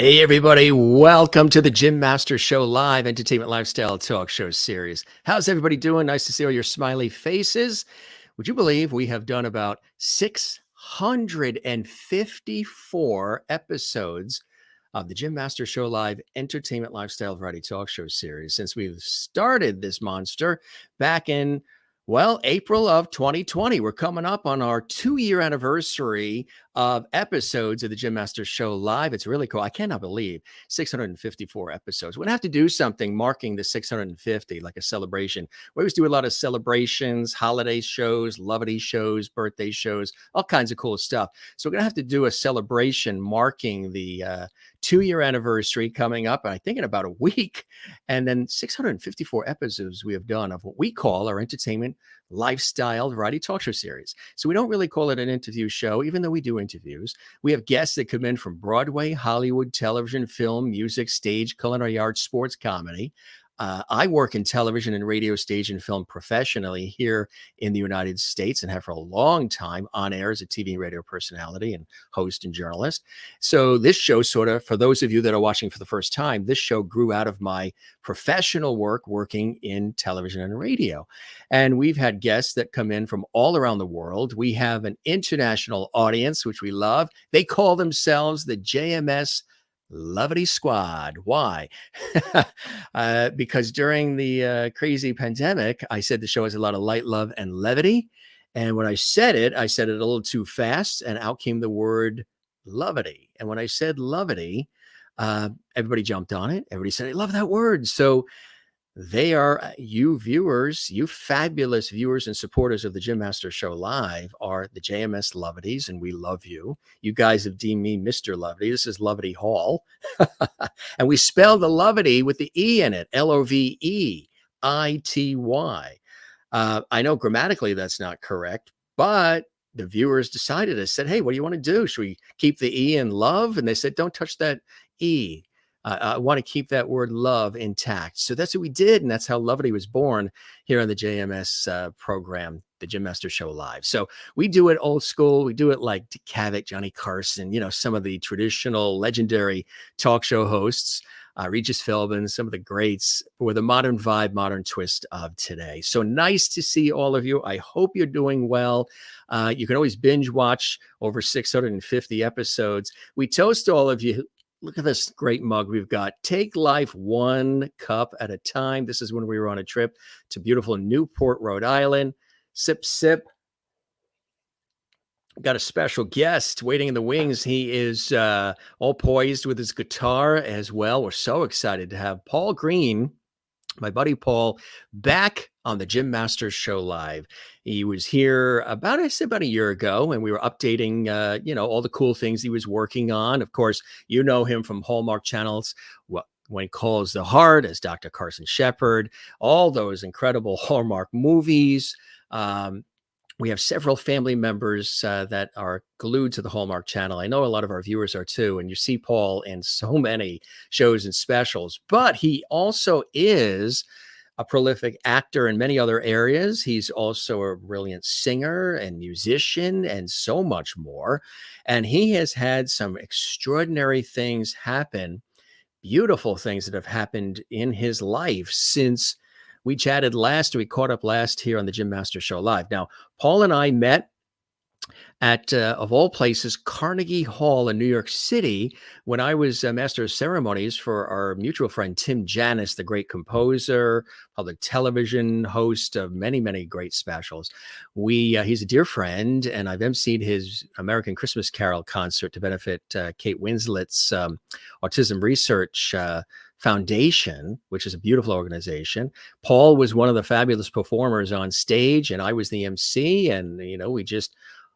Hey everybody, welcome to the Jim Master Show live entertainment lifestyle talk show series. How's everybody doing? Nice to see all your smiley faces. Would you believe we have done about 654 episodes of the Jim Master Show live entertainment lifestyle variety talk show series since we've started this monster back in April of 2020. We're coming up on our 2-year anniversary of episodes of the Jim Master Show live. It's really cool. I cannot believe 654 episodes. We're going to have to do something marking the 650, like a celebration. We always do a lot of celebrations, holiday shows, levity shows, birthday shows, all kinds of cool stuff. So we're going to have to do a celebration marking the 2-year anniversary coming up, I think in about a week. And then 654 episodes we have done of what we call our entertainment lifestyle variety talk show series. So we don't really call it an interview show, even though we do interviews. We have guests that come in from Broadway, Hollywood, television, film, music, stage, culinary arts, sports, comedy. I work in television and radio, stage, and film professionally here in the United States and have for a long time on air as a TV and radio personality and host and journalist. So this show sort of, for those of you that are watching for the first time, this show grew out of my professional work working in television and radio. And we've had guests that come in from all around the world. We have an international audience, which we love. They call themselves the JMS Levity Squad. Why? Because during the crazy pandemic, I said the show has a lot of light, love, and levity. And when I said it a little too fast, and out came the word levity. And when I said levity, everybody jumped on it. Everybody said, I love that word. So they are, you viewers, you fabulous viewers and supporters of the Jim Master Show live are the JMS Lovities, and we love you. You guys have deemed me Mr. Levity. This is Levity Hall. And we spell the Levity with the E in it, Loveyity. I know grammatically that's not correct, but the viewers decided, I said, hey, what do you want to do? Should we keep the E in love? And they said, don't touch that E. I want to keep that word love intact. So that's what we did. And that's how Levity was born here on the JMS program, the Jim Master Show live. So we do it old school. We do it like Dick Cavett, Johnny Carson, some of the traditional legendary talk show hosts, Regis Philbin, some of the greats with a modern vibe, modern twist of today. So nice to see all of you. I hope you're doing well. You can always binge watch over 650 episodes. We toast all of you. Look at this great mug we've got. Take life one cup at a time. This is when we were on a trip to beautiful Newport, Rhode Island. Sip, sip. Got a special guest waiting in the wings. He is all poised with his guitar as well. We're so excited to have Paul Greene, my buddy Paul, back on the Jim Master Show live. He was here about a year ago, and we were updating, all the cool things he was working on. Of course, you know him from Hallmark Channel's When Calls the Heart as Dr. Carson Shepherd, all those incredible Hallmark movies. We have several family members that are glued to the Hallmark Channel. I know a lot of our viewers are too, and you see Paul in so many shows and specials, but he also is a prolific actor in many other areas. He's also a brilliant singer and musician and so much more. And he has had some extraordinary things happen, beautiful things that have happened in his life since we chatted last. We caught up last here on the Jim Master Show live. Now, Paul and I met at, of all places, Carnegie Hall in New York City when I was Master of Ceremonies for our mutual friend, Tim Janis, the great composer, public television host of many, many great specials. He's a dear friend, and I've emceed his American Christmas Carol concert to benefit Kate Winslet's Autism Research Foundation, which is a beautiful organization. Paul was one of the fabulous performers on stage, and I was the MC, and we just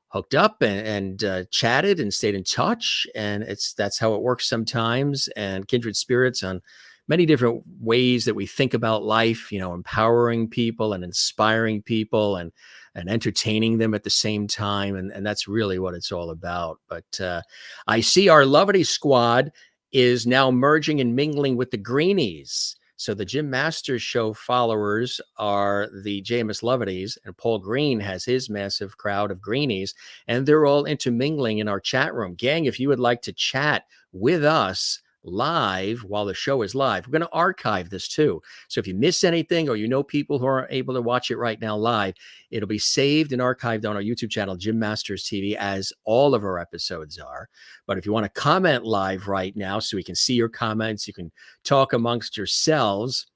hooked up and chatted and stayed in touch. And that's how it works sometimes. And kindred spirits on many different ways that we think about life, empowering people and inspiring people and entertaining them at the same time. And that's really what it's all about. But I see our Levity Squad is now merging and mingling with the Greenies. So the Jim Master Show followers are the JMS Lovities, and Paul Greene has his massive crowd of Greenies, and they're all intermingling in our chat room. Gang, if you would like to chat with us live while the show is live. We're going to archive this too. So if you miss anything or you know people who are able to watch it right now live, it'll be saved and archived on our YouTube channel, Jim Masters TV, as all of our episodes are. But if you want to comment live right now so we can see your comments, you can talk amongst yourselves,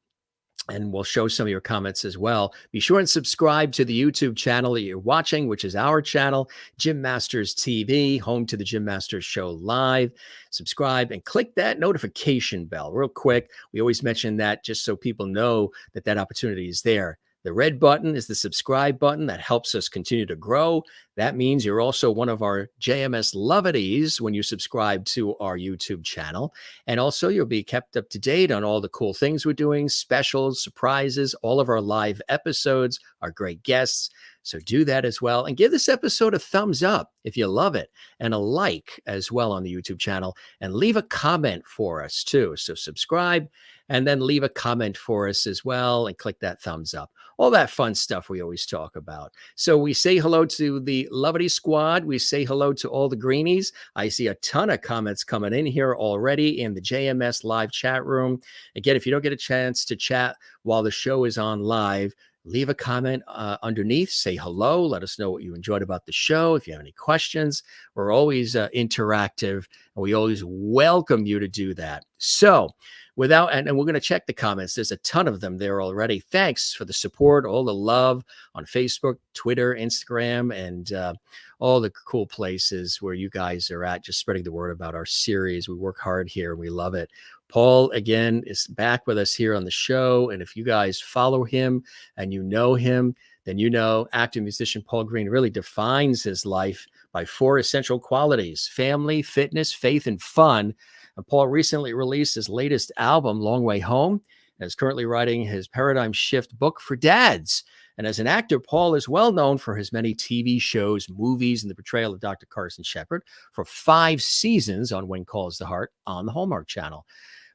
and we'll show some of your comments as well. Be sure and subscribe to the YouTube channel that you're watching, which is our channel, Jim Masters TV, home to the Jim Masters Show Live. Subscribe and click that notification bell real quick. We always mention that just so people know that that opportunity is there. The red button is the subscribe button that helps us continue to grow. That means you're also one of our JMS Lovities when you subscribe to our YouTube channel. And also you'll be kept up to date on all the cool things we're doing, specials, surprises, all of our live episodes, our great guests. So do that as well. And give this episode a thumbs up if you love it, and a like as well on the YouTube channel. And leave a comment for us too. So subscribe and then leave a comment for us as well and click that thumbs up. All that fun stuff we always talk about. So we say hello to the Lovity Squad. We say hello to all the Greenies. I see a ton of comments coming in here already in the JMS live chat room. Again, if you don't get a chance to chat while the show is on live, leave a comment underneath, say hello, let us know what you enjoyed about the show. If you have any questions, we're always interactive, and we always welcome you to do that. So and we're going to check the comments. There's a ton of them there already. Thanks for the support, all the love on Facebook, Twitter, Instagram, and all the cool places where you guys are at, just spreading the word about our series. We work hard here. We love it. Paul, again, is back with us here on the show. And if you guys follow him and you know him, then you know actor musician Paul Greene really defines his life by 4 essential qualities: family, fitness, faith, and fun. And Paul recently released his latest album, Long Way Home, and is currently writing his paradigm shift book for dads. And as an actor, Paul is well known for his many TV shows, movies, and the portrayal of Dr. Carson Shepherd for 5 seasons on When Calls the Heart on the Hallmark Channel.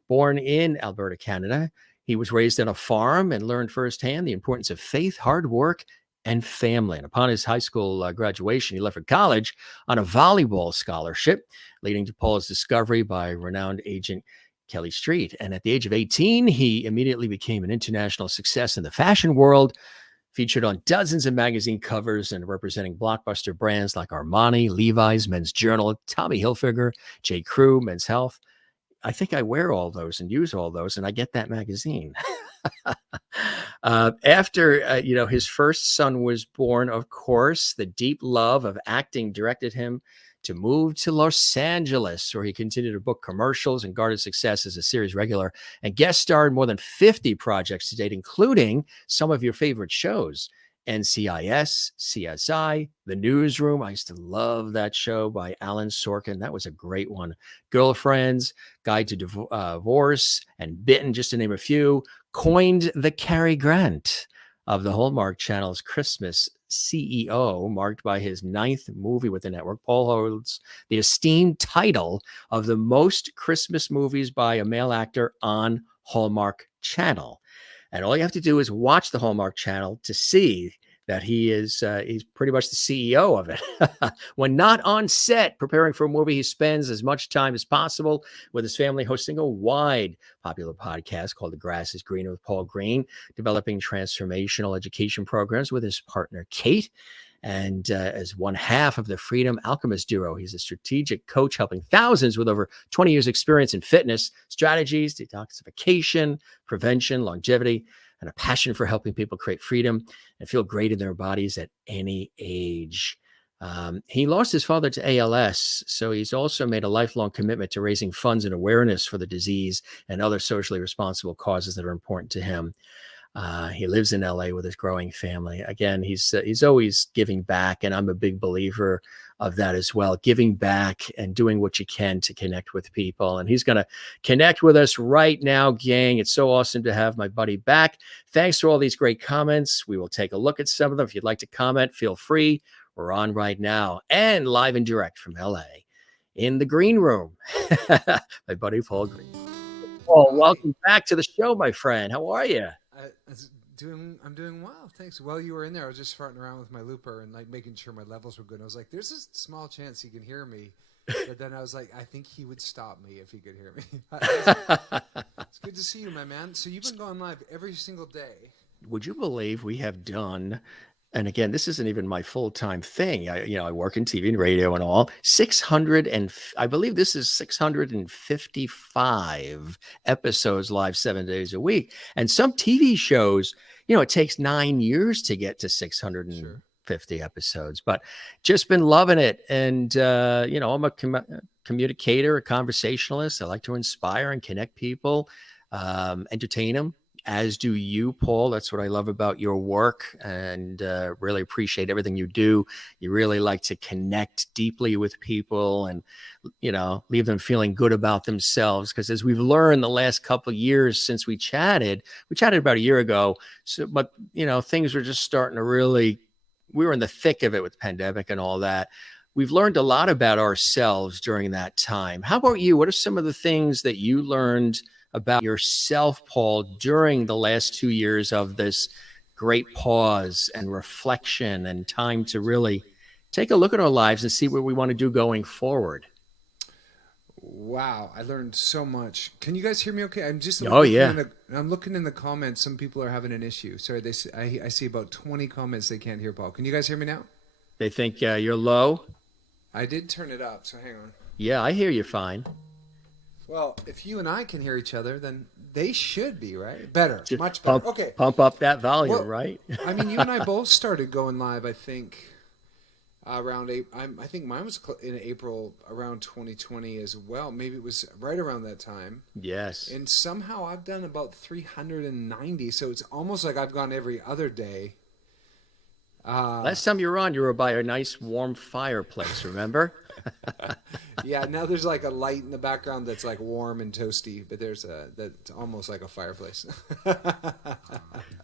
Born in Alberta, Canada, he was raised on a farm and learned firsthand the importance of faith, hard work, and family. And upon his high school graduation, he left for college on a volleyball scholarship, leading to Paul's discovery by renowned agent Kelly Streit. And at the age of 18, he immediately became an international success in the fashion world, featured on dozens of magazine covers and representing blockbuster brands like Armani, Levi's, Men's Journal, Tommy Hilfiger, J. Crew, Men's Health. I think I wear all those and use all those, and I get that magazine. After his first son was born, of course, the deep love of acting directed him to move to Los Angeles, where he continued to book commercials and garnered success as a series regular and guest starred in more than 50 projects to date, including some of your favorite shows: NCIS, CSI, The Newsroom. I used to love that show by Alan Sorkin. That was a great one. Girlfriends, Guide to Divorce, and Bitten, just to name a few. Coined the Cary Grant of the Hallmark Channel's Christmas CEO, marked by his 9th movie with the network. Paul holds the esteemed title of the most Christmas movies by a male actor on Hallmark Channel. And all you have to do is watch the Hallmark Channel to see that he's pretty much the CEO of it. When not on set preparing for a movie, he spends as much time as possible with his family hosting a wide popular podcast called The Grass is Greener with Paul Greene, developing transformational education programs with his partner, Kate. And as one half of the Freedom Alchemist duo, he's a strategic coach helping thousands with over 20 years experience in fitness, strategies, detoxification, prevention, longevity, and a passion for helping people create freedom and feel great in their bodies at any age. He lost his father to ALS, so he's also made a lifelong commitment to raising funds and awareness for the disease and other socially responsible causes that are important to him. He lives in LA with his growing family. Again, he's always giving back, and I'm a big believer of that as well. Giving back and doing what you can to connect with people. And he's going to connect with us right now, gang. It's so awesome to have my buddy back. Thanks for all these great comments. We will take a look at some of them. If you'd like to comment, feel free. We're on right now and live and direct from LA in the green room. My buddy Paul Greene. Paul, welcome back to the show, my friend. How are you? I'm doing well, thanks. While you were in there, I was just farting around with my looper and like making sure my levels were good. I was like, "There's a small chance he can hear me But then I was like, I think he would stop me if he could hear me. It's good to see you, my man. So you've been going live every single day. Would you believe we have done, and again, this isn't even my full-time thing. I work in TV and radio and all. 600 and I believe this is 655 episodes live 7 days a week. And some TV shows, it takes 9 years to get to 650 episodes, but just been loving it. And, I'm a communicator, a conversationalist. I like to inspire and connect people, entertain them, as do you, Paul. That's what I love about your work, and really appreciate everything you do. You really like to connect deeply with people and, leave them feeling good about themselves. Because as we've learned the last couple of years since we chatted about a year ago. So, but, things were just starting to we were in the thick of it with the pandemic and all that. We've learned a lot about ourselves during that time. How about you? What are some of the things that you learned about yourself, Paul, during the last 2 years of this great pause and reflection and time to really take a look at our lives and see what we want to do going forward? Wow, I learned so much. Can you guys hear me okay? I'm just I'm looking in the comments. Some people are having an issue. Sorry, I see about 20 comments they can't hear Paul. Can you guys hear me now? They think you're low? I did turn it up, so hang on. Yeah, I hear you fine. Well, if you and I can hear each other, then they should be, right? Better, Just much better. Okay. Pump up that volume, right? I mean, you and I both started going live, I think, around I think mine was in April around 2020 as well. Maybe it was right around that time. Yes. And somehow I've done about 390, so it's almost like I've gone every other day. Last time you were by a nice warm fireplace, remember? Yeah, now there's like a light in the background that's like warm and toasty, but that's almost like a fireplace.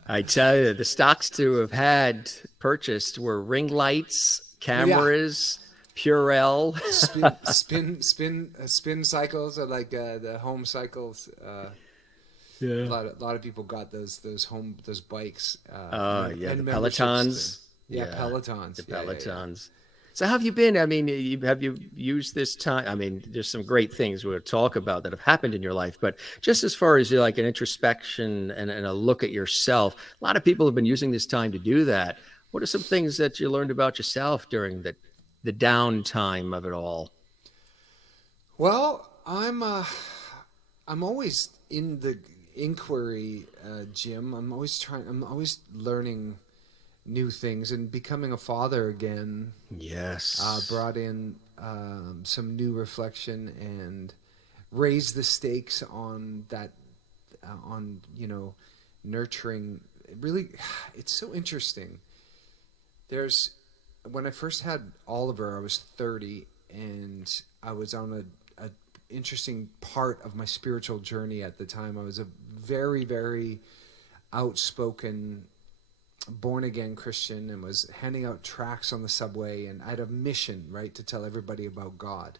I tell you, the stocks to have had purchased were ring lights, cameras, Purell, spin cycles, or like the home cycles. Yeah, a lot of people got those bikes. The Pelotons. Pelotons. The Pelotons. So how have you been? I mean, have you used this time? I mean, there's some great things we'll talk about that have happened in your life, but just as far as like an introspection and a look at yourself, a lot of people have been using this time to do that. What are some things that you learned about yourself during the downtime of it all? Well, I'm always in the inquiry, Jim. I'm always learning new things, and becoming a father again. Yes. Brought in some new reflection and raised the stakes on that, nurturing. Really, it's so interesting. When I first had Oliver, I was 30, and I was on a interesting part of my spiritual journey at the time. I was a very, very outspoken born-again Christian and was handing out tracts on the subway, and I had a mission, right, to tell everybody about God.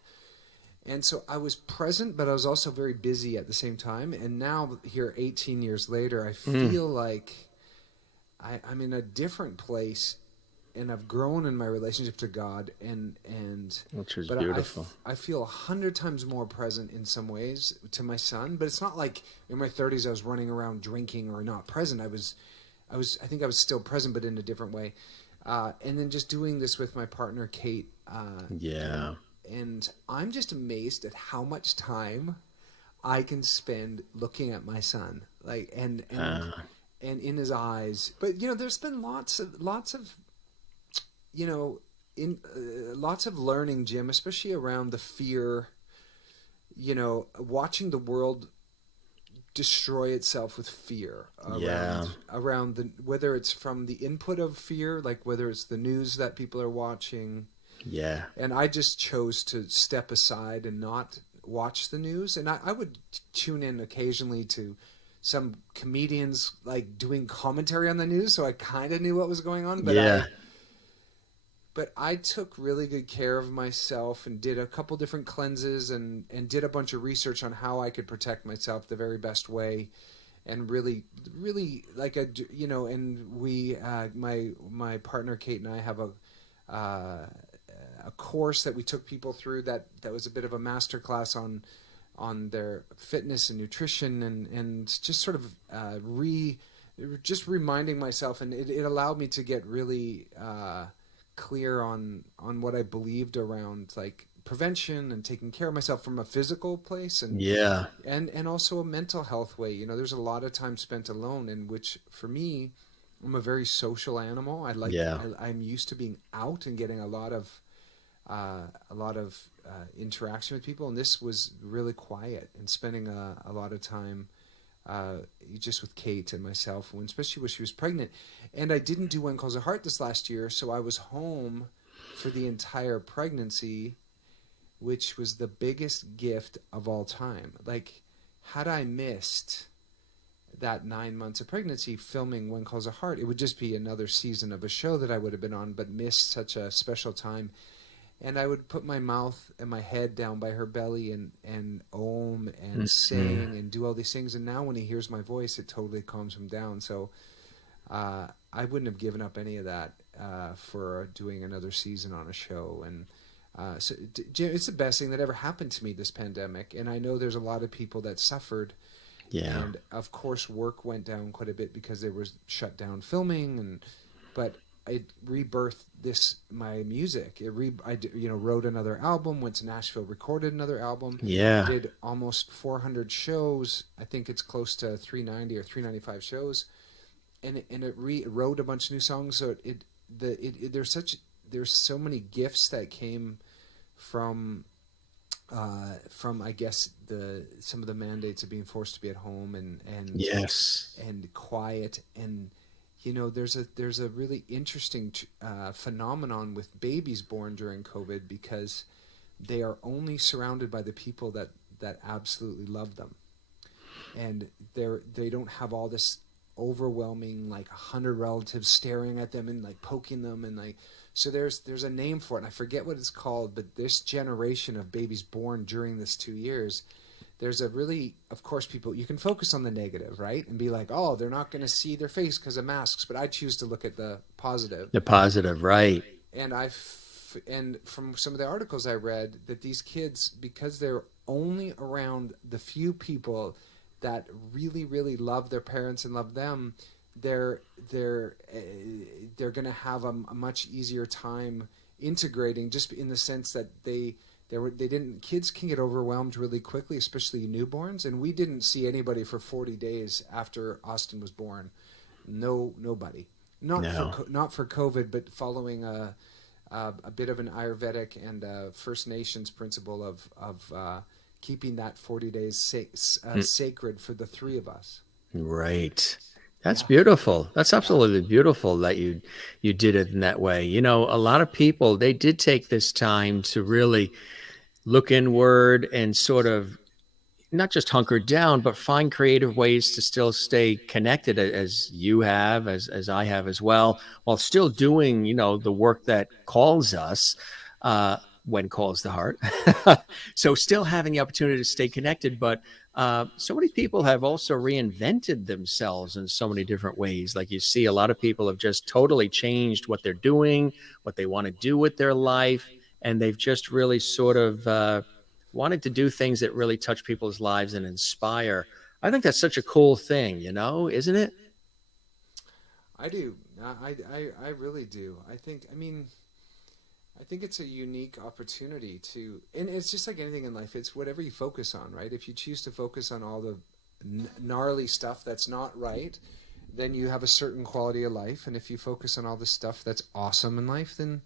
And so I was present, but I was also very busy at the same time. And now here 18 years later, I feel like I'm in a different place, and I've grown in my relationship to God, and which is beautiful. I feel 100 times more present in some ways to my son, but it's not like in my 30s I was running around drinking or not present. I think I was still present, but in a different way. And then just doing this with my partner, Kate. And I'm just amazed at how much time I can spend looking at my son, like, and in his eyes. But, there's been lots of learning, Jim, especially around the fear, watching the world destroy itself with fear around whether it's from the input of fear, like whether it's the news that people are watching. Yeah. And I just chose to step aside and not watch the news. And I would tune in occasionally to some comedians like doing commentary on the news, so I kind of knew what was going on. But I took really good care of myself and did a couple different cleanses and did a bunch of research on how I could protect myself the very best way. And really, really and we, my partner Kate and I have a a course that we took people through that was a bit of a master class on their fitness and nutrition, and just sort of just reminding myself, and it allowed me to get really clear on what I believed around like prevention and taking care of myself from a physical place, and Yeah. and also a mental health way. You know, there's a lot of time spent alone, and which for me, I'm a very social animal. Yeah. I'm used to being out and getting a lot of interaction with people, and this was really quiet and spending a lot of time just with Kate and myself, especially when she was pregnant. And I didn't do When Calls the Heart this last year, so I was home for the entire pregnancy, which was the biggest gift of all time. Like, had I missed that 9 months of pregnancy filming When Calls the Heart, it would just be another season of a show that I would have been on, but missed such a special time. And I would put my mouth and my head down by her belly and om and sing and do all these things. And now when he hears my voice, it totally calms him down. So I wouldn't have given up any of that for doing another season on a show. And so it's the best thing that ever happened to me, this pandemic. And I know there's a lot of people that suffered. Yeah. And of course, work went down quite a bit because there was shut down filming. But it rebirthed my music. I wrote another album, went to Nashville, recorded another album. Yeah. Did almost 400 shows. I think it's close to 390 or 395 shows. And it wrote a bunch of new songs. So there's so many gifts that came from I guess some of the mandates of being forced to be at home and Yes. and quiet. And you know, there's a really interesting phenomenon with babies born during COVID, because they are only surrounded by the people that absolutely love them, and they don't have all this overwhelming like 100 relatives staring at them and like poking them, and like, so there's a name for it, and I forget what it's called, but this generation of babies born during this 2 years, there's a really, of course, people, you can focus on the negative, right? And be like, oh, they're not going to see their face because of masks. But I choose to look at the positive. The positive, right. And and from some of the articles I read, that these kids, because they're only around the few people that really, really love their parents and love them, they're going to have a much easier time integrating, just in the sense that kids can get overwhelmed really quickly, especially newborns. And we didn't see anybody for 40 days after Austin was born. Nobody. Not for COVID, but following a bit of an Ayurvedic and First Nations principle of keeping that 40 days sacred for the three of us. Right. That's beautiful. That's absolutely beautiful that you did it in that way. You know, a lot of people, they did take this time to really look inward and sort of not just hunker down, but find creative ways to still stay connected, as you have, as I have as well, while still doing, you know, the work that calls us, when calls the heart. So still having the opportunity to stay connected, but so many people have also reinvented themselves in so many different ways. Like, you see a lot of people have just totally changed what they're doing, what they want to do with their life. And they've just really sort of wanted to do things that really touch people's lives and inspire. I think that's such a cool thing, you know, isn't it? I do. I really do. I think it's a unique opportunity to, and it's just like anything in life. It's whatever you focus on, right? If you choose to focus on all the gnarly stuff that's not right, then you have a certain quality of life. And if you focus on all the stuff that's awesome in life, then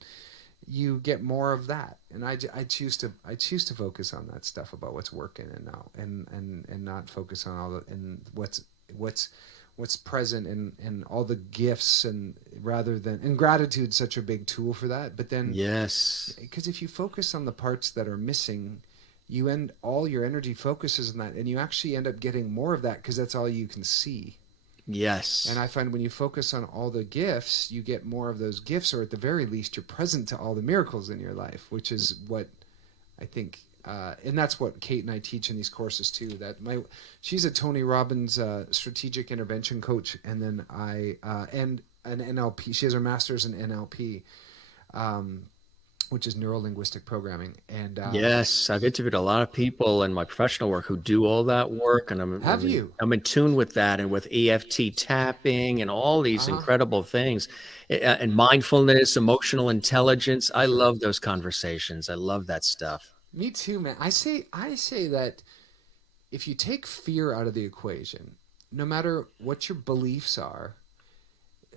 you get more of that. And I choose to focus on that stuff about what's working and not focus on all the, and what's present and all the gifts, and gratitude's such a big tool for that. But then, yes, because if you focus on the parts that are missing, all your energy focuses on that, and you actually end up getting more of that because that's all you can see. Yes. And I find when you focus on all the gifts, you get more of those gifts, or at the very least, you're present to all the miracles in your life, which is what I think, and that's what Kate and I teach in these courses too. She's a Tony Robbins strategic intervention coach, and then and an NLP. She has her master's in NLP, which is neuro-linguistic programming. And Yes, I've interviewed a lot of people in my professional work who do all that work, and have you? I'm in tune with that and with EFT tapping and all these Uh-huh. incredible things, and mindfulness, emotional intelligence. I Sure. love those conversations. I love that stuff. Me too, man. I say that if you take fear out of the equation, no matter what your beliefs are,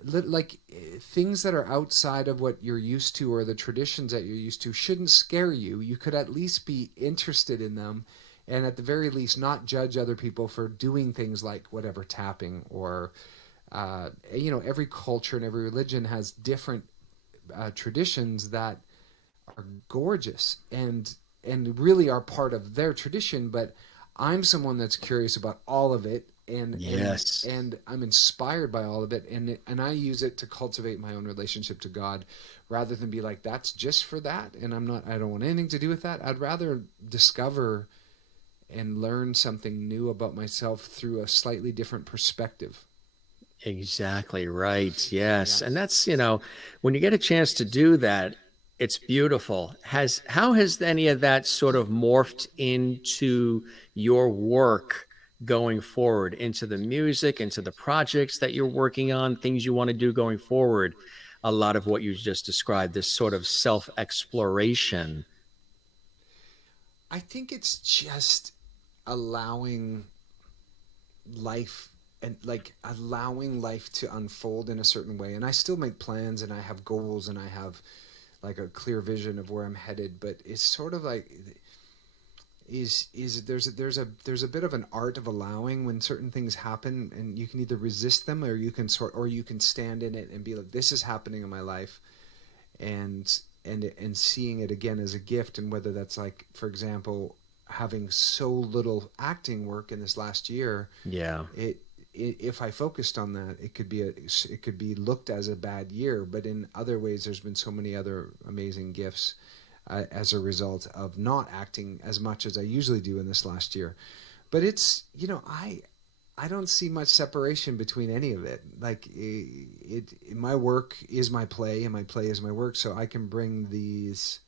like things that are outside of what you're used to or the traditions that you're used to shouldn't scare you. You could at least be interested in them, and at the very least not judge other people for doing things like whatever tapping or every culture and every religion has different traditions that are gorgeous and really are part of their tradition. But I'm someone that's curious about all of it, Yes. and I'm inspired by all of it, and I use it to cultivate my own relationship to God, rather than be like, that's just for that, and I don't want anything to do with that. I'd rather discover and learn something new about myself through a slightly different perspective. Exactly right. Yes. And Yes. that's, when you get a chance to do that, it's beautiful. How has any of that sort of morphed into your work going forward, into the music, into the projects that you're working on, things you want to do going forward? A lot of what you just described, this sort of self-exploration. I think it's just allowing life and like allowing life to unfold in a certain way. And I still make plans and I have goals and I have like a clear vision of where I'm headed, but it's sort of like is there's a bit of an art of allowing when certain things happen, and you can either resist them or you can stand in it and be like, this is happening in my life, and and seeing it again as a gift. And whether that's like, for example, having so little acting work in this last year, Yeah. it if I focused on that, it could be looked as a bad year. But in other ways, there's been so many other amazing gifts as a result of not acting as much as I usually do in this last year. But it's, I don't see much separation between any of it. Like my work is my play, and my play is my work. So I can bring these,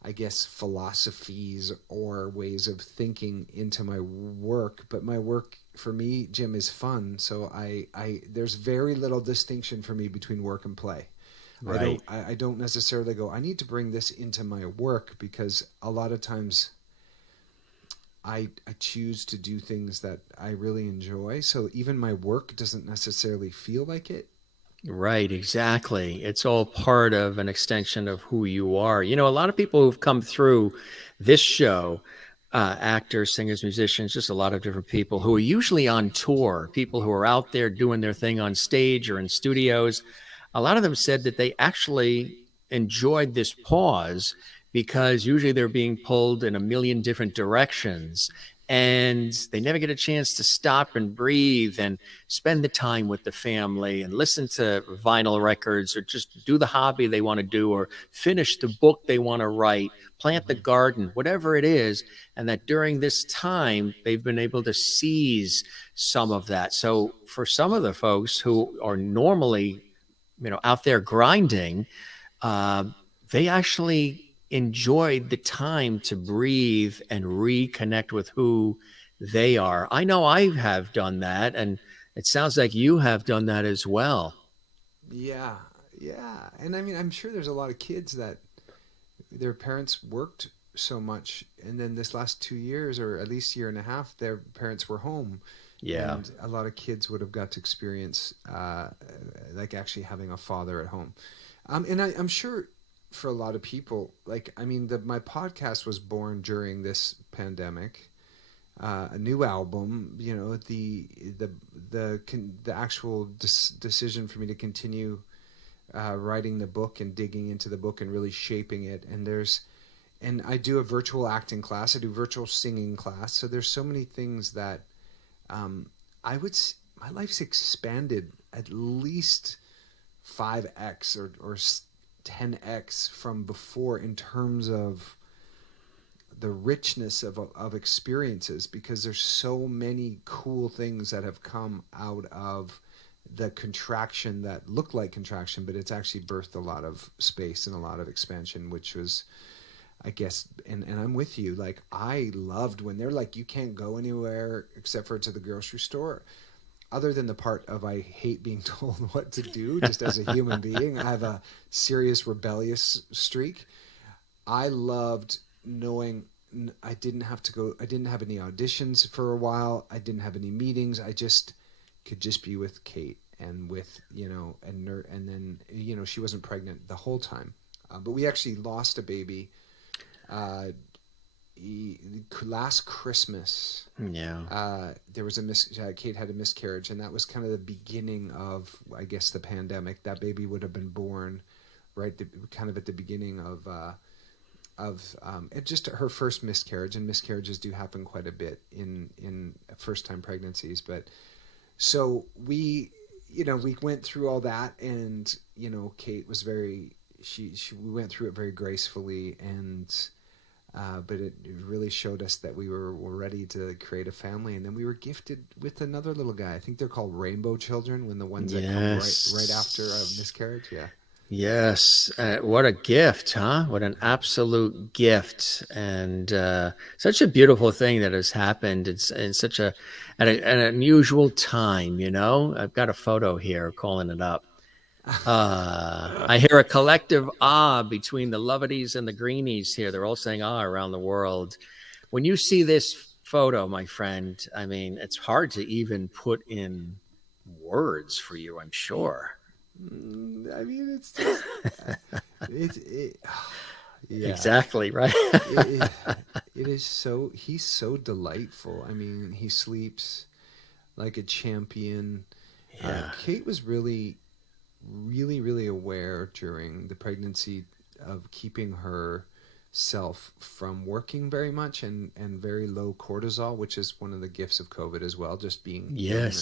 I guess, philosophies or ways of thinking into my work. But my work for me, Jim, is fun. So there's very little distinction for me between work and play. Right. I don't necessarily go, I need to bring this into my work, because a lot of times I choose to do things that I really enjoy. So even my work doesn't necessarily feel like it. Right, exactly. It's all part of an extension of who you are. A lot of people who've come through this show, actors, singers, musicians, just a lot of different people who are usually on tour, people who are out there doing their thing on stage or in studios. A lot of them said that they actually enjoyed this pause because usually they're being pulled in a million different directions, and they never get a chance to stop and breathe and spend the time with the family and listen to vinyl records, or just do the hobby they want to do, or finish the book they want to write, plant the Mm-hmm. garden, whatever it is. And that during this time, they've been able to seize some of that. So for some of the folks who are normally, out there grinding, uh, they actually enjoyed the time to breathe and reconnect with who they are. I know I have done that, and it sounds like you have done that as well. Yeah, yeah. And I mean, I'm sure there's a lot of kids that their parents worked so much, and then this last 2 years, or at least year and a half, their parents were home, Yeah. and a lot of kids would have got to experience like actually having a father at home. And I'm sure for a lot of people, like, I mean, my podcast was born during this pandemic. A new album, the the actual decision for me to continue writing the book and digging into the book and really shaping it. And I do a virtual acting class. I do virtual singing class. So there's so many things that um, my life's expanded at least 5x or 10x from before, in terms of the richness of experiences, because there's so many cool things that have come out of the contraction that looked like contraction, but it's actually birthed a lot of space and a lot of expansion, which was, I guess, and I'm with you. Like, I loved when they're like, you can't go anywhere except for to the grocery store. Other than the part of I hate being told what to do, just as a human being, I have a serious rebellious streak. I loved knowing I didn't have to go. I didn't have any auditions for a while. I didn't have any meetings. I just could just be with Kate and with, and then, she wasn't pregnant the whole time. But we actually lost a baby last Christmas. Yeah. There was Kate had a miscarriage, and that was kind of the beginning of, I guess, the pandemic. That baby would have been born kind of at the beginning of it, just her first miscarriage, and miscarriages do happen quite a bit in first time pregnancies. But so we went through all that, and Kate was we went through it very gracefully, and but it really showed us that we were ready to create a family. And then we were gifted with another little guy. I think they're called rainbow children, when the ones that come right after a miscarriage. Yeah. Yes. What a gift, huh? What an absolute gift. And such a beautiful thing that has happened. It's in such an unusual time, I've got a photo here calling it up. I hear a collective between the Lovitys and the Greenies here. They're all saying around the world. When you see this photo, my friend, I mean, it's hard to even put in words for you, I'm sure. I mean, it's just, yeah. Exactly, right? It is so, he's so delightful. I mean, he sleeps like a champion. Yeah. Kate was really, really, really aware during the pregnancy of keeping herself from working very much, and very low cortisol, which is one of the gifts of COVID as well, just being young.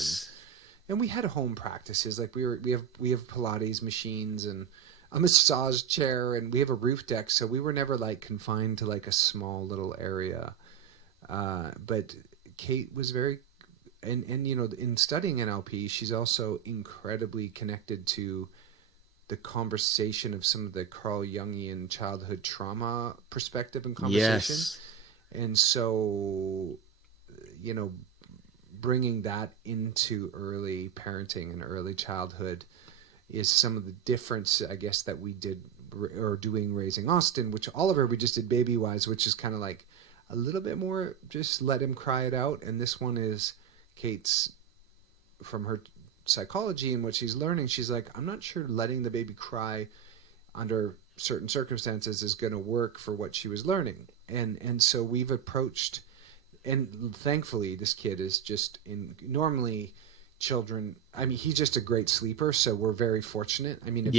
And we had home practices, like we have Pilates machines and a massage chair, and we have a roof deck, so we were never like confined to like a small little area. But Kate was very, and in studying NLP, she's also incredibly connected to the conversation of some of the Carl Jungian childhood trauma perspective and conversation. Yes. And so, bringing that into early parenting and early childhood is some of the difference, I guess, that we did or doing Raising Austin, which Oliver, we just did Baby Wise, which is kind of like a little bit more just let him cry it out. And this one is Kate's, from her psychology and what she's learning, she's like, I'm not sure letting the baby cry under certain circumstances is going to work for what she was learning. And so we've approached, and thankfully this kid is just normally children, I mean, he's just a great sleeper, so we're very fortunate. I mean,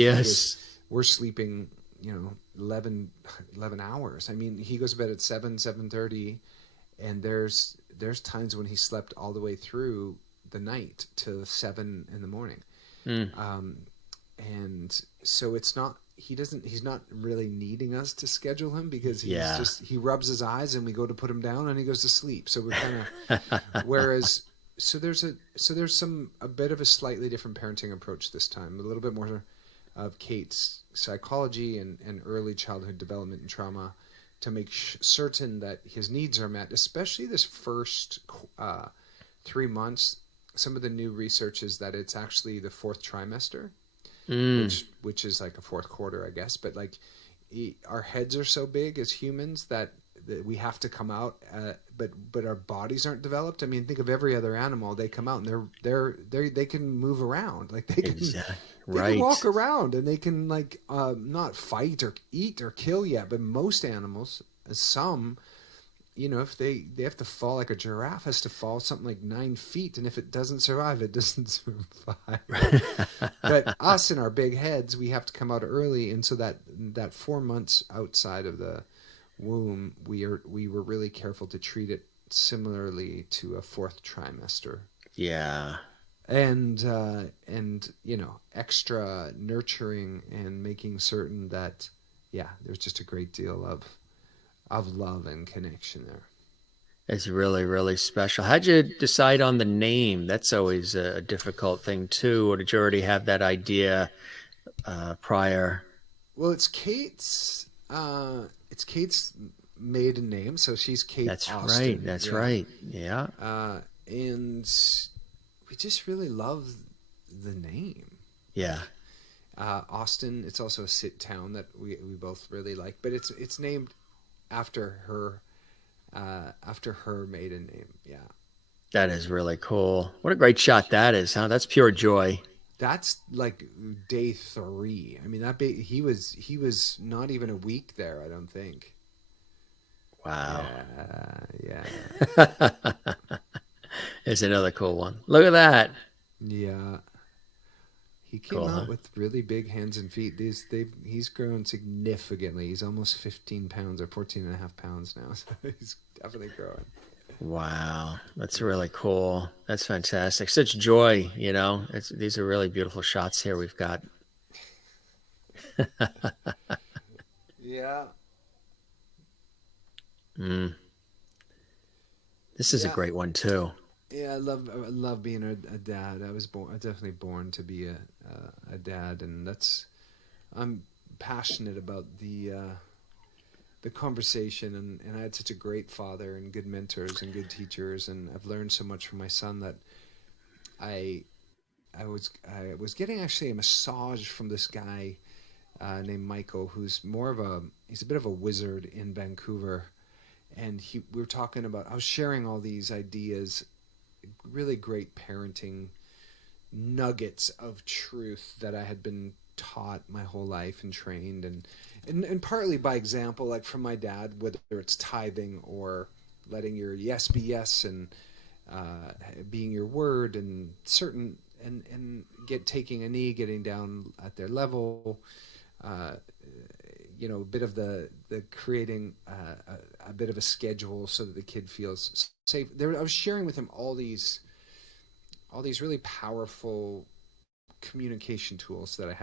we're sleeping, 11 hours. I mean, he goes to bed at 7:30, and there's times when he slept all the way through the night to 7 in the morning. And so it's not, he's not really needing us to schedule him, because he rubs his eyes and we go to put him down and he goes to sleep. So we're kind of, whereas, so there's a bit of a slightly different parenting approach this time, a little bit more of Kate's psychology and early childhood development and trauma, to make certain that his needs are met, especially this first 3 months. Some of the new research is that it's actually the fourth trimester, which is like a fourth quarter, I guess. But like, our heads are so big as humans that we have to come out, but our bodies aren't developed. I mean, think of every other animal; they come out and they can move around, like they can, they can walk around, and they can like not fight or eat or kill yet. But most animals, some, if they have to fall, like a giraffe has to fall something like 9 feet, and if it doesn't survive, it doesn't survive. But us in our big heads, we have to come out early, and so that 4 months outside of the womb, we were really careful to treat it similarly to a fourth trimester. Yeah. And extra nurturing and making certain that there's just a great deal of love and connection there. It's really, really special. How'd you decide on the name? That's always a difficult thing too. Or did you already have that idea prior? Well, it's Kate's maiden name, so she's Kate That's right. Austin. That's Yeah. right. Yeah. And we just really love the name. Yeah. Austin. It's also a sit town that we both really like, but it's named after her maiden name. Yeah. That is really cool. What a great shot that is, huh? That's pure joy. That's like day 3. I mean, he was not even a week there, I don't think. Wow. Yeah. It's another cool one. Look at that. Yeah. He came Cool, out huh? with really big hands and feet. He's grown significantly. He's almost 15 pounds or 14 and a half pounds now. So he's definitely growing. Wow. That's really cool. That's fantastic. Such joy, these are really beautiful shots here we've got. Yeah. Mm. This is a Yeah. great one too. Yeah, I love being a dad. I definitely born to be a dad, and I'm passionate about the conversation, and I had such a great father and good mentors and good teachers, and I've learned so much from my son that I I was getting actually a massage from this guy named Michael, he's a bit of a wizard in Vancouver, and we were talking about, I was sharing all these ideas, really great parenting nuggets of truth that I had been taught my whole life and trained, and partly by example, like from my dad, whether it's tithing or letting your yes be yes, and being your word, and certain and taking a knee, getting down at their level, uh, a bit of the creating a bit of a schedule so that the kid feels safe. I was sharing with him all these really powerful communication tools that I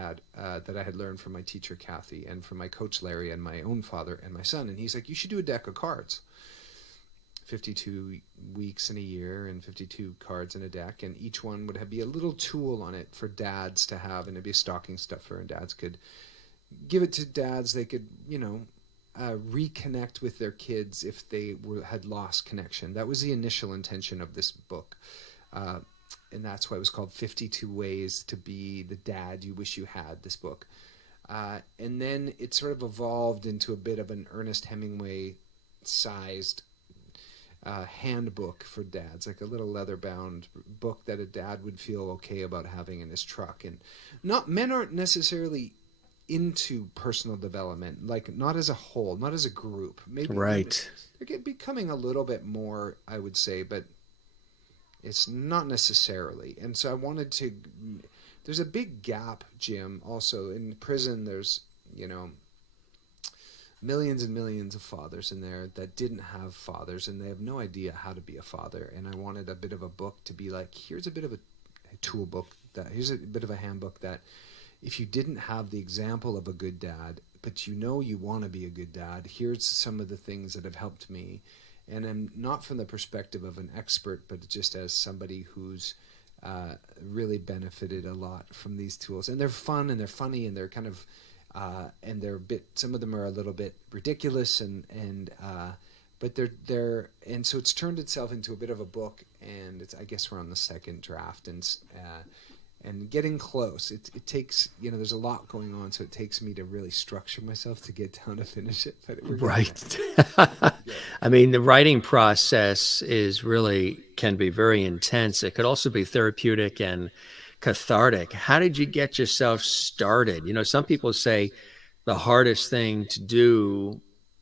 had learned from my teacher Kathy, and from my coach Larry, and my own father and my son. And he's like, you should do a deck of cards. 52 weeks in a year and 52 cards in a deck, and each one would be a little tool on it for dads to have, and it'd be a stocking stuffer, and dads could give it to dads. They could reconnect with their kids if they had lost connection. That was the initial intention of this book, and that's why it was called 52 Ways to Be the Dad You Wish You Had, this book. And then it sort of evolved into a bit of an Ernest Hemingway sized handbook for dads, like a little leather-bound book that a dad would feel okay about having in his truck. And men aren't necessarily into personal development, like not as a whole, not as a group. Maybe Right. they're becoming a little bit more, I would say, but it's not necessarily. And so I wanted to. There's a big gap, Jim. Also in prison, there's millions and millions of fathers in there that didn't have fathers, and they have no idea how to be a father. And I wanted a bit of a book to be like, here's a bit of a tool book, here's a bit of a handbook that if you didn't have the example of a good dad, but you want to be a good dad, here's some of the things that have helped me. And I'm not from the perspective of an expert, but just as somebody who's really benefited a lot from these tools. And they're fun, and they're funny, and they're kind of and they're some of them are a little bit ridiculous, but they're and so it's turned itself into a bit of a book, and I guess we're on the second draft, and getting close. It takes, there's a lot going on, so it takes me to really structure myself to get down to finish it, but we're getting there. Right. I mean, the writing process can be very intense. It could also be therapeutic and cathartic. How did you get yourself started? Some people say the hardest thing to do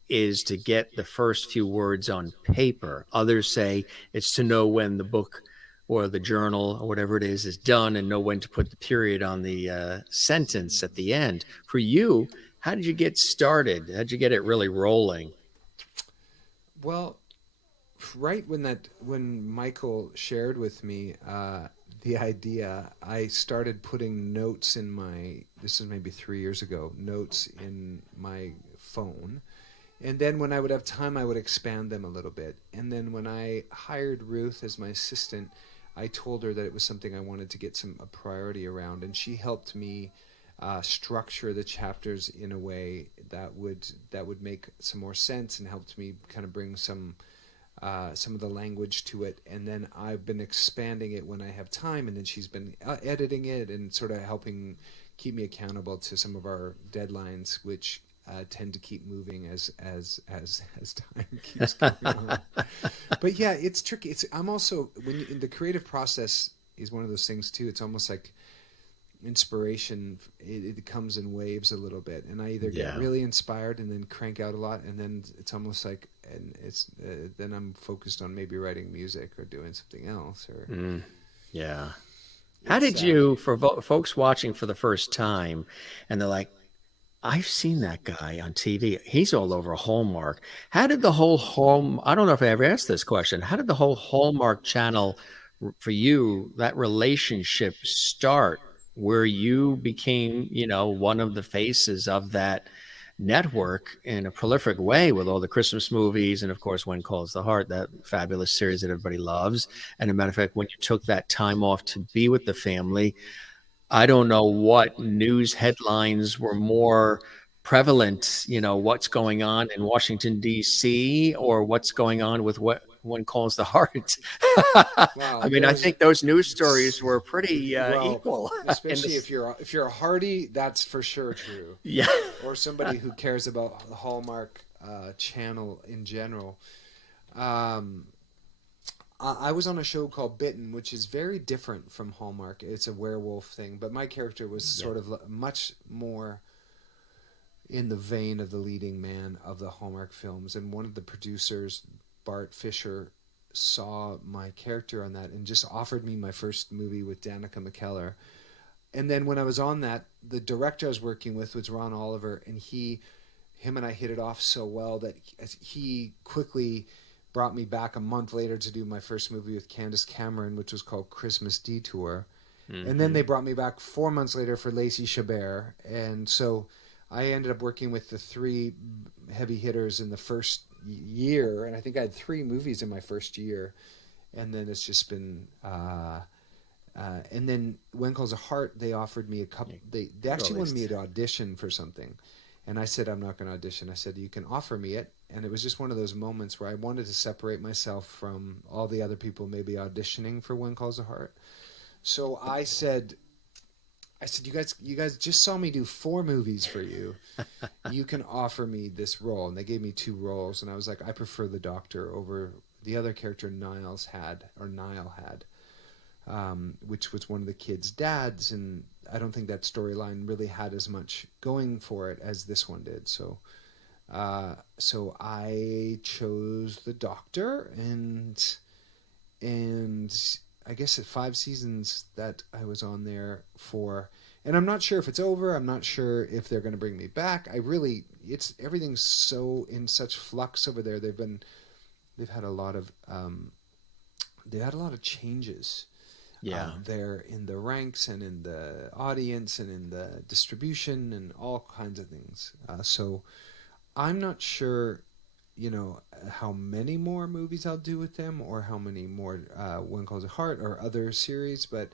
is to get the first few words on paper. Others say it's to know when the book or the journal or whatever it is done, and know when to put the period on the sentence at the end. For you, how did you get started? How did you get it really rolling? Well, right when Michael shared with me the idea, I started putting notes this is maybe 3 years ago, notes in my phone, And then when I would have time, I would expand them a little bit. And then when I hired Ruth as my assistant, I told her that it was something I wanted to get a priority around, and she helped me structure the chapters in a way that would make some more sense, and helped me kind of bring some of the language to it. And then I've been expanding it when I have time, and then she's been editing it and sort of helping keep me accountable to some of our deadlines, which tend to keep moving as time keeps going on. But yeah, it's tricky. I'm also, in the creative process is one of those things too. It's almost like inspiration. It comes in waves a little bit, and I either get really inspired and then crank out a lot, and then it's almost like, and it's then I'm focused on maybe writing music or doing something else. Or yeah. How did you, for folks watching for the first time, and they're like, I've seen that guy on TV. He's all over Hallmark. How did the whole I don't know if I ever asked this question. How did the whole Hallmark Channel for you, that relationship start where you became, one of the faces of that network in a prolific way with all the Christmas movies and, of course, When Calls the Heart, that fabulous series that everybody loves. And a matter of fact, when you took that time off to be with the family, I don't know what news headlines were more prevalent, what's going on in Washington, D.C., or what's going on with what One Calls the Heart. Wow, I mean, I think those news stories were pretty equal. Especially if you're a Hardy, that's for sure true. Yeah. Or somebody who cares about the Hallmark channel in general. I was on a show called Bitten, which is very different from Hallmark. It's a werewolf thing, but my character was sort of much more in the vein of the leading man of the Hallmark films. And one of the producers, Bart Fisher, saw my character on that and just offered me my first movie with Danica McKellar. And then when I was on that, the director I was working with was Ron Oliver, and him and I hit it off so well that he quickly brought me back a month later to do my first movie with Candace Cameron, which was called Christmas Detour. Mm-hmm. And then they brought me back 4 months later for Lacey Chabert. And so I ended up working with the three heavy hitters in the first year. And I think I had 3 movies in my first year. And then it's just been... and then When Calls a Heart, they offered me a couple... They actually wanted me to audition for something. And I said, I'm not going to audition. I said, you can offer me it. And it was just one of those moments where I wanted to separate myself from all the other people maybe auditioning for When Calls a Heart. So I said, you guys just saw me do 4 movies for you. You can offer me this role. And they gave me 2 roles. And I was like, I prefer the doctor over the other character Niall had, which was one of the kids' dads. And I don't think that storyline really had as much going for it as this one did. So I chose the doctor, and I guess at 5 seasons that I was on there for, and I'm not sure if it's over. I'm not sure if they're going to bring me back. Everything's so in such flux over there. They've had a lot of changes. There in the ranks and in the audience and in the distribution and all kinds of things. So I'm not sure, how many more movies I'll do with them or how many more One Calls a Heart or other series, but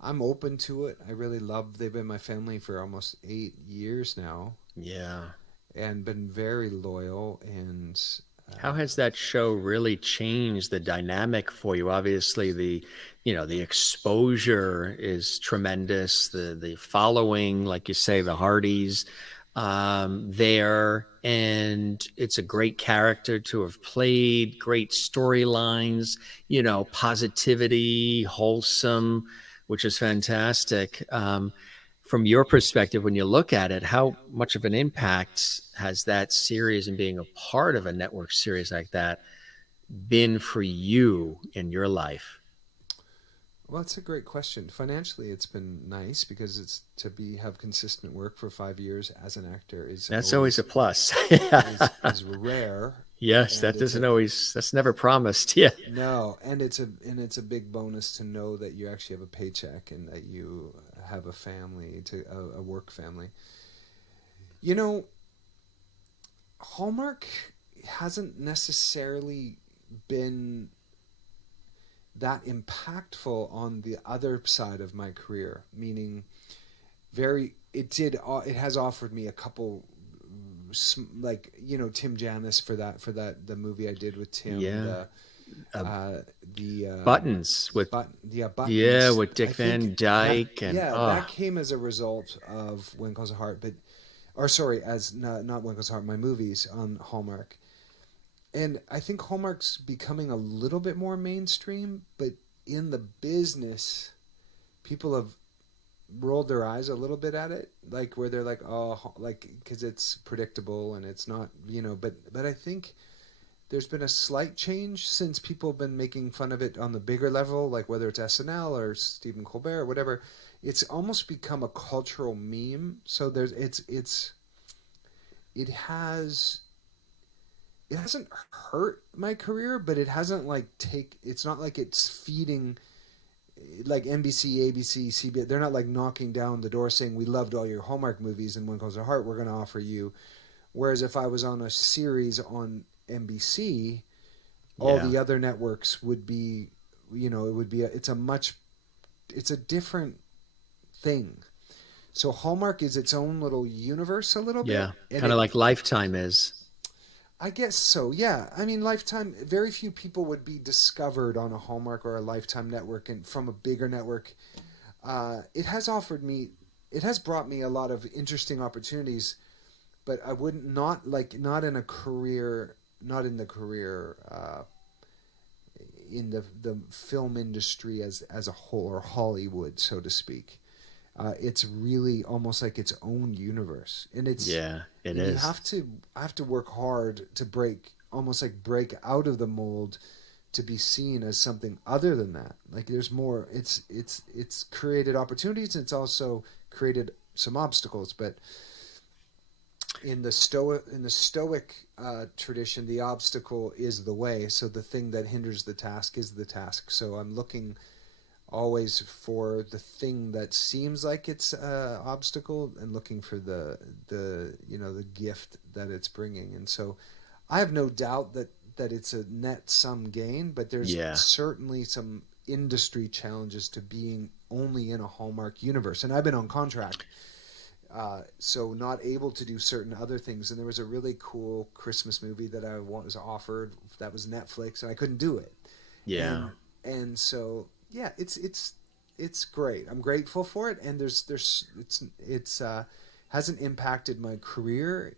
I'm open to it. I really they've been my family for almost 8 years now. Yeah. And been very loyal. And how has that show really changed the dynamic for you? Obviously, the exposure is tremendous. The following, like you say, the Hardys there, and it's a great character to have played. Great storylines, positivity, wholesome, which is fantastic. From your perspective, when you look at it, how much of an impact has that series and being a part of a network series like that been for you in your life? Well, that's a great question. Financially, it's been nice because it's have consistent work for 5 years as an actor that's always a plus. is rare. Yes, that's never promised. Yeah. No, and it's a big bonus to know that you actually have a paycheck and that you have a family, a work family. Hallmark hasn't necessarily been that impactful on the other side of my career, meaning it has offered me a couple, like, Tim Janis the movie I did with Tim, Yeah. Uh, the Buttons with yeah, Buttons. with I Dick think Van Dyke and that came as a result of When Calls a Heart, as not When Calls a Heart, my movies on Hallmark. And I think Hallmark's becoming a little bit more mainstream, but in the business, people have rolled their eyes a little bit at it, like where they're like, oh, like, because it's predictable and it's not, but I think there's been a slight change since people have been making fun of it on the bigger level, like whether it's SNL or Stephen Colbert or whatever. It's almost become a cultural meme. So it hasn't hurt my career, but it hasn't it's not like it's feeding, like NBC, ABC, CBS. They're not like knocking down the door saying, we loved all your Hallmark movies and When Calls a Heart, we're going to offer you. Whereas if I was on a series on NBC, all the other networks would be, it's a different thing. So Hallmark is its own little universe a little bit. Yeah, kind of like Lifetime is. I guess so, yeah. I mean, Lifetime, very few people would be discovered on a Hallmark or a Lifetime network and from a bigger network. It has brought me a lot of interesting opportunities, but I wouldn't, not in the career, in the film industry as a whole, or Hollywood, so to speak. It's really almost like its own universe, and it is. You have to work hard to break out of the mold to be seen as something other than that. Like, there's more. It's created opportunities, and it's also created some obstacles. But in the Stoic tradition, the obstacle is the way. So the thing that hinders the task is the task. So I'm looking always for the thing that seems like it's an obstacle, and looking for the gift that it's bringing. And so I have no doubt that it's a net sum gain, but there's certainly some industry challenges to being only in a Hallmark universe. And I've been on contract, so not able to do certain other things. And there was a really cool Christmas movie that I was offered that was Netflix, and I couldn't do it. Yeah. And so, yeah, it's great. I'm grateful for it, and it's hasn't impacted my career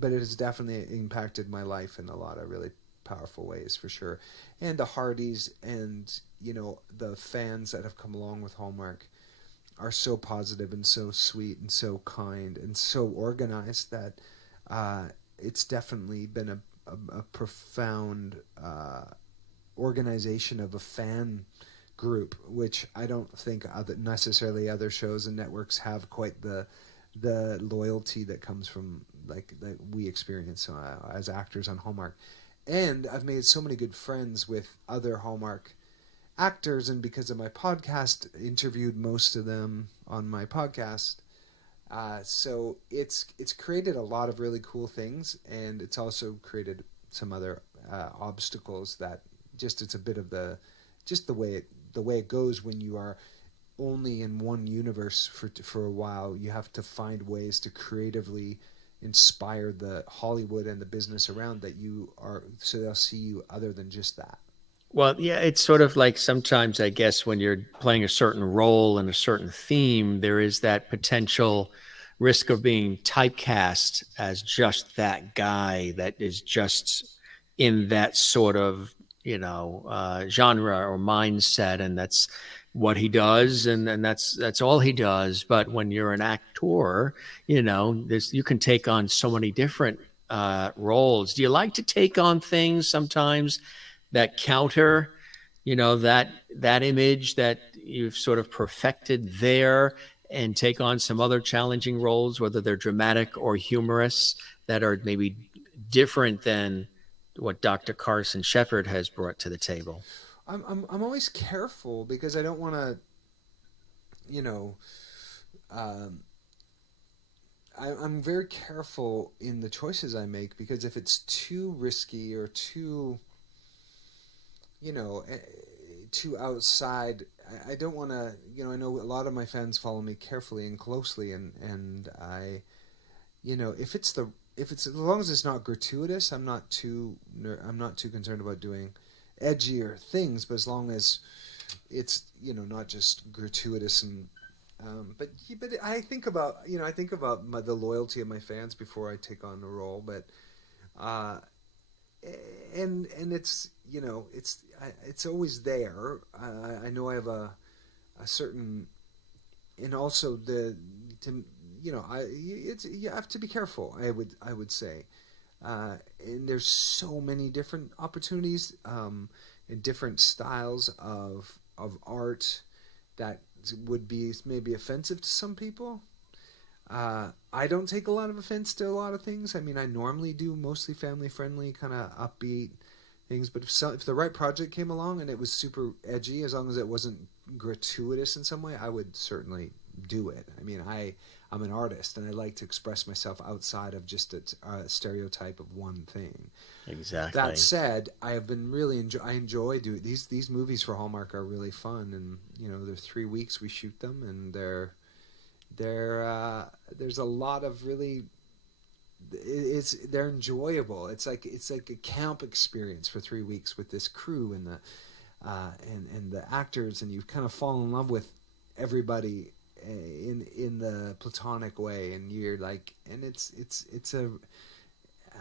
but it has definitely impacted my life in a lot of really powerful ways, for sure. And the Hardys and the fans that have come along with Hallmark are so positive and so sweet and so kind and so organized that it's definitely been a profound organization of a fan group, which I don't think necessarily other shows and networks have quite the loyalty that comes from that we experience as actors on Hallmark. And I've made so many good friends with other Hallmark actors, and because of my podcast, interviewed most of them on my podcast. So it's created a lot of really cool things, and it's also created some other obstacles that it's a bit of the way it goes when you are only in one universe for a while. You have to find ways to creatively inspire the Hollywood and the business around that so they'll see you other than just that. Well, yeah, it's sort of like sometimes, I guess, when you're playing a certain role in a certain theme, there is that potential risk of being typecast as just that guy that is just in that sort of, genre or mindset, and that's what he does, and that's all he does. But when you're an actor, you can take on so many different roles. Do you like to take on things sometimes that counter, that image that you've sort of perfected there, and take on some other challenging roles, whether they're dramatic or humorous, that are maybe different than what Dr. Carson Shepherd has brought to the table? I'm always careful because I don't want to, I'm very careful in the choices I make, because if it's too risky or too, too outside, I don't want to, I know a lot of my fans follow me carefully and closely, and I, if it's as long as it's not gratuitous, I'm not too concerned about doing edgier things, but as long as it's, not just gratuitous and, but I think about, the loyalty of my fans before I take on a role, but, and it's, it's always there. I know I have a certain, and also you have to be careful. I would say, and there's so many different opportunities, and different styles of art that would be maybe offensive to some people. I don't take a lot of offense to a lot of things. I mean, I normally do mostly family-friendly, kind of upbeat things. But if the right project came along and it was super edgy, as long as it wasn't gratuitous in some way, I would certainly do it. I mean, I'm an artist, and I like to express myself outside of just a stereotype of one thing. Exactly. That said, I have been really I enjoy doing these movies for Hallmark are really fun, and they're 3 weeks we shoot them, and there's a lot of really, they're enjoyable. It's like a camp experience for 3 weeks with this crew and the actors, and you kind of fall in love with everybody in the platonic way, and you're like, and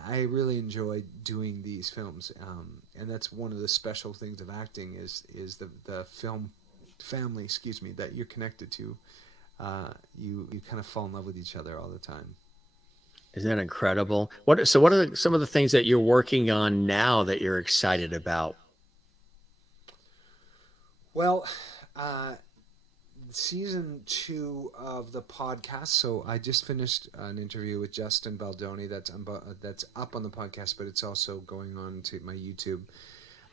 I really enjoy doing these films, and that's one of the special things of acting is the film family, that you're connected to. You kind of fall in love with each other all the time. Isn't that incredible? What are some of the things that you're working on now that you're excited about? Well, season 2 of the podcast. So I just finished an interview with Justin Baldoni that's up on the podcast, but it's also going on to my YouTube.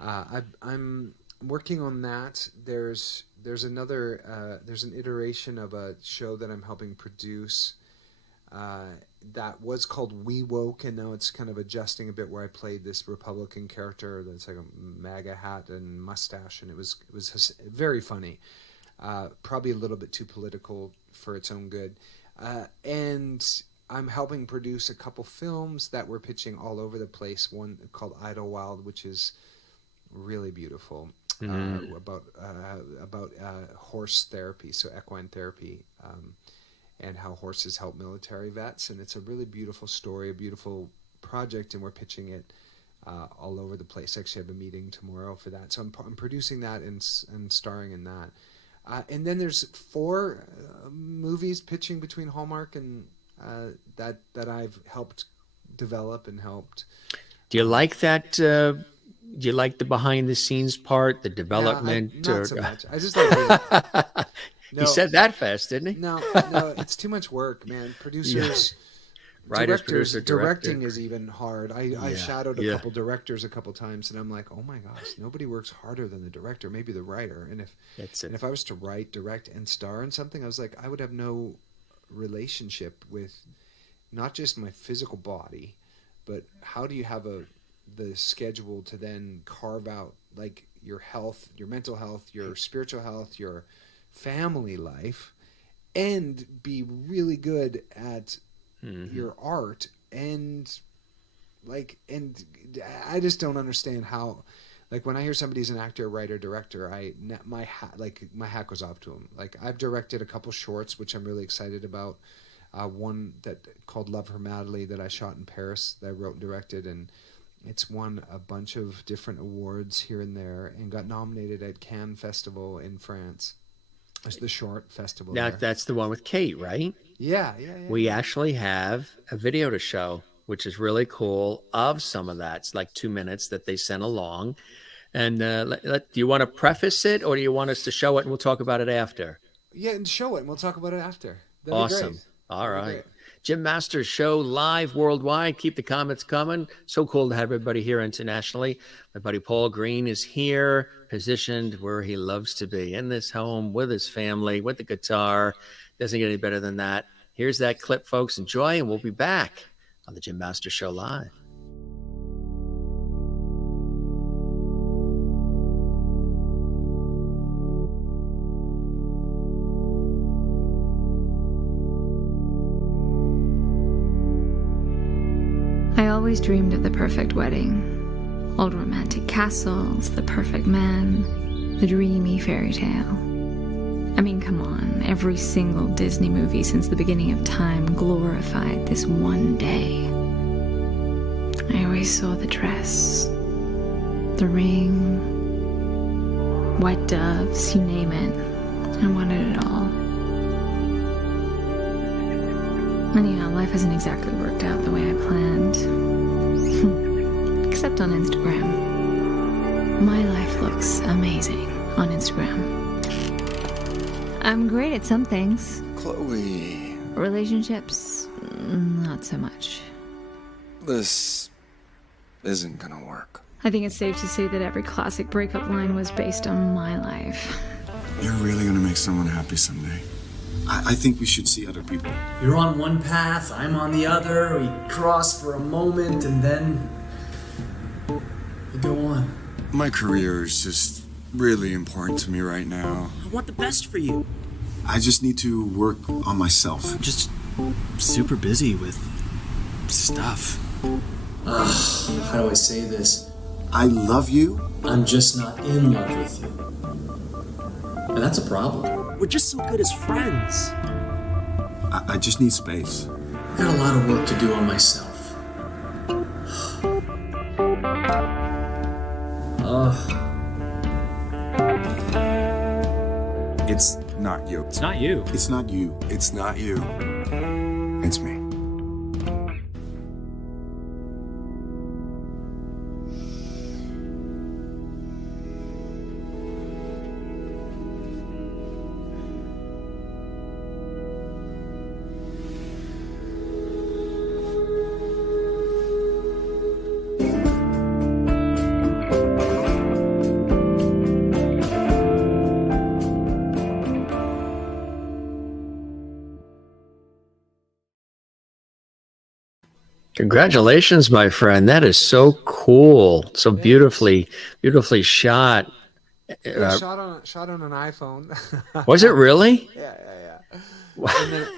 I'm working on that. There's another there's an iteration of a show that I'm helping produce that was called We Woke, and now it's kind of adjusting a bit, where I played this Republican character that's like a MAGA hat and mustache, and it was very funny. Probably a little bit too political for its own good. And I'm helping produce a couple films that we're pitching all over the place. One called Idlewild, which is really beautiful, about horse therapy, so equine therapy, and how horses help military vets. And it's a really beautiful story, a beautiful project, and we're pitching it all over the place. Actually, I have a meeting tomorrow for that. So I'm producing that and starring in that. And then there's 4 movies pitching between Hallmark and that I've helped develop and helped. Do you like that? Do you like the behind the scenes part, the development? Not so much. I just like He said that fast, didn't he? No, it's too much work, man. Producers. Writers, directors, producer, directing is even hard. I shadowed a couple directors a couple times, and I'm like, oh my gosh, nobody works harder than the director, maybe the writer. And if I was to write, direct, and star in something, I was like, I would have no relationship with not just my physical body, but how do you have the schedule to then carve out like your health, your mental health, your spiritual health, your family life, and be really good at your art, and I just don't understand how, like, when I hear somebody's an actor, writer, director, my hat goes off to them. Like, I've directed a couple shorts, which I'm really excited about. One that called Love Her Madly that I shot in Paris, that I wrote and directed, and it's won a bunch of different awards here and there, and got nominated at Cannes Festival in France. It's the short festival. That's the one with Kate, right? Yeah. We actually have a video to show, which is really cool, of some of that. It's like 2 minutes that they sent along. And do you want to preface it, or do you want us to show it and we'll talk about it after? Yeah, and show it and we'll talk about it after. That'd awesome. Be great. All right. Jim Masters Show live worldwide. Keep the comments coming. So cool to have everybody here internationally. My buddy Paul Greene is here, positioned where he loves to be, in this home with his family, with the guitar. Doesn't get any better than that. Here's that clip, folks. Enjoy, and we'll be back on the Jim Masters Show Live. I always dreamed of the perfect wedding. Old romantic castles, the perfect man, the dreamy fairy tale. I mean, come on, every single Disney movie since the beginning of time glorified this one day. I always saw the dress, the ring, white doves, you name it. I wanted it all. And you know, life hasn't exactly worked out the way I planned. Except on Instagram. My life looks amazing on Instagram. I'm great at some things. Chloe. Relationships, not so much. This isn't gonna work. I think it's safe to say that every classic breakup line was based on my life. You're really gonna make someone happy someday. I think we should see other people. You're on one path, I'm on the other. We cross for a moment and then we go on. My career is just really important to me right now. I want the best for you. I just need to work on myself. I'm just super busy with stuff. How do I say this? I love you. I'm just not in love with you. And that's a problem. We're just so good as friends. I just need space. I've got a lot of work to do on myself. It's not you. It's not you. It's not you. It's not you. It's me. Congratulations, my friend. That is so cool. So beautifully shot. Yeah, shot on an iPhone. Was it really? Yeah.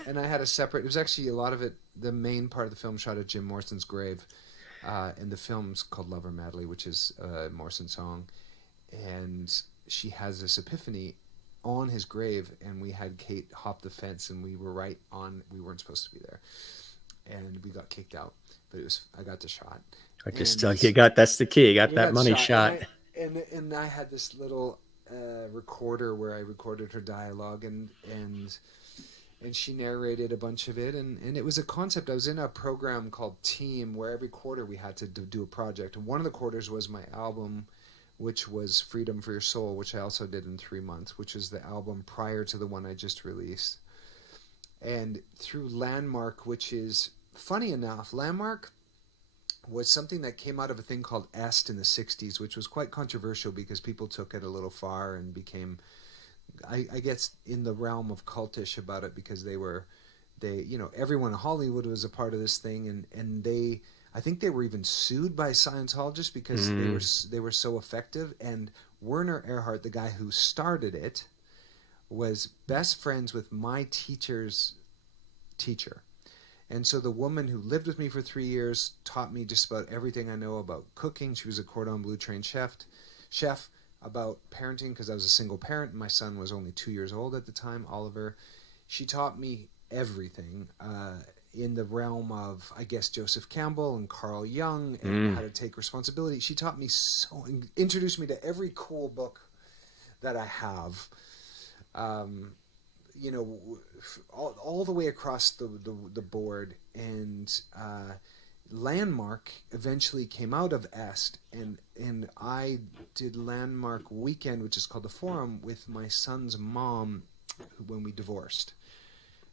And I had a separate. It was actually a lot of it. The main part of the film shot at Jim Morrison's grave, and the film's called "Lover Madly," which is a Morrison song, and she has this epiphany on his grave, and we had Kate hop the fence, and we were right on. We weren't supposed to be there, and we got kicked out. But I got the shot. That's the key. You got that money shot. And I had this little recorder where I recorded her dialogue, and she narrated a bunch of it, and it was a concept. I was in a program called Team, where every quarter we had to do a project. And one of the quarters was my album, which was Freedom for Your Soul, which I also did in 3 months, which is the album prior to the one I just released. And through Landmark, which is, funny enough, Landmark was something that came out of a thing called Est in the 60s, which was quite controversial because people took it a little far and became, I guess, in the realm of cultish about it, because everyone in Hollywood was a part of this thing, and I think they were even sued by Scientologists because they were so effective. And Werner Erhard, the guy who started it, was best friends with my teacher's teacher. And so the woman who lived with me for 3 years taught me just about everything I know about cooking. She was a cordon bleu trained chef, about parenting, because I was a single parent. My son was only 2 years old at the time, Oliver. She taught me everything in the realm of, I guess, Joseph Campbell and Carl Jung, and how to take responsibility. She taught me introduced me to every cool book that I have. All the way across the board, and Landmark eventually came out of Est, and I did Landmark Weekend, which is called the Forum, with my son's mom when we divorced.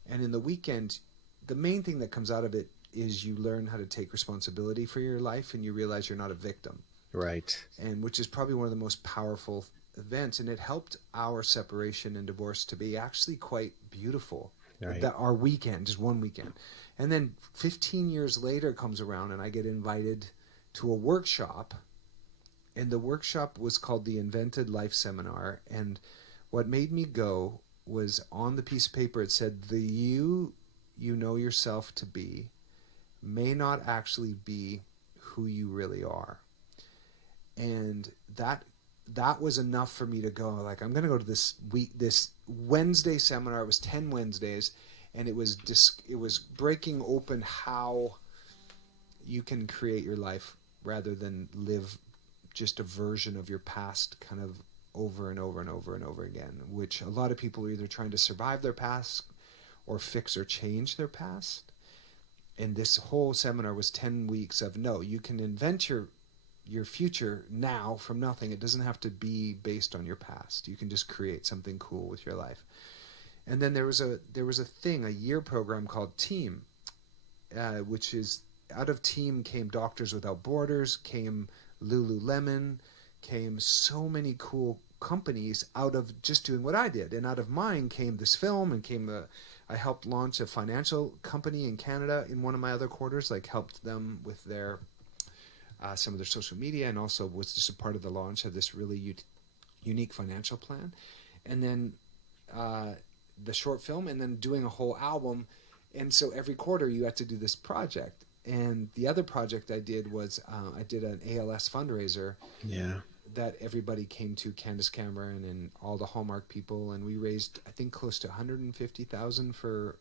And in the weekend, the main thing that comes out of it is you learn how to take responsibility for your life, and you realize you're not a victim. Right. And which is probably one of the most powerful events, and it helped our separation and divorce to be actually quite beautiful. Right. that our weekend, just one weekend. And then 15 years later comes around and I get invited to a workshop, and the workshop was called the Invented Life Seminar. And what made me go was, on the piece of paper it said, the you know yourself to be may not actually be who you really are. And that was enough for me to go, like, I'm going to go to this Wednesday seminar. It was 10 Wednesdays, and it was breaking open how you can create your life rather than live just a version of your past kind of over and over and over and over again, which a lot of people are either trying to survive their past or fix or change their past. And this whole seminar was 10 weeks of, no, you can invent your future now from nothing. It doesn't have to be based on your past. You can just create something cool with your life. And then there was a year program called Team, which is, out of Team came Doctors Without Borders, came Lululemon, came so many cool companies out of just doing what I did. And out of mine came this film, and I helped launch a financial company in Canada in one of my other quarters, like helped them with their some of their social media, and also was just a part of the launch of this really unique financial plan. And then the short film, and then doing a whole album. And so every quarter you had to do this project. And the other project I did was I did an ALS fundraiser. Yeah. That everybody came to, Candace Cameron and all the Hallmark people, and we raised, I think, close to $150,000 for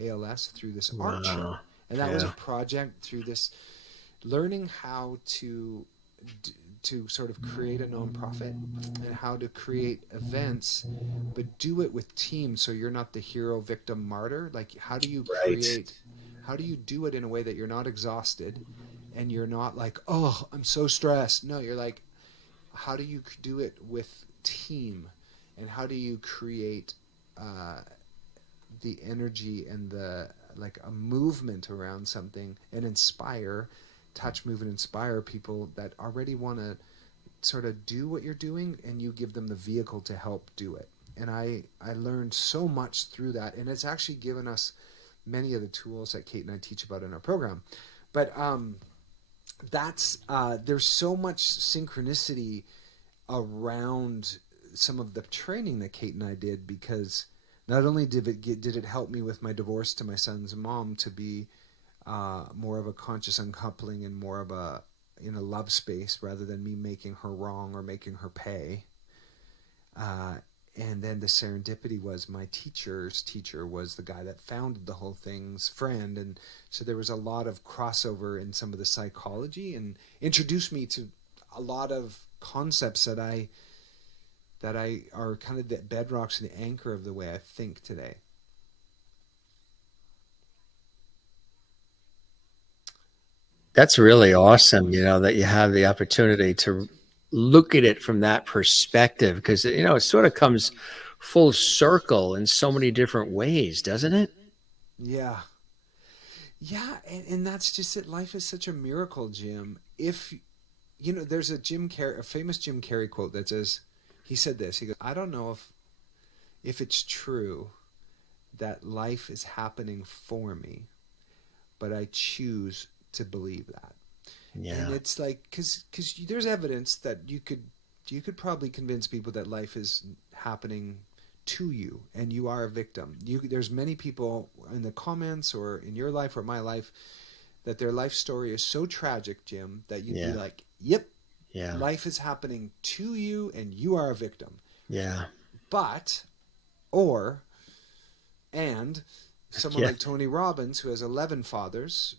ALS through this art show. And that was a project through this, learning how to sort of create a nonprofit and how to create events, but do it with teams, so you're not the hero, victim, martyr. Like, how do you how do you do it in a way that you're not exhausted and you're not like, oh, I'm so stressed? No, you're like, how do you do it with team, and how do you create the energy and the, like, a movement around something, and touch, move, and inspire people that already want to sort of do what you're doing, and you give them the vehicle to help do it. And I learned so much through that, and it's actually given us many of the tools that Kate and I teach about in our program. But there's so much synchronicity around some of the training that Kate and I did, because not only did it help me with my divorce to my son's mom to be more of a conscious uncoupling and more of in a love space rather than me making her wrong or making her pay. And then the serendipity was, my teacher's teacher was the guy that founded the whole thing's friend. And so there was a lot of crossover in some of the psychology, and introduced me to a lot of concepts that I are kind of the bedrocks and the anchor of the way I think today. That's really awesome, that you have the opportunity to look at it from that perspective, because, it sort of comes full circle in so many different ways, doesn't it? Yeah. Yeah, and that's just it. Life is such a miracle, Jim. If, there's a famous Jim Carrey quote that says, he said this, he goes, I don't know if it's true that life is happening for me, but I choose to believe that. Yeah. And it's like, because there's evidence that you could probably convince people that life is happening to you and you are a victim. There's many people in the comments or in your life or my life that their life story is so tragic, Jim, that you'd be like, yep, life is happening to you and you are a victim. Yeah. And someone like Tony Robbins, who has 11 fathers,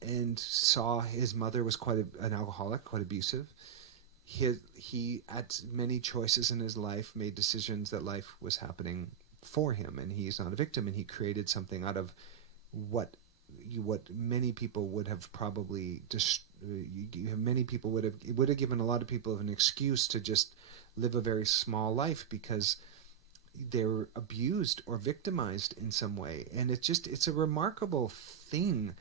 and saw his mother was quite an alcoholic, quite abusive. He at many choices in his life made decisions that life was happening for him, and he's not a victim, and he created something out of what many people would have probably it would have given a lot of people an excuse to just live a very small life because they were abused or victimized in some way. And it's a remarkable thing,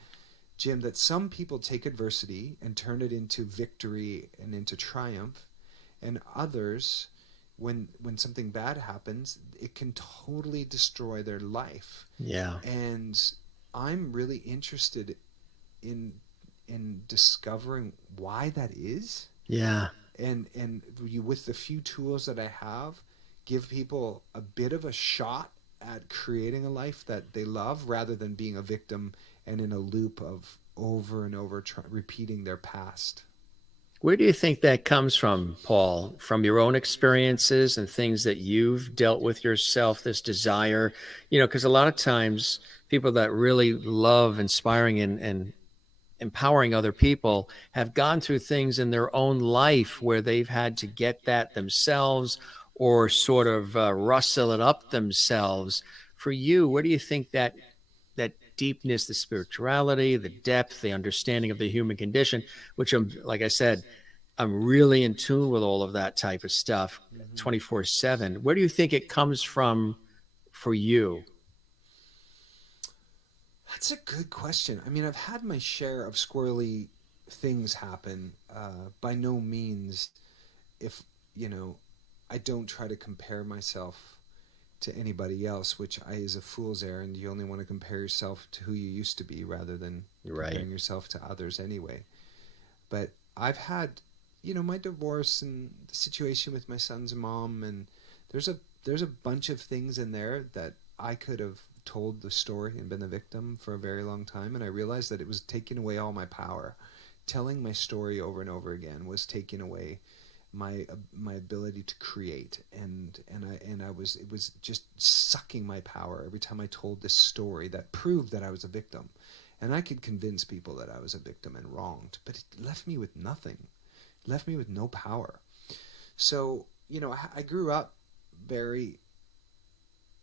Jim, that some people take adversity and turn it into victory and into triumph, and others when something bad happens, it can totally destroy their life. Yeah. And I'm really interested in discovering why that is. Yeah. And with the few tools that I have, give people a bit of a shot at creating a life that they love, rather than being a victim and in a loop of over and over repeating their past. Where do you think that comes from, Paul? From your own experiences and things that you've dealt with yourself, this desire, because a lot of times people that really love inspiring and empowering other people have gone through things in their own life where they've had to get that themselves, or sort of rustle it up themselves. For you, where do you think that deepness, the spirituality, the depth, the understanding of the human condition, which like I said, I'm really in tune with all of that type of stuff 24/7. Where do you think it comes from for you? That's a good question. I mean, I've had my share of squirrely things happen. By no means, if, I don't try to compare myself to anybody else, which is a fool's errand. You only want to compare yourself to who you used to be, rather than comparing yourself to others anyway. But I've had, my divorce and the situation with my son's mom, and there's a bunch of things in there that I could have told the story and been the victim for a very long time, and I realized that it was taking away all my power. Telling my story over and over again was taking away my ability to create, and it was just sucking my power every time I told this story that proved that I was a victim. And I could convince people that I was a victim and wronged, but it left me with nothing. It left me with no power. So, I grew up very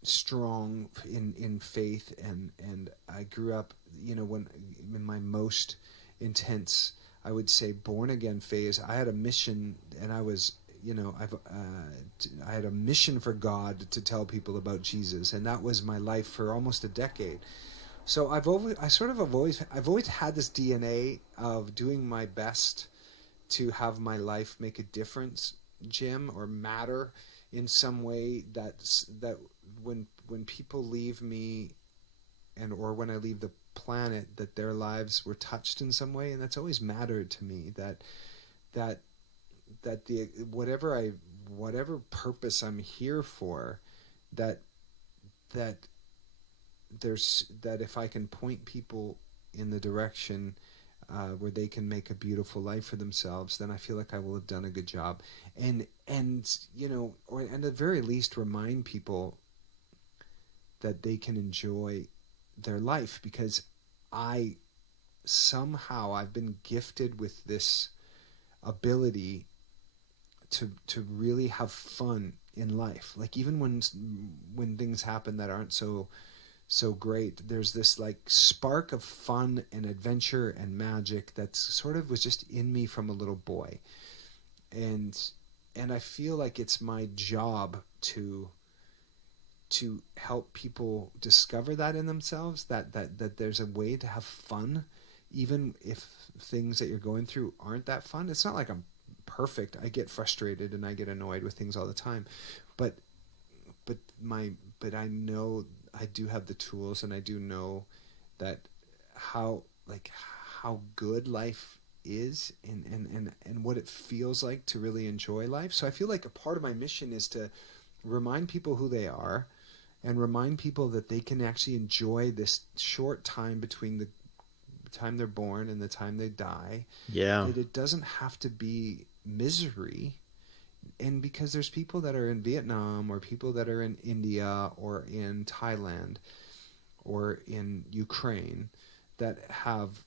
strong in faith, and I grew up, when in my most intense, I would say, born again phase. I had a mission, and I was, I had a mission for God to tell people about Jesus, and that was my life for almost a decade. So I've always had this DNA of doing my best to have my life make a difference, Jim, or matter in some way, that when people leave me, or when I leave the planet, that their lives were touched in some way. And that's always mattered to me, that the whatever purpose I'm here for, that if I can point people in the direction where they can make a beautiful life for themselves, then I feel like I will have done a good job. And or at the very least, remind people that they can enjoy their life, because I've been gifted with this ability to really have fun in life. Like, even when things happen that aren't so great, there's this like spark of fun and adventure and magic that sort of was just in me from a little boy. And I feel like it's my job to help people discover that in themselves, that there's a way to have fun, even if things that you're going through aren't that fun. It's not like I'm perfect. I get frustrated and I get annoyed with things all the time, but I know I do have the tools, and I do know that how good life is, and what it feels like to really enjoy life. So I feel like a part of my mission is to remind people who they are, and remind people that they can actually enjoy this short time between the time they're born and the time they die. Yeah. That it doesn't have to be misery. And because there's people that are in Vietnam, or people that are in India, or in Thailand, or in Ukraine, that have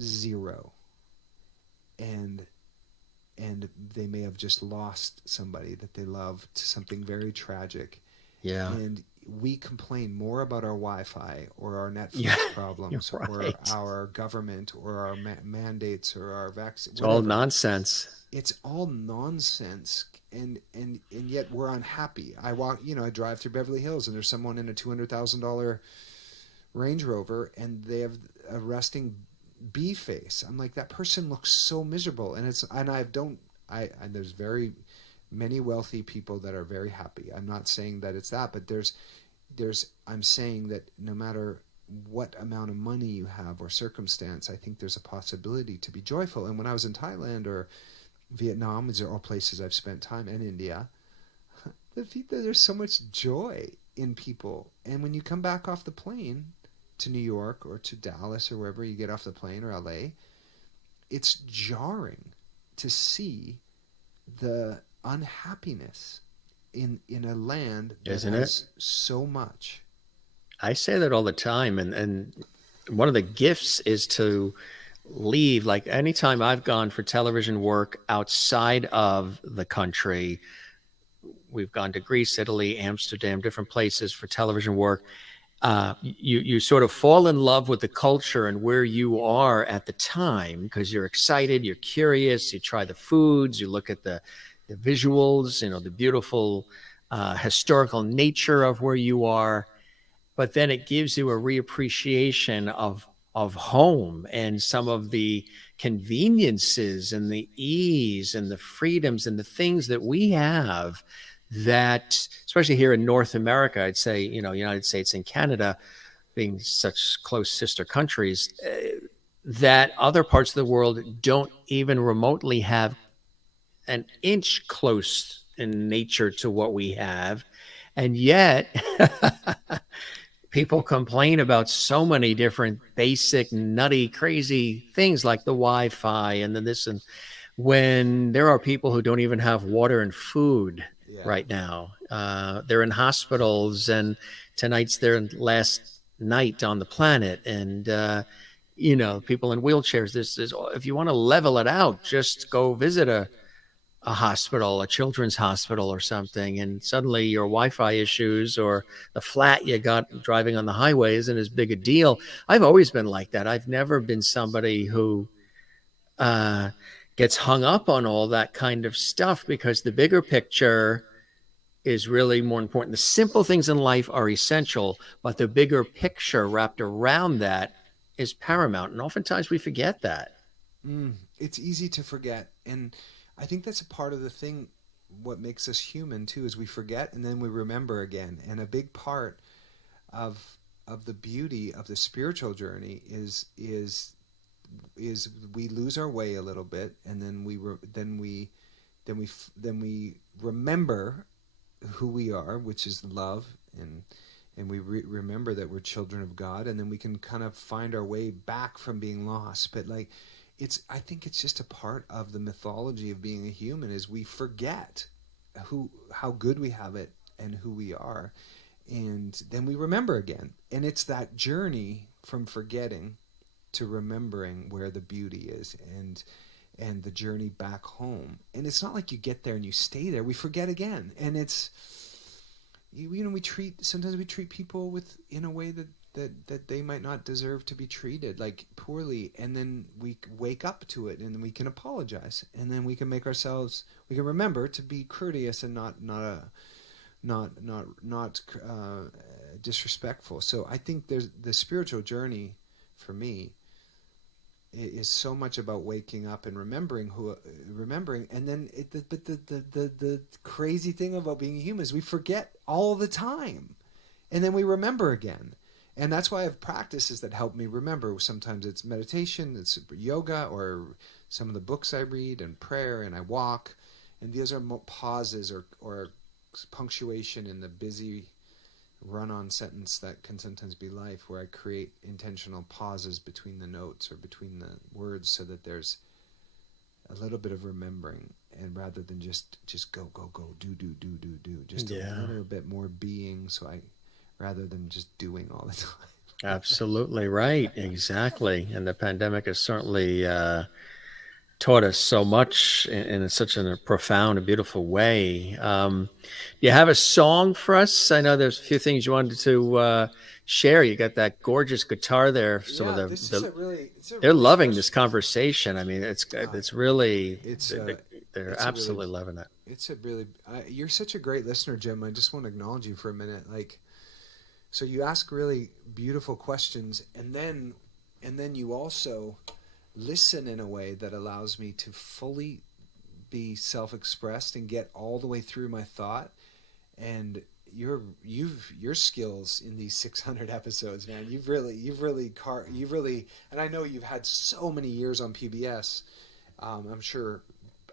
zero. And they may have just lost somebody that they love to something very tragic. Yeah. And we complain more about our Wi-Fi or our Netflix problems, right. or our government, or our mandates, or our vaccine. It's all nonsense. It's all nonsense, and yet we're unhappy. I drive through Beverly Hills, and there's someone in a $200,000 Range Rover, and they have a resting bee face. I'm like, that person looks so miserable, and there's very, many wealthy people that are very happy. I'm not saying that it's that, but I'm saying that no matter what amount of money you have or circumstance, I think there's a possibility to be joyful. And when I was in Thailand or Vietnam, these are all places I've spent time, and India, there's so much joy in people. And when you come back off the plane to New York or to Dallas or wherever you get off the plane, or LA, it's jarring to see the unhappiness in a land that Isn't has it? so much. I say that all the time, and one of the gifts is to leave. Like anytime I've gone for television work outside of the country, we've gone to Greece, Italy, Amsterdam, different places for television work. You sort of fall in love with the culture and where you are at the time, because you're excited, you're curious, you try the foods, you look at the visuals, the beautiful historical nature of where you are. But then it gives you a reappreciation of home and some of the conveniences and the ease and the freedoms and the things that we have, that, especially here in North America, I'd say, United States and Canada being such close sister countries, that other parts of the world don't even remotely have an inch close in nature to what we have. And yet people complain about so many different basic, nutty, crazy things like the Wi-Fi and then this, and when there are people who don't even have water and food right now. They're in hospitals, and tonight's their last night on the planet. And, people in wheelchairs. This is, if you want to level it out, just go visit a hospital, a children's hospital or something, and suddenly your Wi-Fi issues or the flat you got driving on the highway isn't as big a deal. I've always been like that. I've never been somebody who gets hung up on all that kind of stuff, because the bigger picture is really more important. The simple things in life are essential, but the bigger picture wrapped around that is paramount. And oftentimes we forget that. It's easy to forget. And I think that's a part of the thing, what makes us human too, is we forget and then we remember again. And a big part of the beauty of the spiritual journey is we lose our way a little bit, and then we remember who we are, which is love, and we remember that we're children of God, and then we can kind of find our way back from being lost. But I think it's just a part of the mythology of being a human, is we forget how good we have it and who we are, and then we remember again. And it's that journey from forgetting to remembering where the beauty is, and the journey back home. And it's not like you get there and you stay there. We forget again, and it's sometimes we treat people in a way that they might not deserve to be treated, like poorly, and then we wake up to it, and then we can apologize, and then we can remember to be courteous and not disrespectful. So I think there's the spiritual journey for me is so much about waking up and remembering, and then the crazy thing about being a human is we forget all the time, and then we remember again. And that's why I have practices that help me remember. Sometimes it's meditation, it's yoga, or some of the books I read, and prayer, and I walk. And these are pauses or punctuation in the busy run-on sentence that can sometimes be life, where I create intentional pauses between the notes or between the words, so that there's a little bit of remembering, and rather than just go, do, just a little bit more being, rather than just doing all the time. Absolutely right. Exactly. And the pandemic has certainly taught us so much in such a profound and beautiful way. You have a song for us? I know there's a few things you wanted to share. You got that gorgeous guitar there. They're loving this conversation. I mean, they're absolutely loving it. You're such a great listener, Jim. I just want to acknowledge you for a minute. So you ask really beautiful questions, and then you also listen in a way that allows me to fully be self-expressed and get all the way through my thought. And your skills in these 600 episodes, man, you've really, and I know you've had so many years on PBS, I'm sure,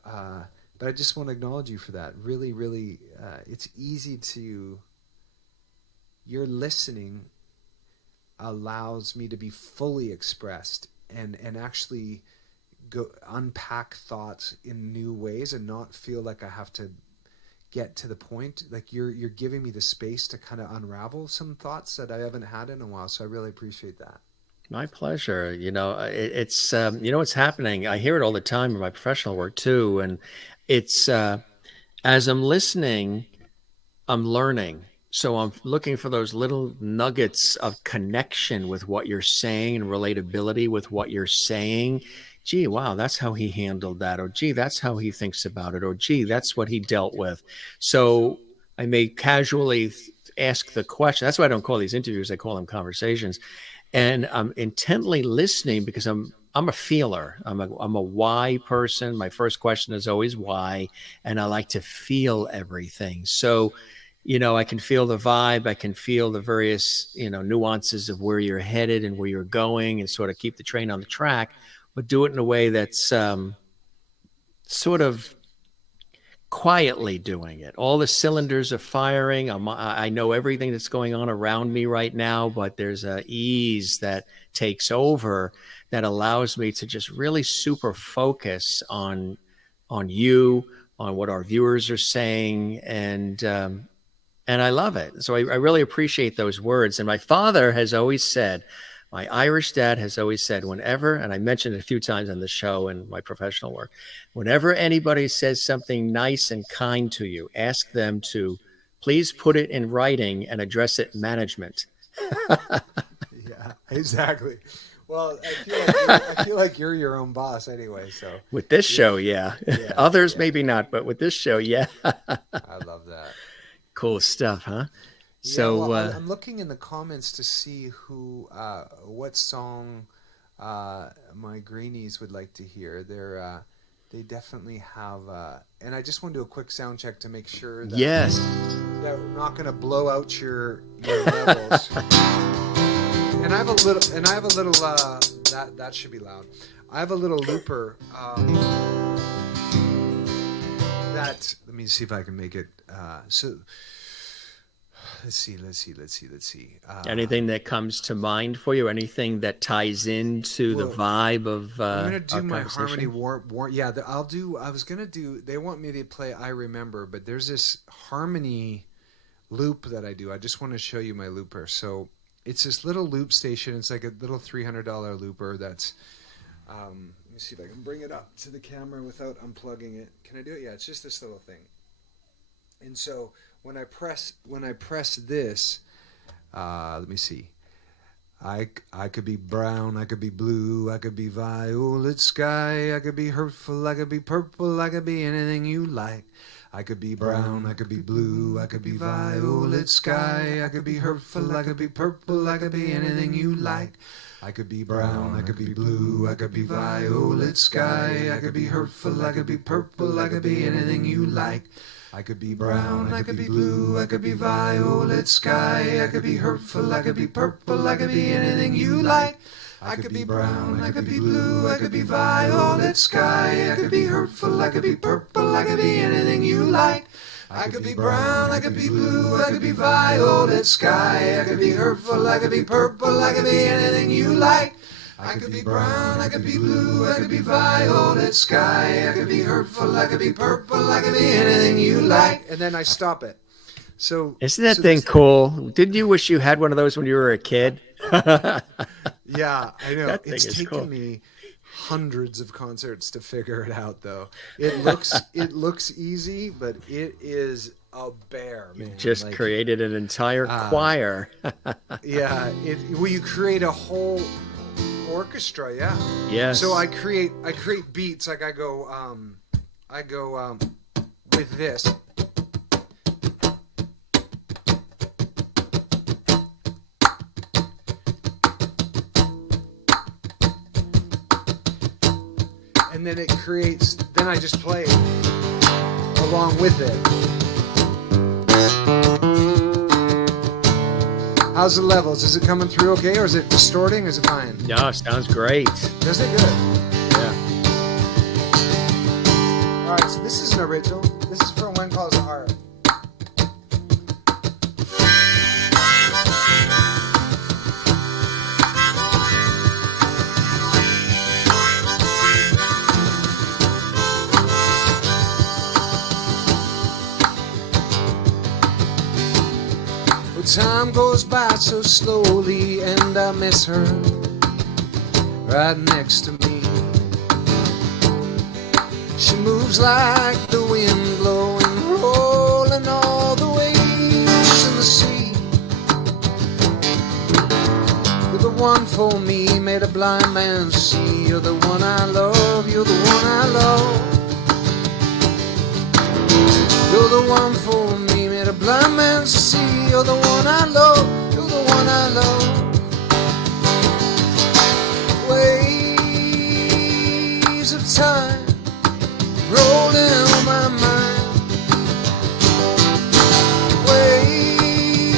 but I just want to acknowledge you for that. Really, really, it's easy to, your listening allows me to be fully expressed and actually go unpack thoughts in new ways and not feel like I have to get to the point. Like you're giving me the space to kind of unravel some thoughts that I haven't had in a while. So I really appreciate that. My pleasure. It's what's happening. I hear it all the time in my professional work too. And it's, as I'm listening, I'm learning. So I'm looking for those little nuggets of connection with what you're saying and relatability with what you're saying. Gee, wow, that's how he handled that. Or gee, that's how he thinks about it. Or gee, that's what he dealt with. So I may casually ask the question. That's why I don't call these interviews. I call them conversations. And I'm intently listening because I'm a feeler. I'm a why person. My first question is always why. And I like to feel everything. So, I can feel the vibe. I can feel the various, nuances of where you're headed and where you're going and sort of keep the train on the track, but do it in a way that's sort of quietly doing it. All the cylinders are firing. I know everything that's going on around me right now, but there's a ease that takes over that allows me to just really super focus on you, on what our viewers are saying, and I love it. So I really appreciate those words. And my father has always said, my Irish dad has always said, whenever, and I mentioned it a few times on the show and my professional work, whenever anybody says something nice and kind to you, ask them to please put it in writing and address it management. Yeah, exactly. Well, I feel like you're your own boss anyway. So with this show, yeah. Others maybe not, but with this show, yeah. I love that. Cool stuff, huh? Yeah, So well, I'm looking in the comments to see what song my Greenies would like to hear. They definitely have, and I just want to do a quick sound check to make sure that, yes, that we're not going to blow out your levels. And I have a little that should be loud. I have a little looper that, let me see if I can make it. So let's see. Anything that comes to mind for you? Anything that ties into the vibe of I'm gonna do my harmony war. Yeah, I'll do. I was gonna do. They want me to play "I Remember," but there's this harmony loop that I do. I just want to show you my looper. So it's this little loop station. It's like a little $300 looper. That's. Let me see if I can bring it up to the camera without unplugging it. Can I do it? Yeah, it's just this little thing. And so when I press this, let me see. I could be brown, I could be blue, I could be violet sky, I could be hurtful, I could be purple, I could be anything you like. I could be brown, I could be blue, I could be violet sky, I could be hurtful, I could be purple, I could be anything you like. I could be brown, I could be blue, I could be violet sky, I could be hurtful, I could be purple, I could be anything you like. I could be brown, I could be blue, I could be violet sky, I could be hurtful, I could be purple, I could be anything you like. I could be brown, I could be blue, I could be violet sky, I could be hurtful, I could be purple, I could be anything you like. I could be brown, I could be blue, I could be violet sky, I could be hurtful, I could be purple, I could be anything you like. I could be brown, I could be blue, I could be violet sky, I could be hurtful, I could be purple, I could be anything you like. And then I stop it. So isn't that thing cool? Didn't you wish you had one of those when you were a kid? Yeah, I know. It's taken cool. me hundreds of concerts to figure it out, though. It looks easy, but it is a bear, man. You just created an entire choir. Yeah, you create a whole orchestra. Yeah. Yes. So I create beats. Like I go with this. And then it creates then I just play along with it. How's the levels? Is it coming through okay, or is it distorting? Is it fine? No, sounds great. Does it? Good. Yeah. All right, so this is an original. This is from When Calls the Heart. Time goes by so slowly, and I miss her right next to me. She moves like the wind blowing, rolling all the waves in the sea. You're the one for me, made a blind man see. You're the one I love, you're the one I love. You're the one for me, made a blind man see. You're the one I love, you're the one I love. Waves of time rolling on my mind. Waves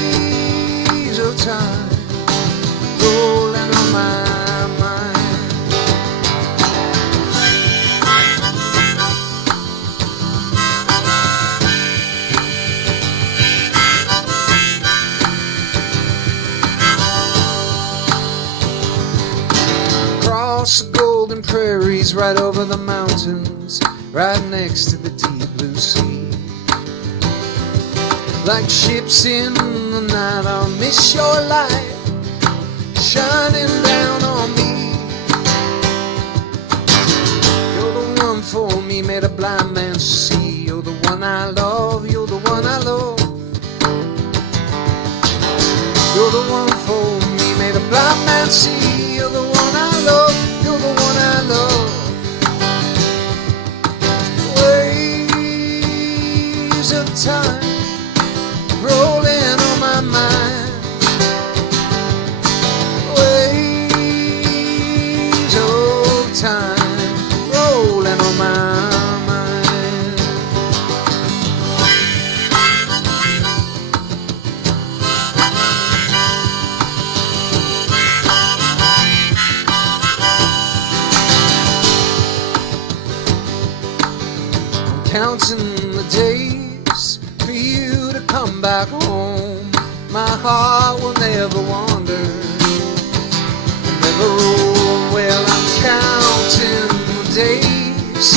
of time rolling on my mind. Across the golden prairies, right over the mountains, right next to the deep blue sea. Like ships in the night, I'll miss your light shining down on me. You're the one for me, made a blind man see. You're the one I love, you're the one I love. You're the one for me, made a blind man see. You're the one I love, you're the one I love. Waves of time rolling on my mind. Waves of time rolling on my mind. Counting the days for you to come back home. My heart will never wander, never roam. Well, I'm counting the days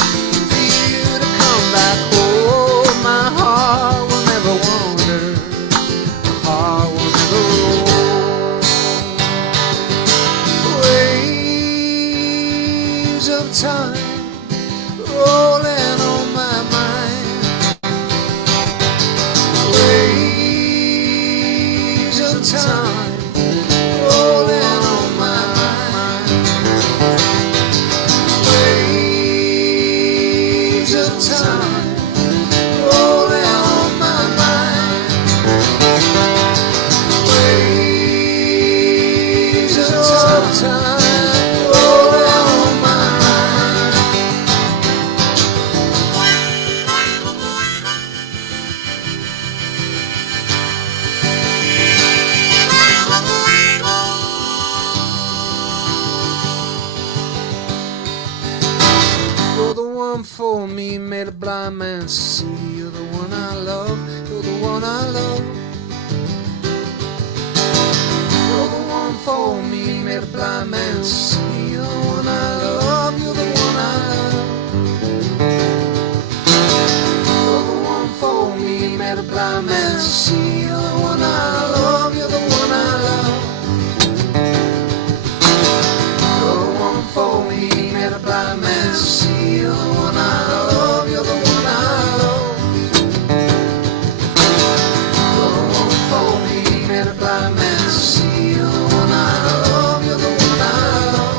for you to come back home. My heart will never wander, my heart will never roam. Waves of time rolling on my mind. Waves of time rolling on my mind. Waves of time rolling on my mind. Waves of time rolling on my mind. You're the one for me, made a blind man see. You're the one I love, you're the one I love. You're the one for me, made a blind man see. You're the one I love, you're the one I love. You're the one for me, made a blind man see. You're the one I love, you're the one I love. You're the one for me, made a blind man see. You're the one I love, you're the one I love. You're the one for me, made a blind man see. You're the one I love, you're the one I love.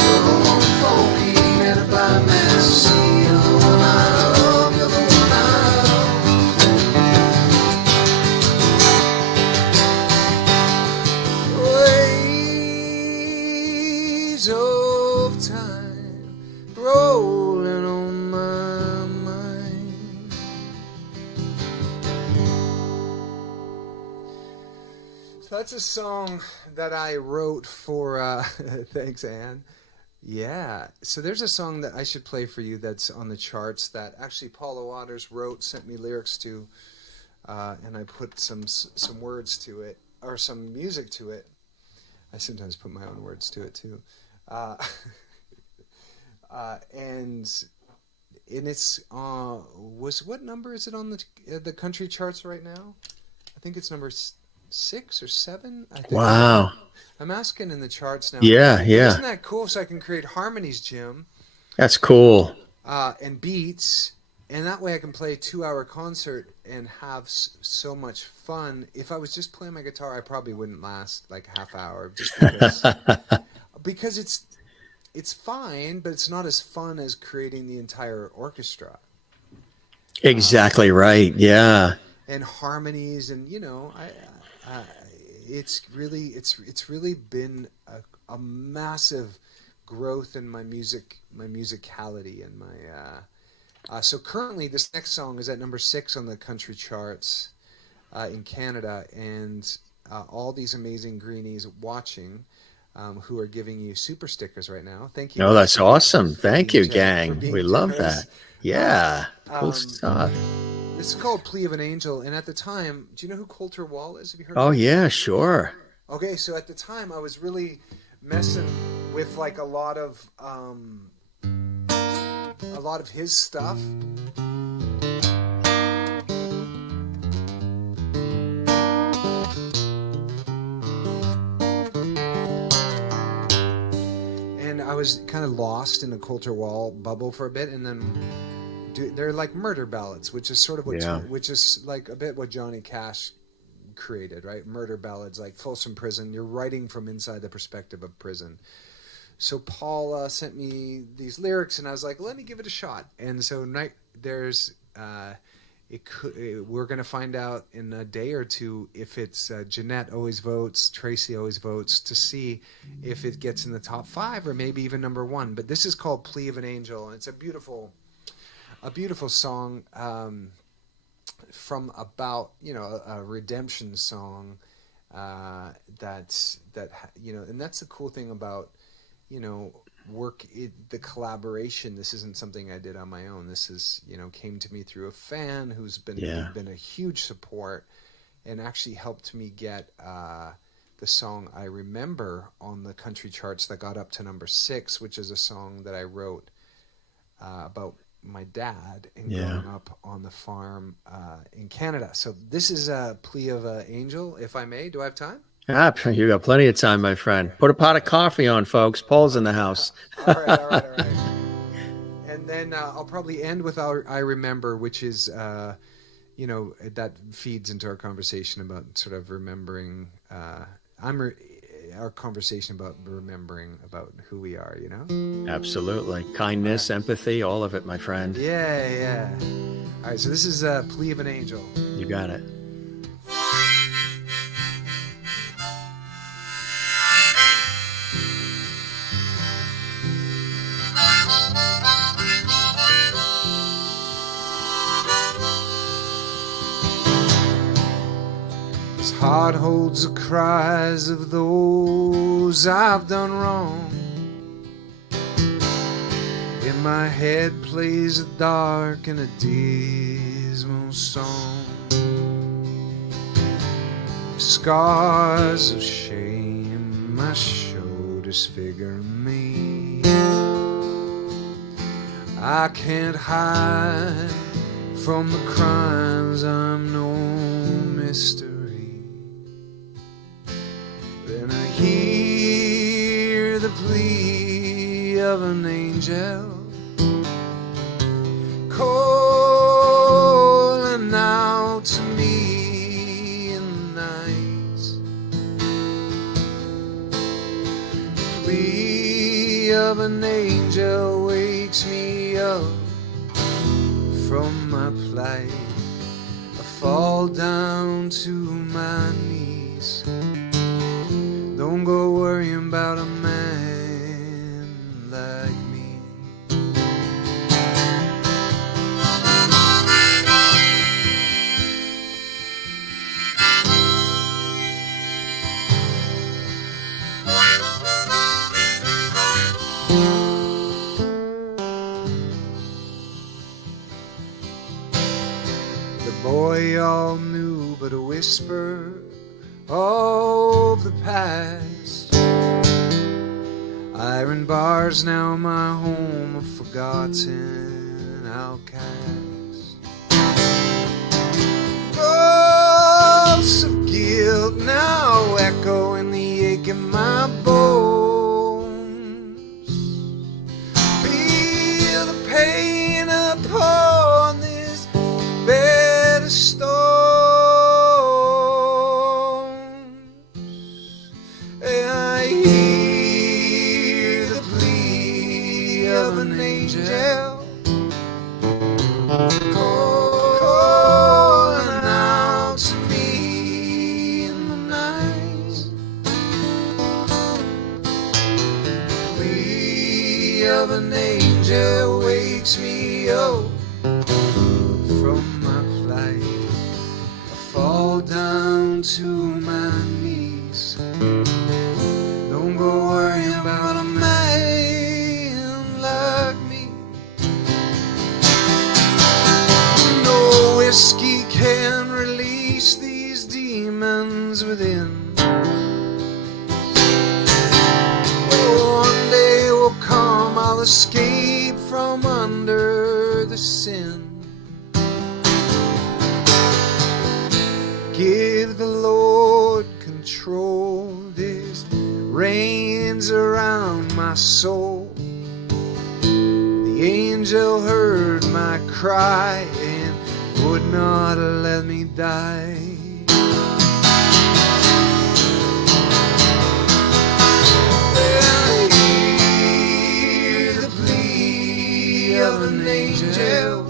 You're the one for me, made a blind man see. You're the one I love, you're the one I love. Waves of time rolling on my mind. So that's a song that I wrote for, thanks, Anne. Yeah, so there's a song that I should play for you that's on the charts that actually Paula Waters wrote, sent me lyrics to, and I put some words to it, or some music to it. I sometimes put my own words to it too. And it's what number is it on the country charts right now? I think it's number 6 or 7. I think. Wow. I'm asking in the charts now. Yeah. Isn't that cool? So I can create harmonies, Jim. That's cool. And beats, and that way I can play a 2-hour concert and have so much fun. If I was just playing my guitar, I probably wouldn't last like a half hour, just because it's fine, but it's not as fun as creating the entire orchestra. Exactly right. Yeah. And harmonies, and it's really been a massive growth in my musicality, and my so currently this next song is at number 6 on the country charts in Canada, and all these amazing Greenies watching who are giving you super stickers right now. Thank you. Oh, that's awesome. Thank you, gang. We love that. Yeah. Cool stuff. This is called Plea of an Angel, and at the time, do you know who Coulter Wall is? Have you heard Oh, of him? yeah, sure. Okay, so at the time, I was really messing with like a lot of his stuff. And I was kind of lost in the Coulter Wall bubble for a bit, and then they're like murder ballads, which is sort of which is like a bit what Johnny Cash created, right? Murder ballads, like Folsom Prison. You're writing from inside the perspective of prison. So Paul sent me these lyrics, and I was like, let me give it a shot. And so we're going to find out in a day or two if it's Jeanette always votes, Tracy always votes, to see if it gets in the top 5 or maybe even number 1. But this is called Plea of an Angel, and it's a beautiful song from about a redemption song and that's the cool thing about the collaboration. This isn't something I did on my own. This is came to me through a fan who's been a huge support and actually helped me get the song I Remember on the country charts that got up to number 6, which is a song that I wrote about my dad and growing up on the farm in Canada. So this is a Plea of an Angel, if I may. Do I have time? You got plenty of time, my friend. Put a pot of coffee on, folks. Paul's in the house. All right. And then I'll probably end with I Remember, which is, that feeds into our conversation about sort of remembering. Our conversation about remembering about who we are, Absolutely. Kindness, empathy, all of it, my friend. Yeah. All right, so this is a Plea of an Angel. You got it. Heart holds the cries of those I've done wrong. In my head plays a dark and a dismal song. Scars of shame my shoulders figure me. I can't hide from the crimes, I'm no mystery. Then I hear the plea of an angel calling out to me in the night. The plea of an angel wakes me up from my plight. I fall down to my knees. Don't go worrying about a man like me. they all knew but a whisper of the past. Iron bars now my home, a forgotten outcast. Ghosts of guilt now echo in the ache in my bones. Feel the pain upon this bed of stones. And I hear the plea of an angel calling out to me in the night. The plea of an angel wakes me up from my plight. I fall down to my knees. Don't go worrying about a man like me. No whiskey can release these demons within. One day will come, I'll escape from under the sin. Give the Lord control, this reigns around my soul. The angel heard my cry and would not let me die. I hear the plea of an angel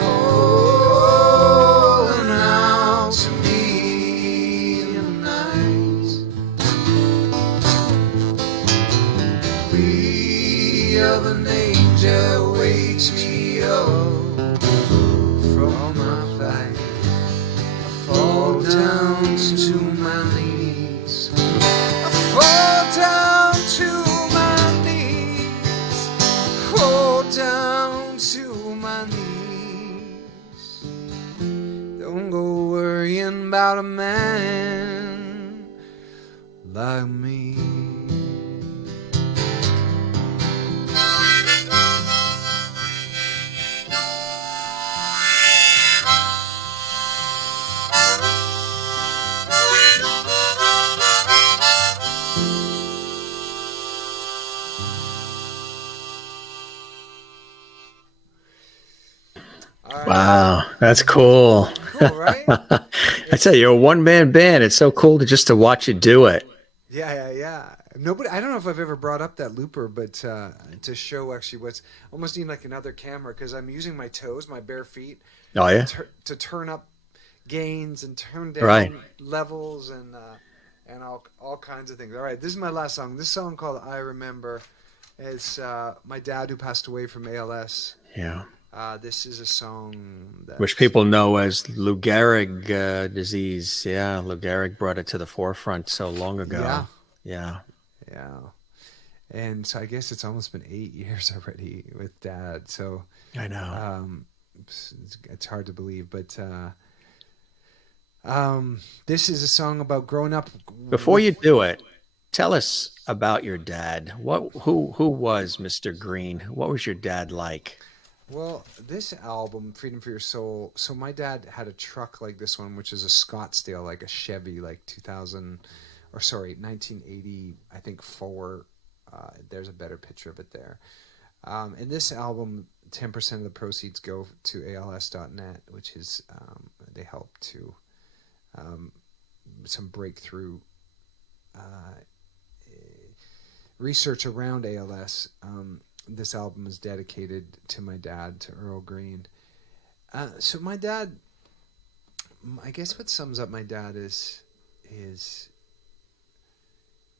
calling out to me in the night. The plea of an angel wakes me up from my flight. I fall down to my knees. I fall down to my knees. Fall down to my knees. Don't go worrying about a man like me. Wow, that's cool. Cool, right? I tell you, you're a one-man band. It's so cool to watch you do it. Yeah. Nobody. I don't know if I've ever brought up that looper, but to show actually what's almost need like another camera because I'm using my toes, my bare feet, Oh yeah, to turn up gains and turn down Right. levels and all kinds of things. All right, this is my last song. This song called "I Remember" is my dad who passed away from ALS. yeah. This is a song that Which people know as Lou Gehrig disease. Yeah, Lou Gehrig brought it to the forefront so long ago. Yeah. And so I guess it's almost been 8 years already with Dad. So I know. it's hard to believe, but this is a song about growing up. Before you do it, tell us about your dad. Who was Mr. Greene? What was your dad like? Well, this album, Freedom for Your Soul, so my dad had a truck like this one, which is a Scottsdale, like a Chevy, like 1980, I think 4. There's a better picture of it there. And this album, 10% of the proceeds go to als.net, which is, they help to some breakthrough research around ALS. This album is dedicated to my dad, to Earl Greene. So my dad, I guess what sums up my dad is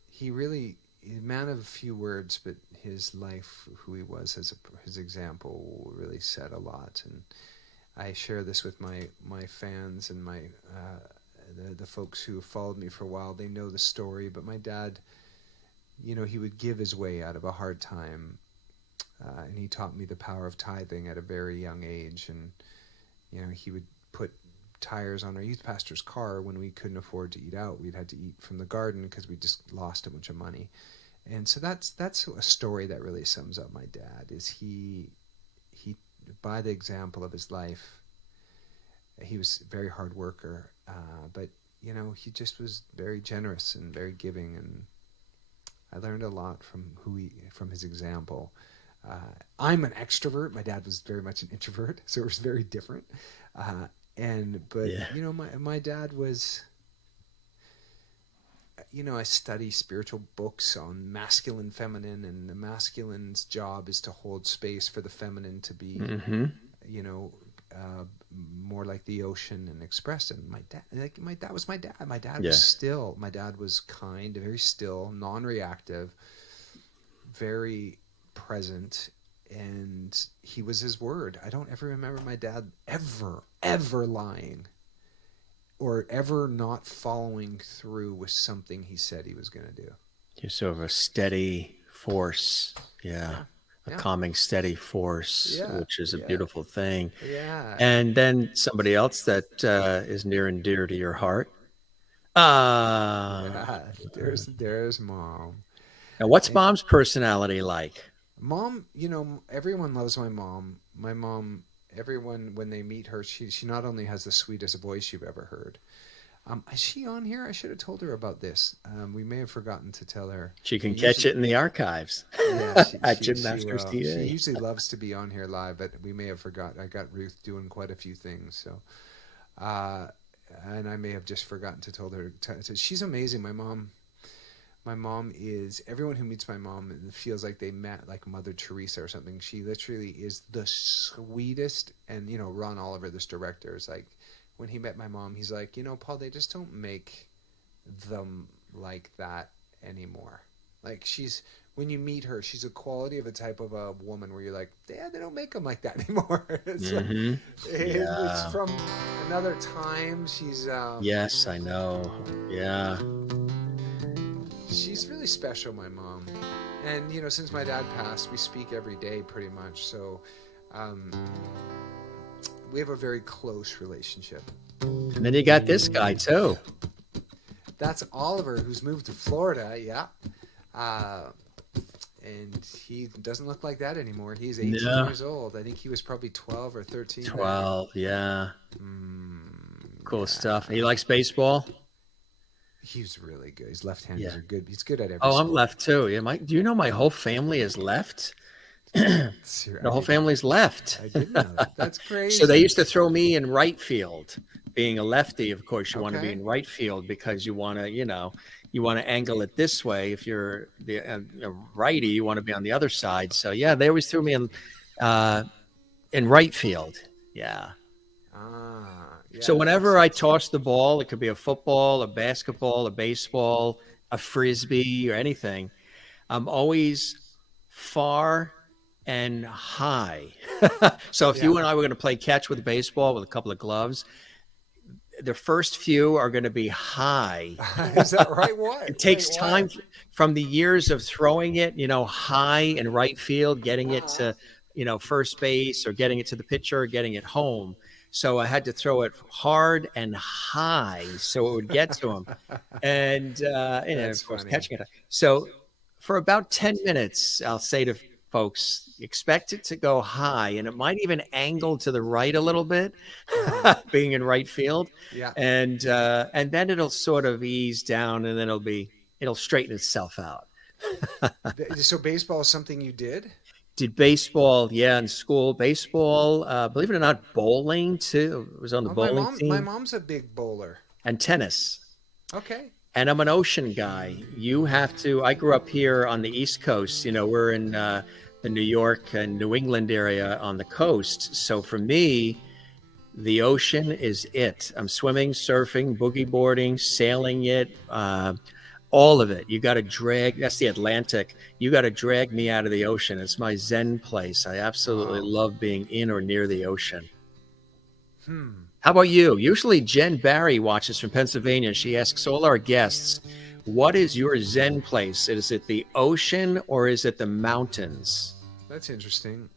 he really, a man of few words, but his life, who he was his example really said a lot. And I share this with my fans and my the folks who have followed me for a while. They know the story, but my dad, he would give his way out of a hard time. And he taught me the power of tithing at a very young age. And, he would put tires on our youth pastor's car when we couldn't afford to eat out. We'd had to eat from the garden because we just lost a bunch of money. And so that's a story that really sums up my dad. Is he by the example of his life, he was a very hard worker, but he just was very generous and very giving, and I learned a lot from his example. I'm an extrovert. My dad was very much an introvert, so it was very different. My dad was, I study spiritual books on masculine, feminine, and the masculine's job is to hold space for the feminine to be, more like the ocean and express it. And my dad was my dad. My dad was still. My dad was kind, very still, non-reactive, very present, and he was his word. I don't ever remember my dad ever lying or ever not following through with something he said he was going to do. You're sort of a steady force. Yeah. A calming, steady force, which is a beautiful thing. Yeah. And then somebody else that is near and dear to your heart. There's Mom. Now, what's Mom's personality like? Mom, everyone loves my mom. My mom, everyone, when they meet her, she not only has the sweetest voice you've ever heard. Is she on here? I should have told her about this. We may have forgotten to tell her. She can catch it in the archives. Yeah, at Jim Masters she TA. She usually loves to be on here live, but we may have forgotten. I got Ruth doing quite a few things, so and I may have just forgotten to tell her. She's amazing. My mom is, everyone who meets my mom feels like they met like Mother Teresa or something. She literally is the sweetest. And Ron Oliver, this director, is like, when he met my mom, he's like, Paul, they just don't make them like that anymore. Like, when you meet her, she's a quality of a type of a woman where you're like, yeah, they don't make them like that anymore. It's from another time. She's yes, I know. Yeah. She's really special, my mom. And since my dad passed, we speak every day pretty much. So we have a very close relationship. And then you got this guy too. That's Oliver, who's moved to Florida. Yeah. And he doesn't look like that anymore. He's 18 years old. I think he was probably 12 or 13. 12, yeah. Cool stuff. He likes baseball? He's really good. His left-handers are good. He's good at every I'm sport. left too. Yeah, do you know my whole family is left? The whole family's left. I didn't know that. That's crazy. So they used to throw me in right field. Being a lefty, of course, you want to be in right field because you want to, you want to angle it this way. If you're the righty, you want to be on the other side. So yeah, they always threw me in right field. Yeah. So whenever I toss the ball, it could be a football, a basketball, a baseball, a frisbee, or anything, I'm always far and high. So if you and I were going to play catch with a baseball with a couple of gloves, the first few are going to be high. Is that right? Why? It takes time from the years of throwing it, high in right field, getting it to, first base, or getting it to the pitcher, or getting it home. So I had to throw it hard and high so it would get to him. And of course, catching it. So for about 10 minutes, I'll say to folks, expect it to go high, and it might even angle to the right a little bit, being in right field. Yeah. And then it'll sort of ease down, and then it'll straighten itself out. So baseball is something you did? Did baseball, in school. Baseball, believe it or not, bowling too. I was on the bowling team. My mom's a big bowler. And tennis. Okay. And I'm an ocean guy. I grew up here on the East Coast. We're in the New York and New England area on the coast. So for me, the ocean is it. I'm swimming, surfing, boogie boarding, sailing it, all of it. You got to that's the Atlantic. You got to drag me out of the ocean. It's my Zen place. I absolutely love being in or near the ocean. How about you? Usually Jen Barry watches from Pennsylvania. She asks all our guests, what is your Zen place? Is it the ocean or is it the mountains? That's interesting.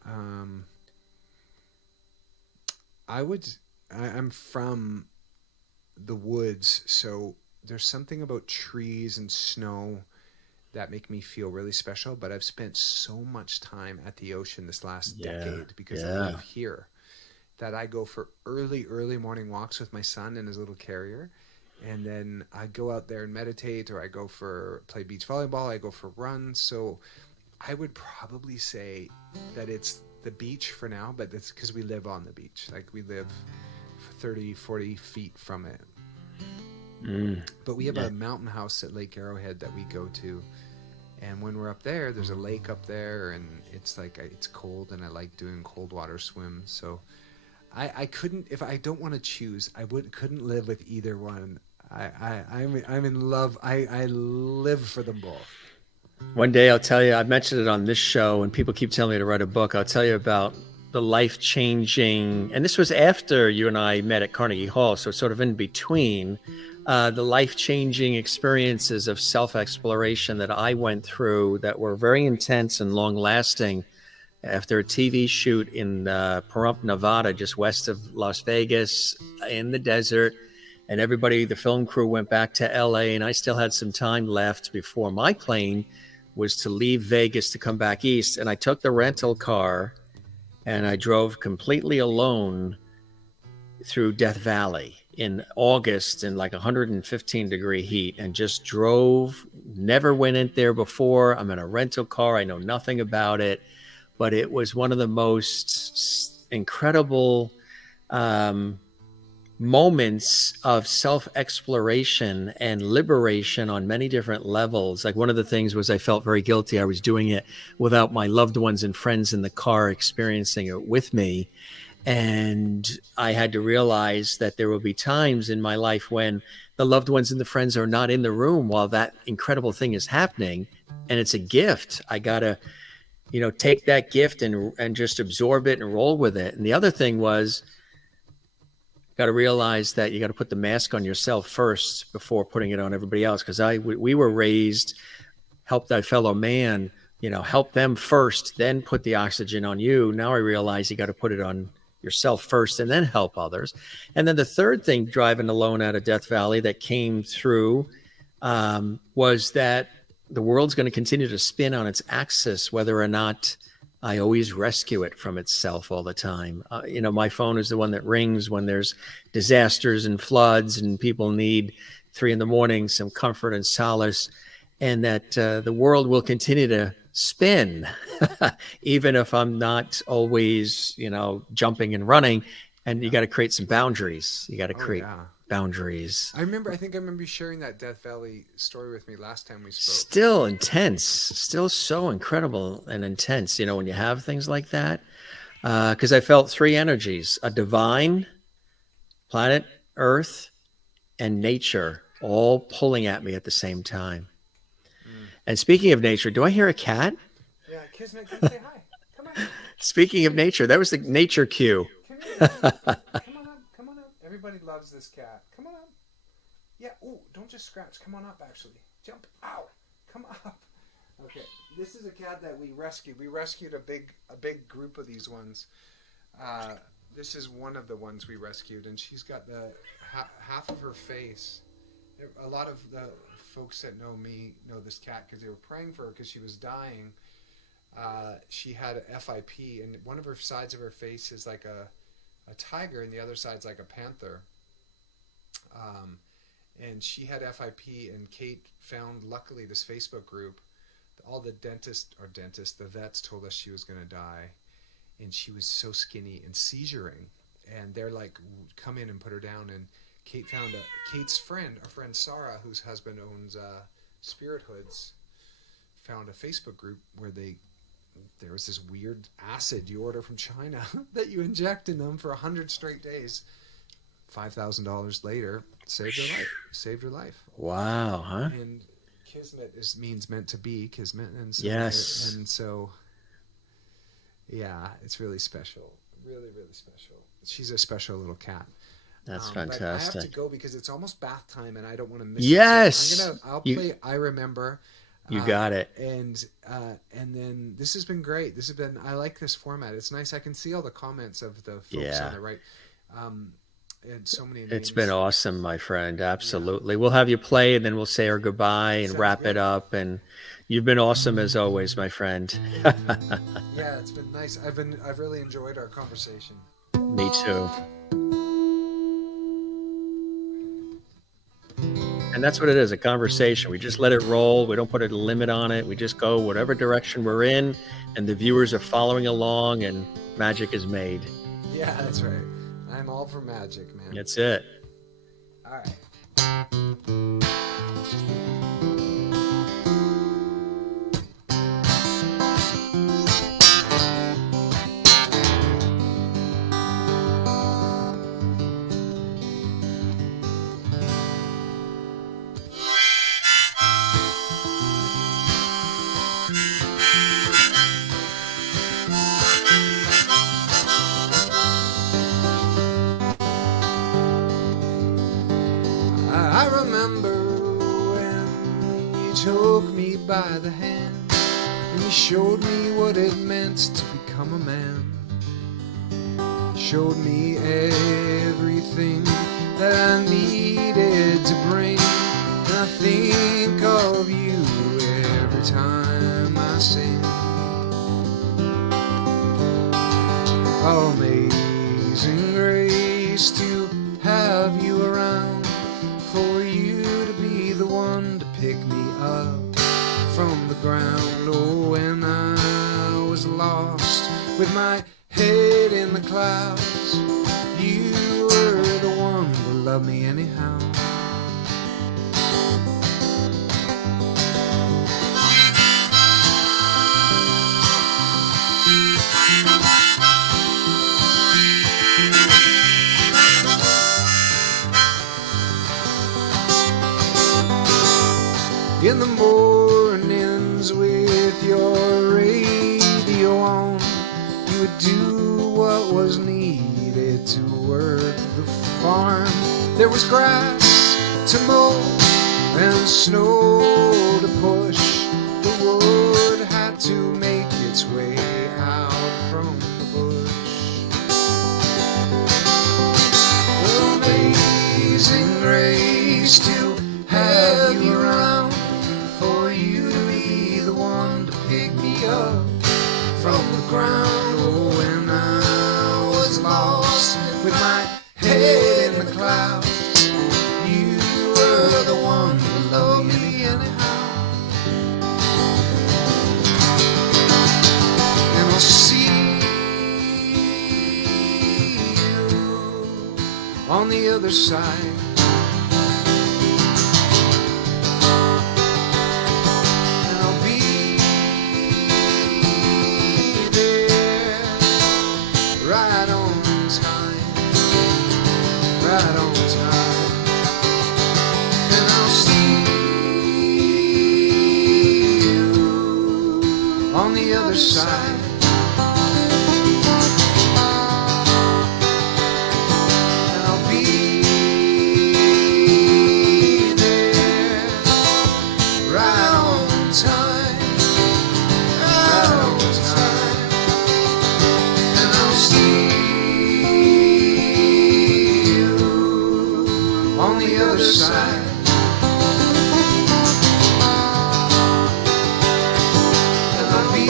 I would I'm from the woods, so there's something about trees and snow that make me feel really special. But I've spent so much time at the ocean this last decade because I live here, that I go for early morning walks with my son in his little carrier. And then I go out there and meditate, or I go play beach volleyball, I go for runs. So I would probably say that it's the beach for now, but it's because we live on the beach. Like, we live 30, 40 feet from it. But we have a mountain house at Lake Arrowhead that we go to. And when we're up there, there's a lake up there, and it's like, it's cold, and I like doing cold water swims. So I couldn't, if I don't want to choose, couldn't live with either one. I'm in love. I live for them both. One day I'll tell you, I've mentioned it on this show, and people keep telling me to write a book. I'll tell you about the life-changing, and this was after you and I met at Carnegie Hall, so it's sort of in between, the life-changing experiences of self-exploration that I went through that were very intense and long-lasting after a TV shoot in Pahrump, Nevada, just west of Las Vegas, in the desert. And everybody, the film crew, went back to LA, and I still had some time left before my plane was to leave Vegas to come back east. And I took the rental car and I drove completely alone through Death Valley in August in like 115-degree heat, and just drove, never went in there before. I'm in a rental car. I know nothing about it, but it was one of the most incredible moments of self-exploration and liberation on many different levels. Like, one of the things was I felt very guilty. I was doing it without my loved ones and friends in the car experiencing it with me. And I had to realize that there will be times in my life when the loved ones and the friends are not in the room while that incredible thing is happening. And it's a gift. I got to, take that gift and just absorb it and roll with it. And the other thing was, got to realize that you got to put the mask on yourself first before putting it on everybody else. Because we were raised, help thy fellow man, help them first, then put the oxygen on you. Now I realize you got to put it on yourself first and then help others. And then the third thing, driving alone out of Death Valley, that came through was that the world's going to continue to spin on its axis, whether or not I always rescue it from itself all the time. My phone is the one that rings when there's disasters and floods and people need 3 a.m, some comfort and solace, and that the world will continue to spin, even if I'm not always, jumping and running. And you got to create some boundaries. You got to create boundaries. I think I remember you sharing that Death Valley story with me last time we spoke. Still intense, still so incredible and intense, when you have things like that. Because I felt 3 energies: a divine, planet Earth, and nature, all pulling at me at the same time. And speaking of nature, do I hear a cat? Yeah, Kismet, come say hi. Come on. Speaking of nature, that was the nature cue. Come on up. Everybody loves this cat. Come on up. Yeah. Oh, don't just scratch. Come on up. Actually, jump. Ow. Come up. Okay. This is a cat that we rescued. We rescued a big group of these ones. This is one of the ones we rescued, and she's got the half of her face. A lot of the folks that know me know this cat because they were praying for her because she was dying. She had a FIP, and one of her sides of her face is like a tiger, and the other side's like a panther. And she had FIP, and Kate found, luckily, this Facebook group. All the the vets told us she was going to die, and she was so skinny and seizuring, and they're like, come in and put her down. And Kate found Kate's friend, our friend Sarah, whose husband owns Spirit Hoods, found a Facebook group where there was this weird acid you order from China that you inject in them for 100 straight days. $5,000 later, saved her life. Wow, huh? And Kismet means meant to be, Kismet, and so, yes, and so, yeah, it's really special, really, really special. She's a special little cat. That's fantastic. But I have to go because it's almost bath time, and I don't want to miss. Yes, it. So I'll play I Remember. You got it. And then this has been great. I like this format. It's nice. I can see all the comments of the folks on the right. and so many names. It's been awesome, my friend. Absolutely. We'll have you play, and then we'll say our goodbye and wrap it up. And you've been awesome as always, my friend. Yeah, it's been nice. I've really enjoyed our conversation. Me too. And that's what it is, a conversation. We just let it roll. We don't put a limit on it. We just go whatever direction we're in, and the viewers are following along, and magic is made. Yeah, that's right. I'm all for magic, man. That's it. All right. I remember when you took me by the hand and you showed me what it meant to become a man. Showed me everything that I needed to bring, and I think of you every time I sing. Amazing grace to have you around, for you to be the one to pick me up from the ground. Oh, when I was lost with my head in the clouds, you were the one to love me anyhow. In the mornings with your radio on, you would do what was needed to work the farm. There was grass to mow and snow to push. The wood had to make its way out from the bush. Amazing grace to have you around, for you to be the one to pick me up from the ground. Oh, when I was lost with my head in the clouds, you were the one to love me anyhow. And I'll see you on the other side. Right on time, and I'll see you on the other side. And I'll be there, right on time, right on time, and I'll see on the other side. And I'll be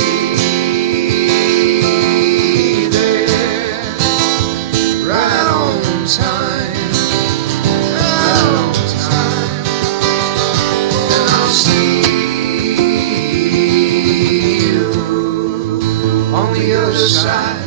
there, right on time, right on time. And I'll see you on the other side.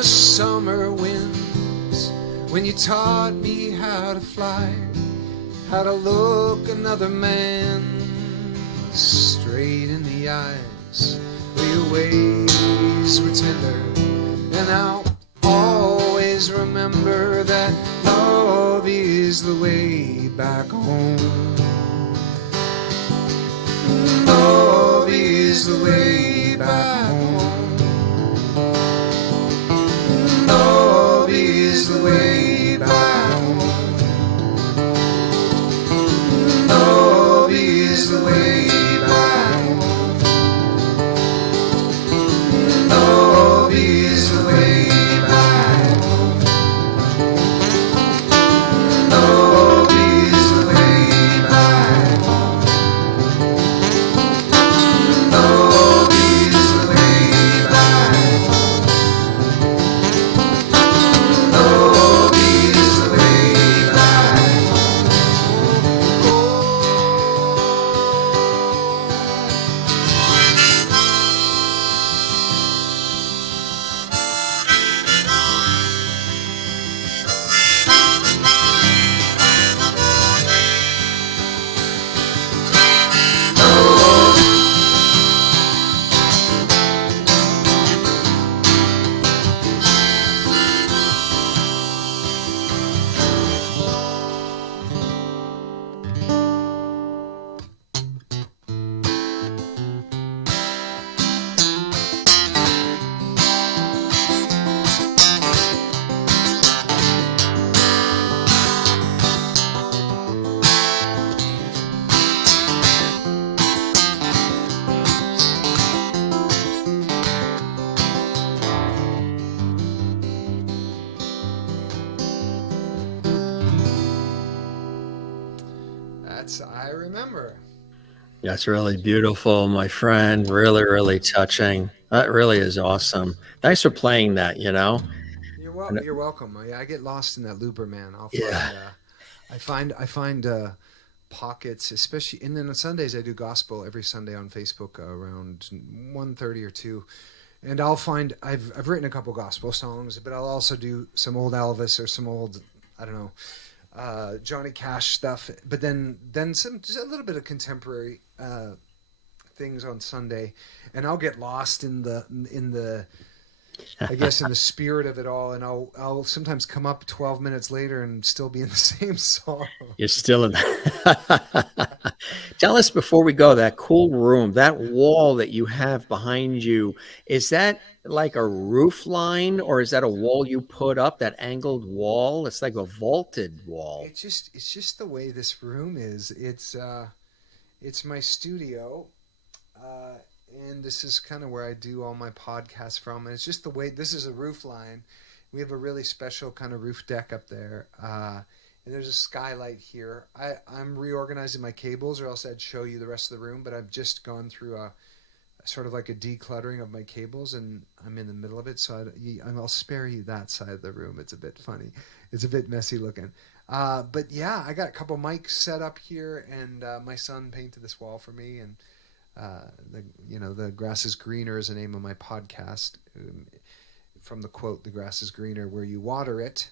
Summer winds, when you taught me how to fly, how to look another man straight in the eyes, where your ways were tender, and I'll always remember that love is the way back home. Love is the way back home. Love is the way back home. Love is the way back home. Love is the way back home. Love is the way back home. Love is the way back home. Love is the way back That's I Remember. That's really beautiful, my friend. Really, really touching. That really is awesome. Thanks for playing that, you know? You're welcome. I get lost in that looper, man. Yeah. I find pockets, especially, and then on Sundays I do gospel every Sunday on Facebook around 1:30 or 2. And I've written a couple gospel songs, but I'll also do some old Elvis or some old, I don't know, Johnny Cash stuff. But then some, just a little bit of contemporary things on Sunday, and I'll get lost in the I guess in the spirit of it all, and I'll sometimes come up 12 minutes later and still be in the same song. You're still in. Tell us before we go, that cool room, that wall that you have behind you, is that like a roof line, or is that a wall you put up, that angled wall? It's like a vaulted wall. It's just the way this room is. It's my studio, and this is kind of where I do all my podcasts from. And it's just the way, this is a roof line. We have a really special kind of roof deck up there. And there's a skylight here. I'm reorganizing my cables, or else I'd show you the rest of the room. But I've just gone through a sort of like a decluttering of my cables, and I'm in the middle of it. So I'll spare you that side of the room. It's a bit funny. It's a bit messy looking. But yeah, I got a couple mics set up here, and my son painted this wall for me. And the grass is greener is the name of my podcast, from the quote, "The grass is greener where you water it."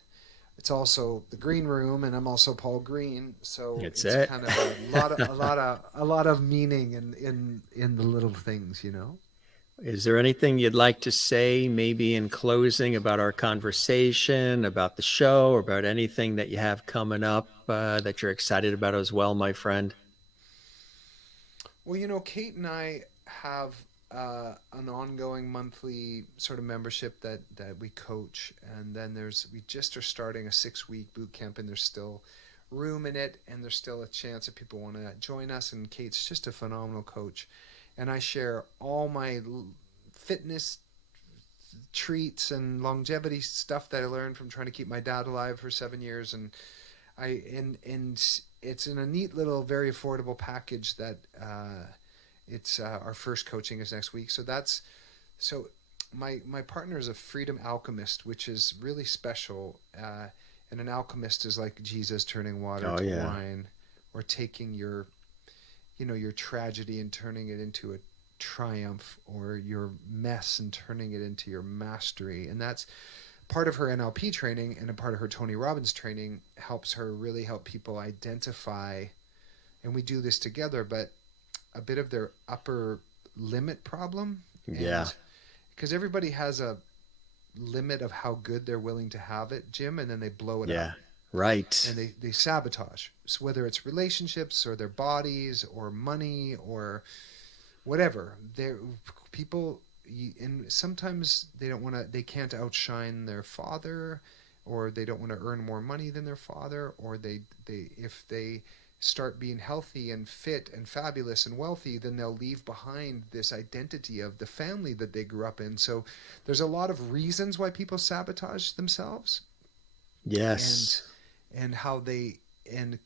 It's also the Green Room, and I'm also Paul Greene, so it's kind of a lot of meaning in the little things, you know. Is there anything you'd like to say, maybe in closing, about our conversation, about the show, or about anything that you have coming up that you're excited about as well, my friend? Well, you know, Kate and I have an ongoing monthly sort of membership that we coach, and then we just are starting a 6-week boot camp, and there's still room in it, and there's still a chance that people want to join us. And Kate's just a phenomenal coach, and I share all my fitness treats and longevity stuff that I learned from trying to keep my dad alive for 7 years, and it's in a neat little, very affordable package that it's our first coaching is next week. So my partner is a freedom alchemist, which is really special. And an alchemist is like Jesus turning water to wine, or taking your tragedy and turning it into a triumph, or your mess and turning it into your mastery. And that's part of her NLP training and a part of her Tony Robbins training helps her really help people identify, and we do this together, but a bit of their upper limit problem. Yeah. Because everybody has a limit of how good they're willing to have it, Jim, and then they blow it up. Right. And they sabotage. So whether it's relationships or their bodies or money or whatever, people, and sometimes they can't outshine their father, or they don't want to earn more money than their father, or if they start being healthy and fit and fabulous and wealthy, then they'll leave behind this identity of the family that they grew up in. So there's a lot of reasons why people sabotage themselves. Yes. And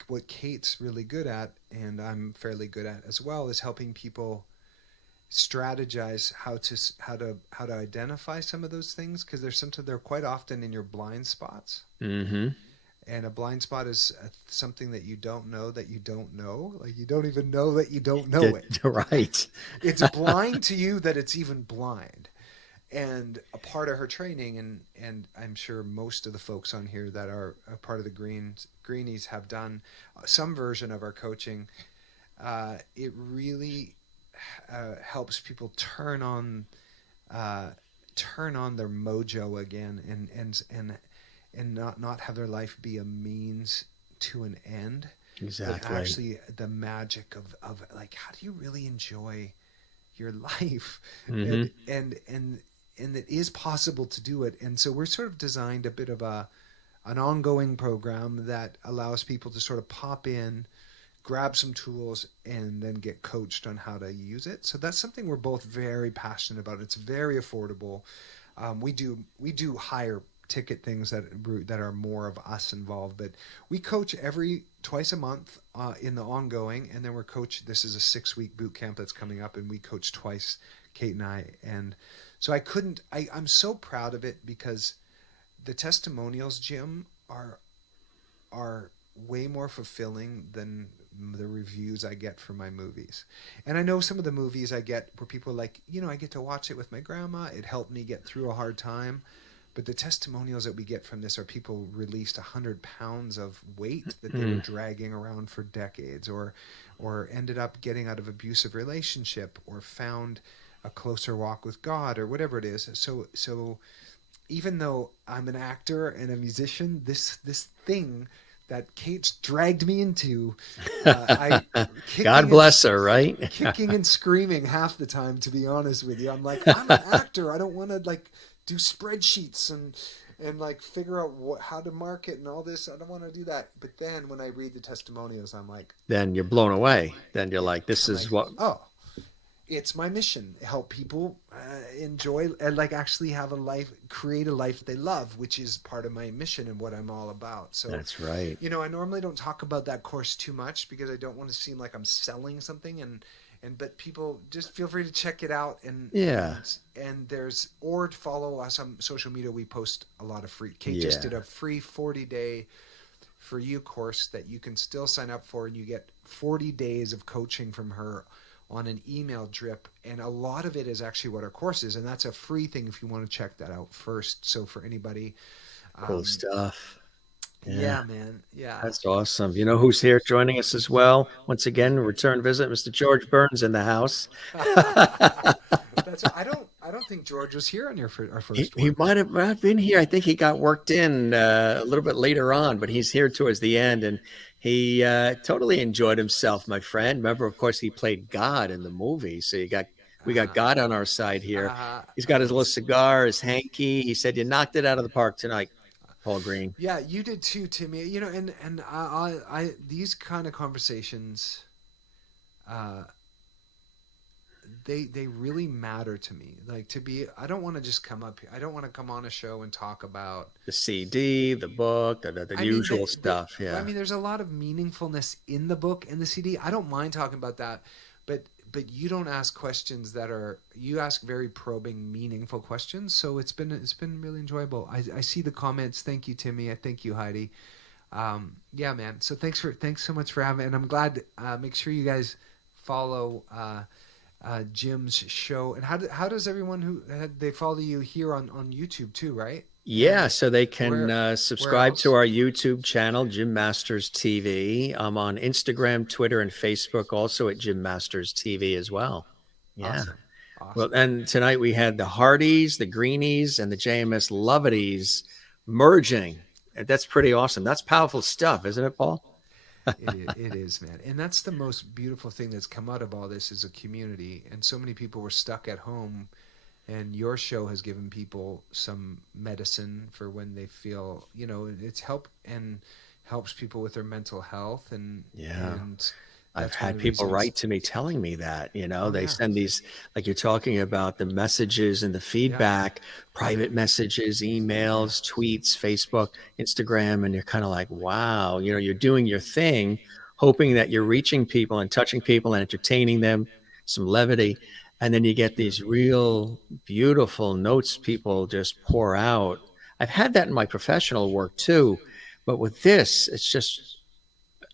what Kate's really good at, and I'm fairly good at as well, is helping people strategize how to identify some of those things, because they're quite often in your blind spots. Mm-hmm. And a blind spot is something that you don't know that you don't know. Like, you don't even know that you don't know it. Right. It's blind to you that it's even blind. And a part of her training, and I'm sure most of the folks on here that are a part of the Greenies have done some version of our coaching. It really helps people turn on their mojo again, and not have their life be a means to an end. Exactly. But actually the magic of like, how do you really enjoy your life? Mm-hmm. And it is possible to do it. And so we're sort of designed a bit of an ongoing program that allows people to sort of pop in, grab some tools, and then get coached on how to use it. So that's something we're both very passionate about. It's very affordable. We do higher ticket things that are more of us involved, but we coach twice a month in the ongoing, and then this is a 6-week boot camp that's coming up, and we coach twice, Kate and I. And so I'm so proud of it, because the testimonials, Jim, are way more fulfilling than the reviews I get for my movies. And I know some of the movies I get where people are like, I get to watch it with my grandma. It helped me get through a hard time. But the testimonials that we get from this are people released 100 pounds of weight that they were dragging around for decades, or ended up getting out of abusive relationship, or found a closer walk with God, or whatever it is. So even though I'm an actor and a musician, this thing that Kate's dragged me into, God bless her, right? Kicking and screaming half the time, to be honest with you. I'm like, I'm an actor. I don't want to do spreadsheets and like figure out how to market and all this. I don't want to do that. But then when I read the testimonials, I'm like, then you're blown away. Then you're like, this is what. Oh, it's my mission. Help people enjoy and actually have a life, create a life they love, which is part of my mission and what I'm all about. So that's right. I normally don't talk about that course too much, because I don't want to seem like I'm selling something, but people just feel free to check it out, and or follow us on social media. We post a lot of free. Kate just did a free 40-day for you course that you can still sign up for, and you get 40 days of coaching from her on an email drip, and a lot of it is actually what our course is, and that's a free thing if you want to check that out first. So for anybody, cool stuff. Yeah, man. Yeah. That's awesome. You know who's here joining us as well? Once again, return visit, Mr. George Burns in the house. I don't think George was here on our first one. He might have been here. I think he got worked in a little bit later on, but he's here towards the end, and he totally enjoyed himself, my friend. Remember, of course, he played God in the movie, so we got God on our side here. He's got his little cigar, his hanky. He said, "You knocked it out of the park tonight, Paul Greene." Yeah, you did too, Timmy. And I these kind of conversations, they really matter to me. I don't want to just come up here. I don't want to come on a show and talk about the CD, the book, the usual stuff. Yeah. I mean, there's a lot of meaningfulness in the book and the CD. I don't mind talking about that, but you don't ask questions you ask very probing, meaningful questions. So it's been really enjoyable. I see the comments. Thank you, Timmy. I thank you, Heidi. Yeah, man. So thanks so much for having me. And I'm glad, make sure you guys follow, Jim's show. And how does everyone they follow you here on YouTube too, right? Yeah, And so they can where subscribe to else? our YouTube channel, Jim Masters TV. I'm on Instagram, Twitter, and Facebook, also at Jim Masters TV as well. Yeah. Awesome. Well, Awesome. and tonight we had the Hardys, the Greenies, and the JMS Lovitties merging. And that's pretty awesome. That's powerful stuff, isn't it, Paul? It is, man. And that's the most beautiful thing that's come out of all this is a community. And so many people were stuck at home, and your show has given people some medicine for when they feel, it's helps people with their mental health. Yeah. And I've that's one had of the people reasons. write to me telling me that, Oh, they yeah. send these, like you're talking about, the messages and the feedback, private messages, emails, tweets, Facebook, Instagram, and you're kind of like, wow, you're doing your thing, hoping that you're reaching people and touching people and entertaining them, some levity. And then you get these real beautiful notes people just pour out. I've had that in my professional work too, but with this, it's just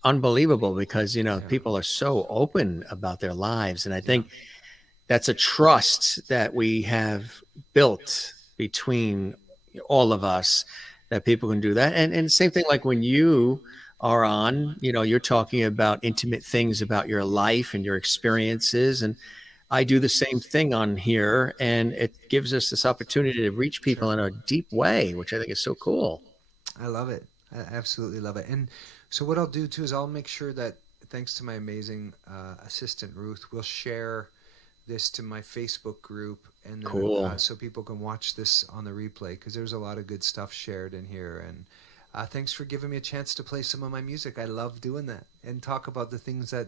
unbelievable because people are so open about their lives, and I think that's a trust that we have built between all of us, that people can do that. And same thing, like when you are on, you're talking about intimate things about your life and your experiences, and I do the same thing on here, and it gives us this opportunity to reach people in a deep way, which I think is so cool. I love it. I absolutely love it. And so what I'll do too is I'll make sure that, thanks to my amazing assistant Ruth, we'll share this to my Facebook group, and then, Cool. so people can watch this on the replay, because there's a lot of good stuff shared in here. And thanks for giving me a chance to play some of my music. I love doing that and talk about the things that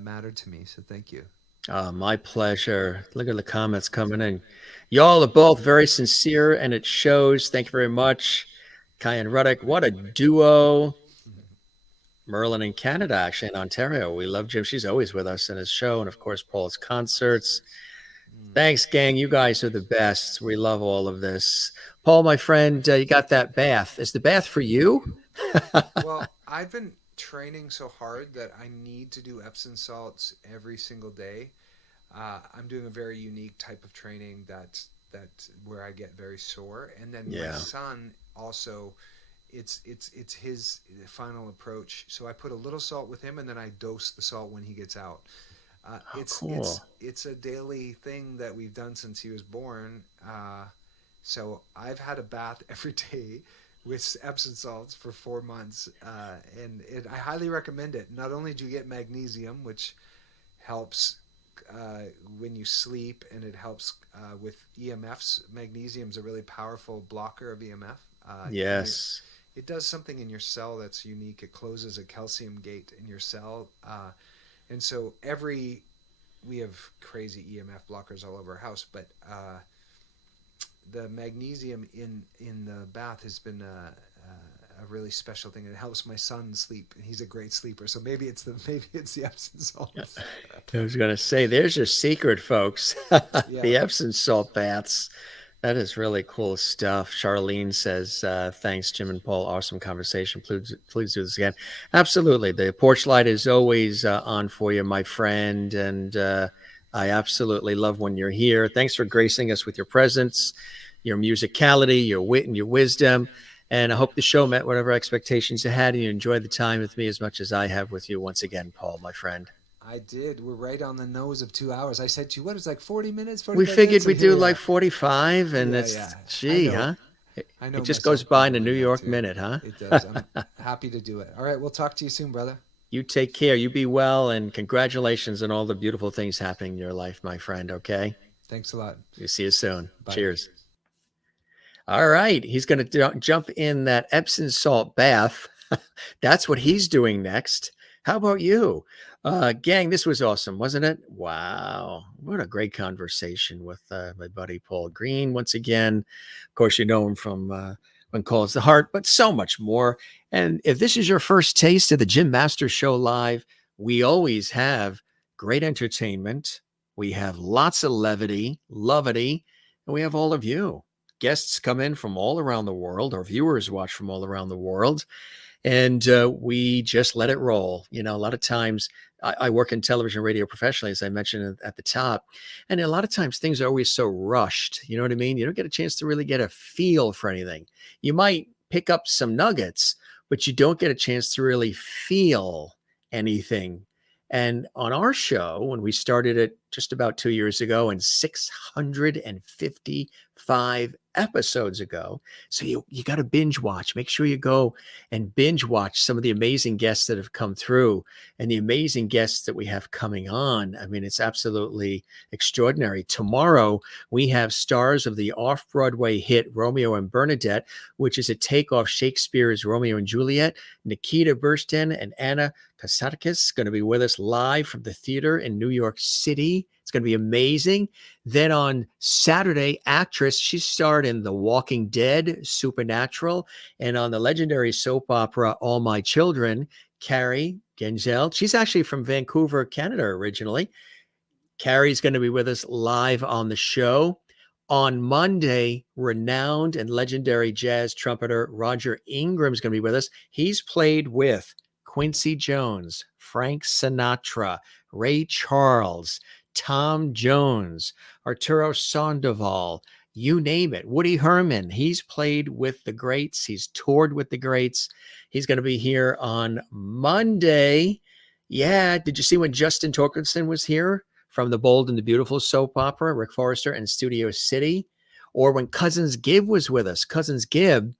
mattered to me. So thank you. My pleasure. Look at the comments coming in. Y'all are both very sincere, and it shows. Thank you very much. Kyan Ruddick, what a duo. Merlin in Canada, actually, in Ontario. We love Jim. She's always with us in his show, and of course, Paul's concerts. Thanks, gang. You guys are the best. We love all of this. Paul, my friend, you got that bath. Is the bath for you? Well, I've been training so hard that I need to do Epsom salts every single day. I'm doing a very unique type of training that where I get very sore, and then my son also, it's his final approach. So I put a little salt with him, and then I dose the salt when he gets out. Cool. It's a daily thing that we've done since he was born. So I've had a bath every day with Epsom salts for 4 months, and I highly recommend it. Not only do you get magnesium, which helps when you sleep, and it helps with EMFs. Magnesium is a really powerful blocker of EMF. Yes. It does something in your cell that's unique. It closes a calcium gate in your cell. And so we have crazy EMF blockers all over our house, but the magnesium in the bath has been a really special thing. It helps my son sleep, and he's a great sleeper. So maybe it's the Epsom salts. I was going to say, there's your secret, folks. The Epsom salt baths. That is really cool stuff. Charlene says, thanks, Jim and Paul. Awesome conversation. Please do this again. Absolutely. The porch light is always on for you, my friend. And I absolutely love when you're here. Thanks for gracing us with your presence, your musicality, your wit, and your wisdom. And I hope the show met whatever expectations you had, and you enjoyed the time with me as much as I have with you once again, Paul, my friend. I did. We're right on the nose of 2 hours. I said to you, what is like 40 minutes? We figured we'd do like 45, and gee, huh? I know it just goes by in a New York minute, huh? It does. I'm happy to do it. All right, we'll talk to you soon, brother. You take care. You be well, and congratulations on all the beautiful things happening in your life, my friend, okay? Thanks a lot. We'll see you soon. Bye. Cheers. All right. He's going to jump in that Epsom salt bath. That's what he's doing next. How about you? Gang, this was awesome, wasn't it? Wow. What a great conversation with my buddy Paul Greene. Once again, of course, you know him from When Calls the Heart, but so much more. And if this is your first taste of the Jim Masters Show Live, we always have great entertainment. We have lots of levity, and we have all of you. Guests come in from all around the world. Our viewers watch from all around the world. and we just let it roll. You know, a lot of times I work in television, radio professionally, as I mentioned at the top, and a lot of times things are always so rushed. You know what I mean? You don't get a chance to really get a feel for anything. You might pick up some nuggets, but you don't get a chance to really feel anything. And on our show, when we started it just about 2 years ago and 655 episodes ago, so you got to binge watch. Make sure you go and binge watch some of the amazing guests that have come through and the amazing guests that we have coming on. I mean, it's absolutely extraordinary. Tomorrow, we have stars of the off-Broadway hit Romeo and Bernadette, which is a takeoff Shakespeare's Romeo and Juliet. Nikita Bursten and Anna Kasatakis going to be with us live from the theater in New York City. It's going to be amazing. Then on Saturday, actress, she starred in The Walking Dead, Supernatural, and on the legendary soap opera All My Children, Cary Grant. She's actually from Vancouver, Canada originally. Cary's going to be with us live on the show. On Monday, renowned and legendary jazz trumpeter Roger Ingram's going to be with us. He's played with Quincy Jones, Frank Sinatra, Ray Charles, Tom Jones, Arturo Sandoval, you name it. Woody Herman, he's played with the greats. He's toured with the greats. He's going to be here on Monday. Yeah, did you see when Justin Torkelson was here from The Bold and the Beautiful soap opera, Rick Forrester and Studio City? Or when Cousins Gibb was with us. Cousins Gibb,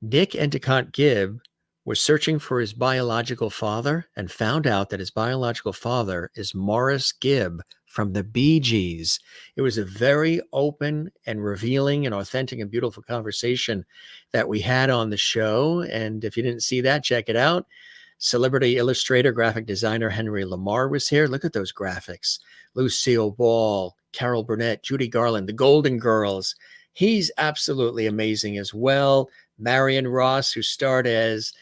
Nick Endicott Gibb, was searching for his biological father and found out that his biological father is Morris Gibb from the Bee Gees. It was a very open and revealing and authentic and beautiful conversation that we had on the show. And if you didn't see that, check it out. Celebrity illustrator, graphic designer Henry Lamar was here. Look at those graphics. Lucille Ball, Carol Burnett, Judy Garland, the Golden Girls. He's absolutely amazing as well. Marion Ross, who starred as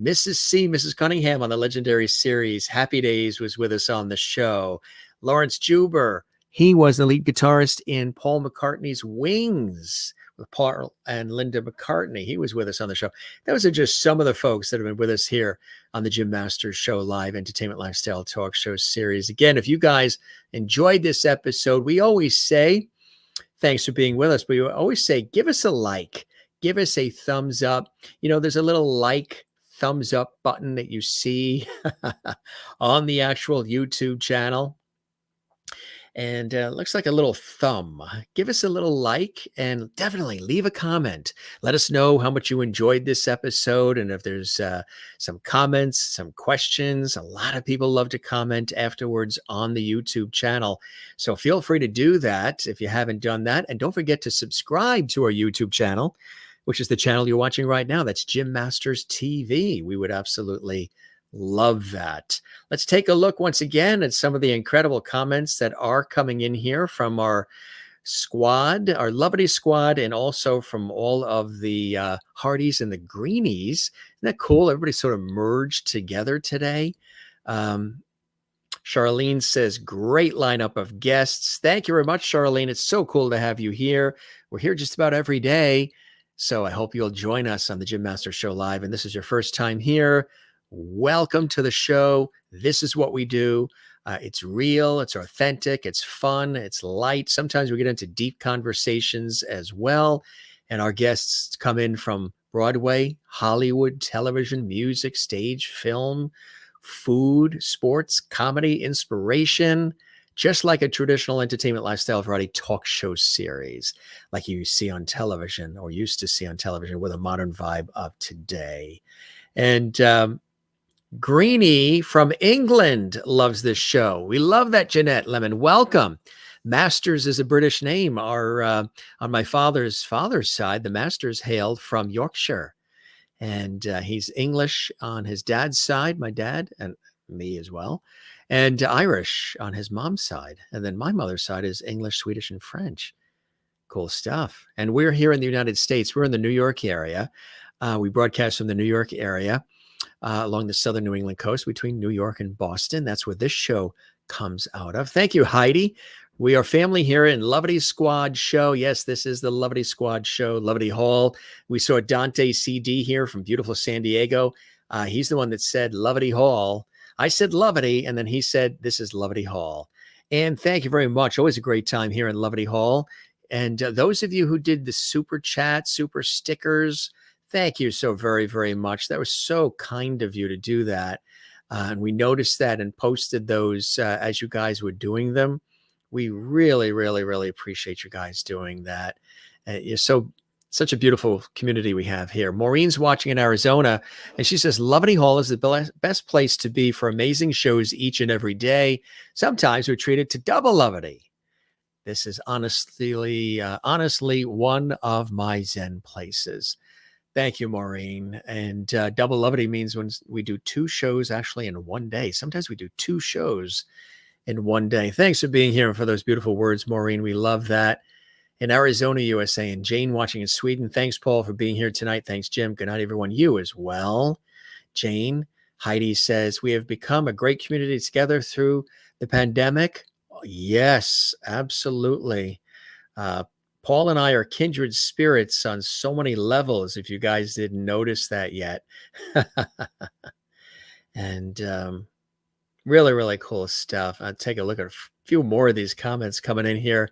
Mrs. Cunningham on the legendary series Happy Days, was with us on the show. Lawrence Juber, he was the lead guitarist in Paul McCartney's Wings with Paul and Linda McCartney. He was with us on the show. Those are just some of the folks that have been with us here on the Jim Masters Show Live Entertainment Lifestyle Talk Show series. Again, if you guys enjoyed this episode, we always say thanks for being with us, but we always say give us a like, give us a thumbs up. You know, there's a little like, thumbs up button that you see on the actual YouTube channel. And looks like a little thumb. Give us a little like and definitely leave a comment. Let us know how much you enjoyed this episode. And if there's some comments, some questions, a lot of people love to comment afterwards on the YouTube channel. So feel free to do that if you haven't done that. And don't forget to subscribe to our YouTube channel, which is the channel you're watching right now. That's Jim Masters TV. We would absolutely love that. Let's take a look once again at some of the incredible comments that are coming in here from our squad, our lovely squad, and also from all of the Hardys and the Greenies. Isn't that cool? Everybody sort of merged together today. Charlene says, great lineup of guests. Thank you very much, Charlene. It's so cool to have you here. We're here just about every day. So I hope you'll join us on the Jim Masters Show Live. And this is your first time here. Welcome to the show. This is what we do. It's real. It's authentic. It's fun. It's light. Sometimes we get into deep conversations as well. And our guests come in from Broadway, Hollywood, television, music, stage, film, food, sports, comedy, inspiration, just like a traditional entertainment lifestyle variety talk show series like you see on television or used to see on television with a modern vibe of today. And Greene from England loves this show. We love that, Jeanette Lemon. Welcome. Masters is a British name. On my father's side, the Masters hailed from Yorkshire. And he's English on his dad's side, my dad, and me as well, and Irish on his mom's side. And then my mother's side is English, Swedish, and French. Cool stuff. And we're here in the United States. We're in the New York area. We broadcast from the New York area along the southern New England coast between New York and Boston. That's where this show comes out of. Thank you, Heidi. We are family here in Lovity Squad Show. Yes, this is the Lovity Squad Show, Lovity Hall. We saw Dante CD here from beautiful San Diego. He's the one that said Lovity Hall. I said Lovity, and then he said, this is Lovity Hall. And thank you very much. Always a great time here in Lovity Hall. And those of you who did the super chat, super stickers, thank you so very, very much. That was so kind of you to do that. And we noticed that and posted those as you guys were doing them. We really, really, really appreciate you guys doing that. You're such a beautiful community we have here. Maureen's watching in Arizona, and she says, Lovity Hall is the best place to be for amazing shows each and every day. Sometimes we're treated to double Lovity. This is honestly one of my Zen places. Thank you, Maureen. And double Lovity means when we do two shows actually in one day. Sometimes we do two shows in one day. Thanks for being here and for those beautiful words, Maureen. We love that. In Arizona, USA, and Jane watching in Sweden. Thanks, Paul, for being here tonight. Thanks, Jim. Good night, everyone. You as well. Jane. Heidi says, we have become a great community together through the pandemic. Yes, absolutely. Paul and I are kindred spirits on so many levels, if you guys didn't notice that yet. And really, really cool stuff. I'll take a look at a few more of these comments coming in here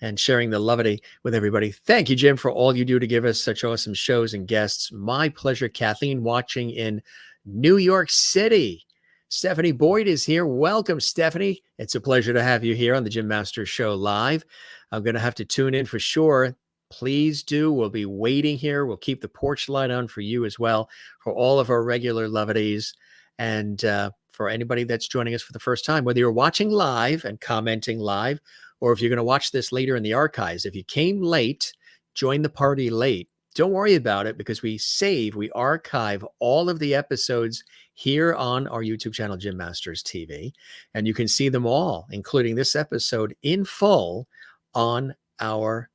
and sharing the Lovity with everybody. Thank you, Jim, for all you do to give us such awesome shows and guests. My pleasure. Kathleen watching in New York City. Stephanie Boyd is here. Welcome, Stephanie. It's a pleasure to have you here on the Jim Masters Show live. I'm going to have to tune in for sure. Please do. We'll be waiting here. We'll keep the porch light on for you as well, for all of our regular Lovities. And for anybody that's joining us for the first time, whether you're watching live and commenting live, or if you're going to watch this later in the archives, if you came late, join the party late. Don't worry about it, because we archive all of the episodes here on our YouTube channel, Jim Masters TV, and you can see them all, including this episode in full on our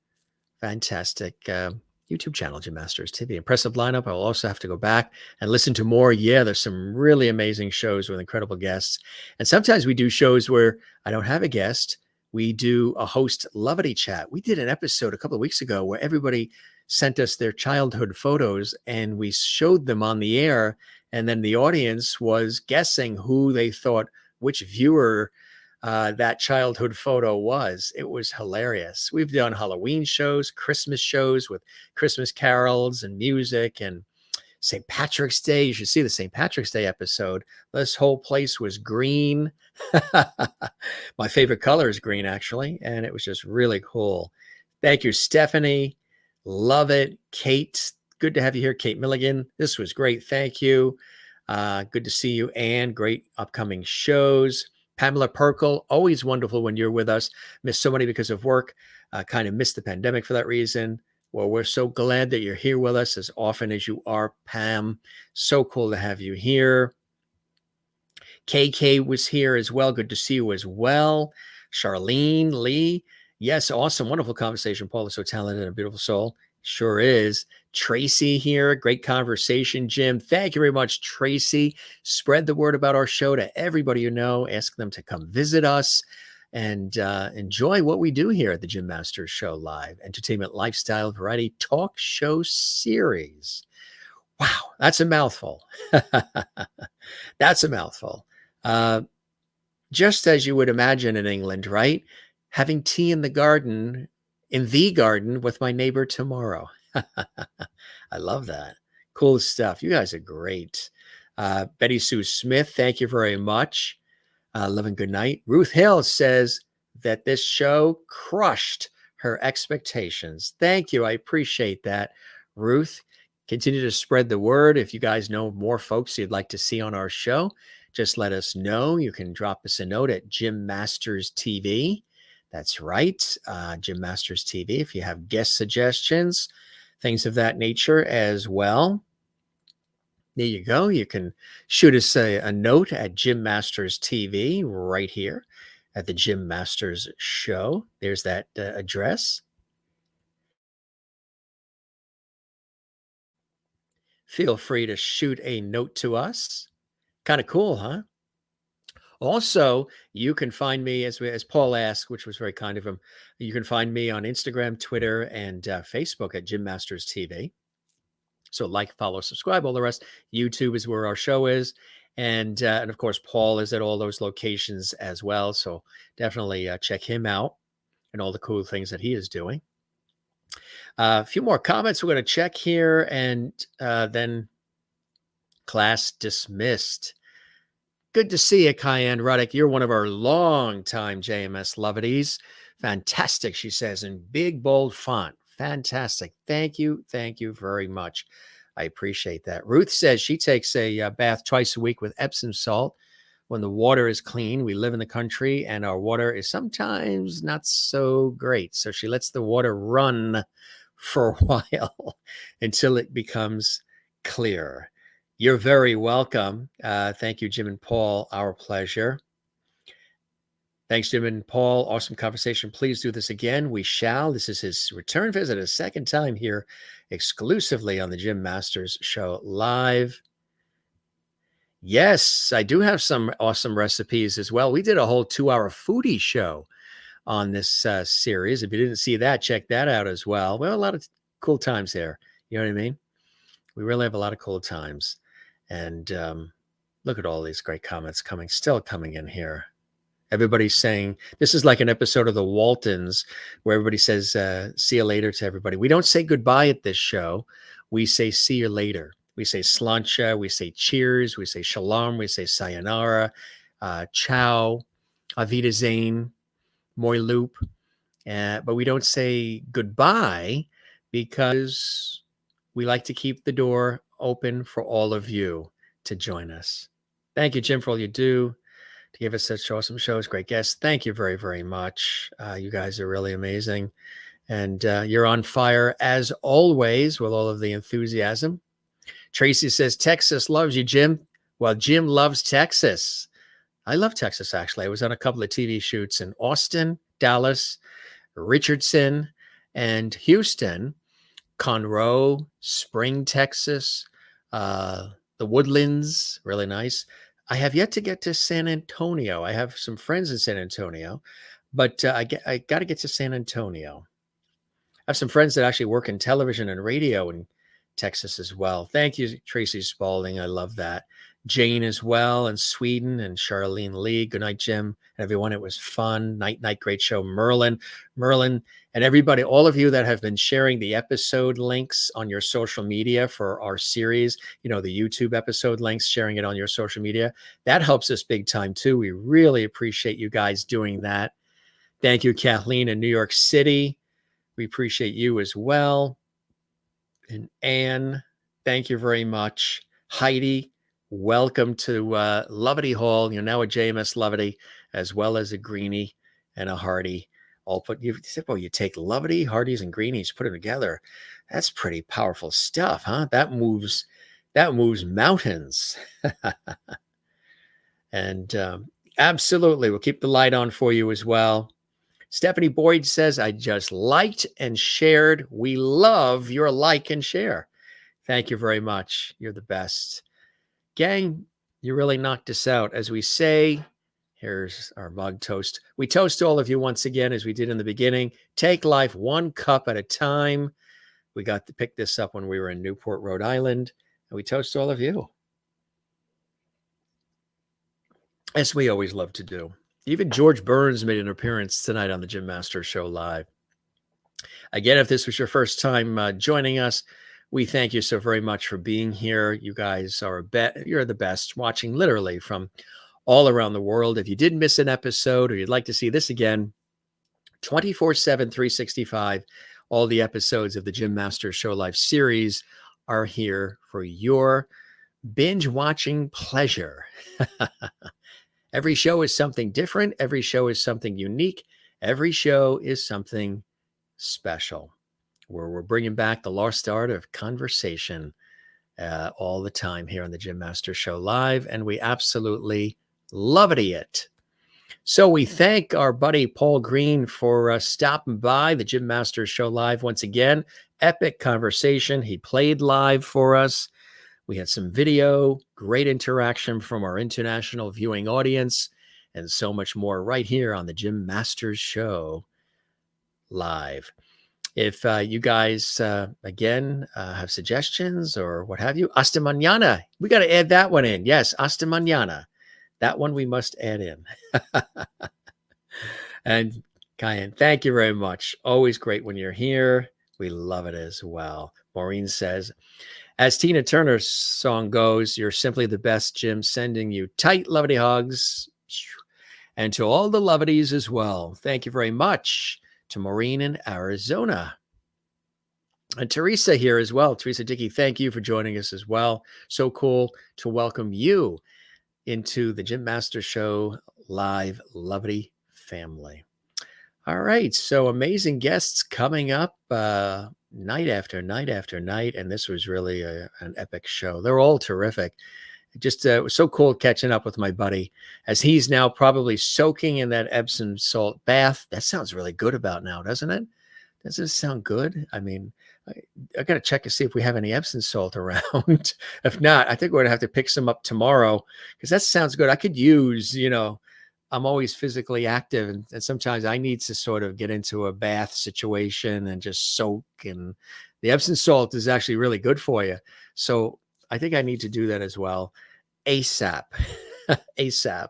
fantastic YouTube channel, Jim Masters TV. Impressive lineup. I'll also have to go back and listen to more. Yeah, there's some really amazing shows with incredible guests. And sometimes we do shows where I don't have a guest. We do a host Lovity chat. We did an episode a couple of weeks ago where everybody sent us their childhood photos and we showed them on the air. And then the audience was guessing who they thought, which viewer that childhood photo was. It was hilarious. We've done Halloween shows, Christmas shows with Christmas carols and music, and St. Patrick's Day. You should see the St. Patrick's Day episode. This whole place was green. My favorite color is green, actually, and it was just really cool. Thank you, Stephanie. Love it. Kate, good to have you here. Kate Milligan, this was great. Thank you. Good to see you, Anne. Great upcoming shows. Pamela Perkle, always wonderful when you're with us. Missed so many because of work. Kind of missed the pandemic for that reason. Well, we're so glad that you're here with us as often as you are, Pam. So cool to have you here. KK was here as well. Good to see you as well. Charlene Lee. Yes, awesome. Wonderful conversation. Paul is so talented and a beautiful soul. Sure is. Tracy here. Great conversation, Jim. Thank you very much, Tracy. Spread the word about our show to everybody you know. Ask them to come visit us and enjoy what we do here at the Jim Masters Show Live. Entertainment, lifestyle, variety, talk show series. Wow, that's a mouthful. That's a mouthful. Just as you would imagine in England, right? Having tea in the garden with my neighbor tomorrow. I love that. Cool stuff. You guys are great. Betty Sue Smith, thank you very much. Love and good night. Ruth Hill says that this show crushed her expectations. Thank you. I appreciate that, Ruth. Continue to spread the word. If you guys know more folks you'd like to see on our show, just let us know. You can drop us a note at Jim Masters TV. That's right, Jim Masters TV. If you have guest suggestions, things of that nature as well. There you go. You can shoot us a note at Jim Masters TV right here at the Jim Masters Show. There's that address. Feel free to shoot a note to us. Kind of cool, huh? Also, you can find me, as Paul asked, which was very kind of him, you can find me on Instagram, Twitter, and Facebook at Jim Masters TV. So like, follow, subscribe, all the rest. YouTube is where our show is. And of course, Paul is at all those locations as well. So definitely check him out and all the cool things that he is doing. A few more comments we're going to check here, and then class dismissed. Good to see you, Cayenne Ruddick. You're one of our long-time JMS lovities. Fantastic, she says, in big, bold font. Fantastic. Thank you. Thank you very much. I appreciate that. Ruth says she takes a bath twice a week with Epsom salt when the water is clean. We live in the country, and our water is sometimes not so great. So she lets the water run for a while until it becomes clear. You're very welcome. Thank you, Jim and Paul. Our pleasure. Thanks, Jim and Paul. Awesome conversation. Please do this again. We shall. This is his return visit, his second time here exclusively on the Jim Masters Show live. Yes, I do have some awesome recipes as well. We did a whole 2-hour foodie show on this series. If you didn't see that, check that out as well. Well, a lot of cool times there. You know what I mean? We really have a lot of cool times. And look at all these great comments still coming in here. Everybody's saying, this is like an episode of the Waltons where everybody says, see you later to everybody. We don't say goodbye at this show. We say, see you later. We say slancha, we say cheers, we say shalom, we say sayonara, ciao, avida zain, moi loop. But we don't say goodbye because we like to keep the door open for all of you to join us. Thank you, Jim, for all you do to give us such awesome shows. Great guests. Thank you very, very much. You guys are really amazing. And you're on fire as always with all of the enthusiasm. Tracy says, Texas loves you, Jim. Well, Jim loves Texas. I love Texas, actually. I was on a couple of TV shoots in Austin, Dallas, Richardson, and Houston, Conroe, Spring, Texas, the Woodlands, really nice. I have yet to get to San Antonio. I have some friends in San Antonio, but I got to get to San Antonio. I have some friends that actually work in television and radio in Texas as well. Thank you, Tracy Spalding. I love that. Jane as well, and Sweden, and Charlene Lee. Good night, Jim, and everyone. It was fun. Night, great show. Merlin, and everybody, all of you that have been sharing the episode links on your social media for our series, the YouTube episode links, sharing it on your social media. That helps us big time too. We really appreciate you guys doing that. Thank you, Kathleen in New York City. We appreciate you as well. And Anne, thank you very much. Heidi, welcome to Lovity Hall. You're now a JMS Lovity, as well as a Greenie and a Hardy. All put. You take Lovity, Hardys, and Greenies, put them together. That's pretty powerful stuff, huh? That moves mountains. And absolutely, we'll keep the light on for you as well. Stephanie Boyd says, I just liked and shared. We love your like and share. Thank you very much. You're the best. Gang, you really knocked us out. As we say, here's our mug toast. We toast all of you once again, as we did in the beginning. Take life one cup at a time. We got to pick this up when we were in Newport, Rhode Island, and we toast all of you, as we always love to do. Even George Burns made an appearance tonight on the Jim Masters Show Live. Again, if this was your first time joining us, we thank you so very much for being here. You guys are you're the best, watching literally from all around the world. If you did miss an episode or you'd like to see this again, 24/7, 365, all the episodes of the Jim Masters Show Live series are here for your binge watching pleasure. Every show is something different. Every show is something unique. Every show is something special, where we're bringing back the lost art of conversation all the time here on the Jim Masters Show Live, and we absolutely love it. So we thank our buddy Paul Greene for stopping by the Jim Masters Show Live once again. Epic conversation. He played live for us. We had some video, great interaction from our international viewing audience. and so much more right here on the Jim Masters Show live. If you guys, again, have suggestions or what have you, hasta mañana. We got to add that one in. Yes, hasta mañana. That one we must add in. And Cayenne, thank you very much. Always great when you're here. We love it as well. Maureen says, as Tina Turner's song goes, you're simply the best, Jim. Sending you tight, lovely hugs. And to all the lovities as well. Thank you very much to Maureen in Arizona. And Teresa here as well. Teresa Dickey, thank you for joining us as well. So cool to welcome you into the Jim Masters Show live lovely family. All right, so amazing guests coming up night after night after night, and this was really an epic show. They're all terrific. Just it was so cool catching up with my buddy as he's now probably soaking in that Epsom salt bath. That sounds really good about now, doesn't it? Does it sound good? I mean, I got to check to see if we have any Epsom salt around. If not, I think we're going to have to pick some up tomorrow because that sounds good. I could use, I'm always physically active and sometimes I need to sort of get into a bath situation and just soak. And the Epsom salt is actually really good for you. So I think I need to do that as well. ASAP. ASAP.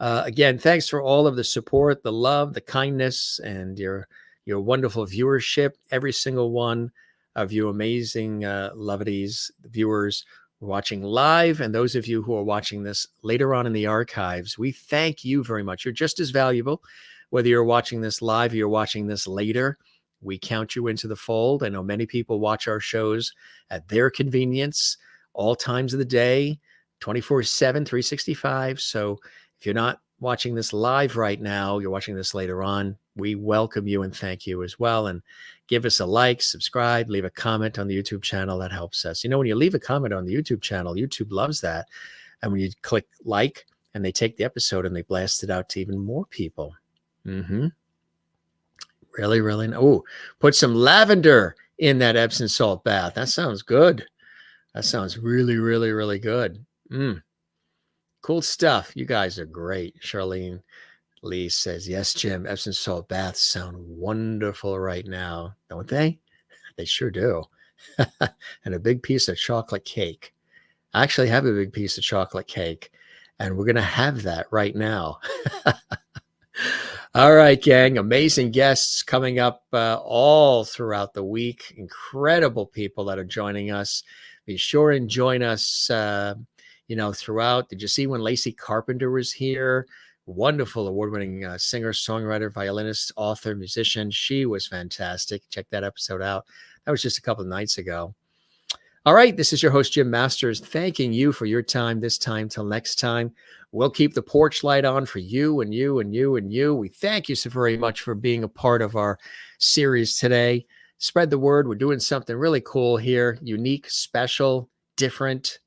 Again, thanks for all of the support, the love, the kindness, and your wonderful viewership. Every single one of you amazing lovities, viewers watching live, and those of you who are watching this later on in the archives, we thank you very much. You're just as valuable, whether you're watching this live or you're watching this later. We count you into the fold. I know many people watch our shows at their convenience, all times of the day, 24/7, 365. So if you're not watching this live right now, you're watching this later on, we welcome you and thank you as well. And give us a like, subscribe, leave a comment on the YouTube channel. That helps us. When you leave a comment on the YouTube channel, YouTube loves that. And when you click like, and they take the episode and they blast it out to even more people. Really, really. Oh, put some lavender in that Epsom salt bath. That sounds good. That sounds really, really, really good. Cool stuff. You guys are great. Charlene Lee says, yes, Jim, Epsom salt baths sound wonderful right now, don't they? They sure do. And a big piece of chocolate cake. I actually have a big piece of chocolate cake, and we're going to have that right now. All right, gang. Amazing guests coming up all throughout the week. Incredible people that are joining us. Be sure and join us, throughout. Did you see when Lacey Carpenter was here? Wonderful award-winning singer, songwriter, violinist, author, musician. She was fantastic. Check that episode out. That was just a couple of nights ago. All right, this is your host, Jim Masters, thanking you for your time this time. Till next time, we'll keep the porch light on for you and you and you and you. We thank you so very much for being a part of our series today. Spread the word. We're doing something really cool here, unique, special, different.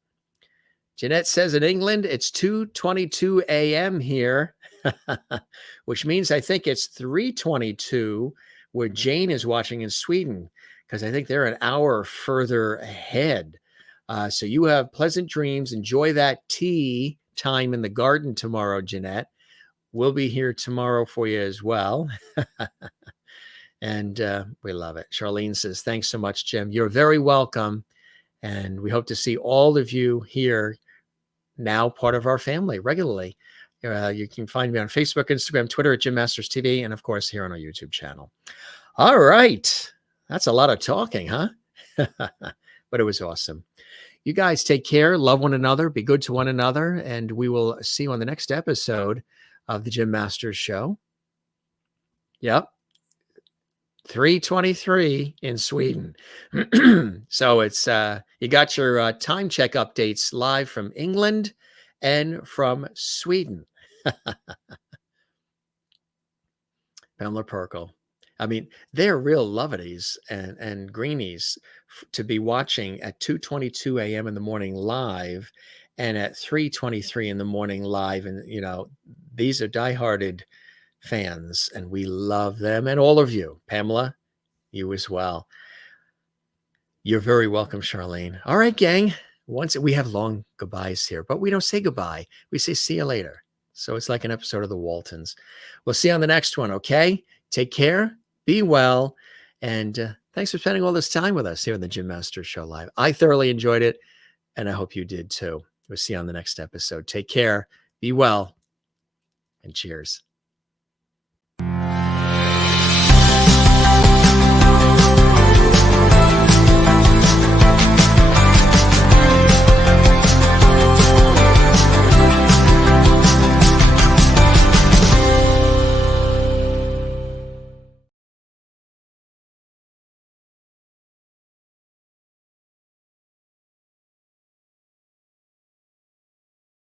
Jeanette says in England, it's 2:22 a.m. here, which means I think it's 3:22 where Jane is watching in Sweden, because I think they're an hour further ahead. So you have pleasant dreams. Enjoy that tea time in the garden tomorrow, Jeanette. We'll be here tomorrow for you as well. And we love it. Charlene says, thanks so much, Jim. You're very welcome. And we hope to see all of you here, now part of our family regularly. You can find me on Facebook, Instagram, Twitter at Jim Masters TV, and of course here on our YouTube channel. All right. That's a lot of talking, huh? But it was awesome. You guys take care, love one another, be good to one another, and we will see you on the next episode of the Jim Masters Show. Yep. 3:23 in Sweden. So it's you got your time check updates live from England and from Sweden. Pamela Perkle. I mean, they're real lovities and greenies to be watching at 2:22 a.m. in the morning live and at 3:23 in the morning live. And, these are dieharded fans, and we love them, and all of you. Pamela, you as well. You're very welcome, Charlene. All right, gang. We have long goodbyes here, but we don't say goodbye. We say see you later. So it's like an episode of the Waltons. We'll see you on the next one, okay? Take care, be well, and thanks for spending all this time with us here on the Jim Masters Show Live. I thoroughly enjoyed it, and I hope you did too. We'll see you on the next episode. Take care, be well, and cheers.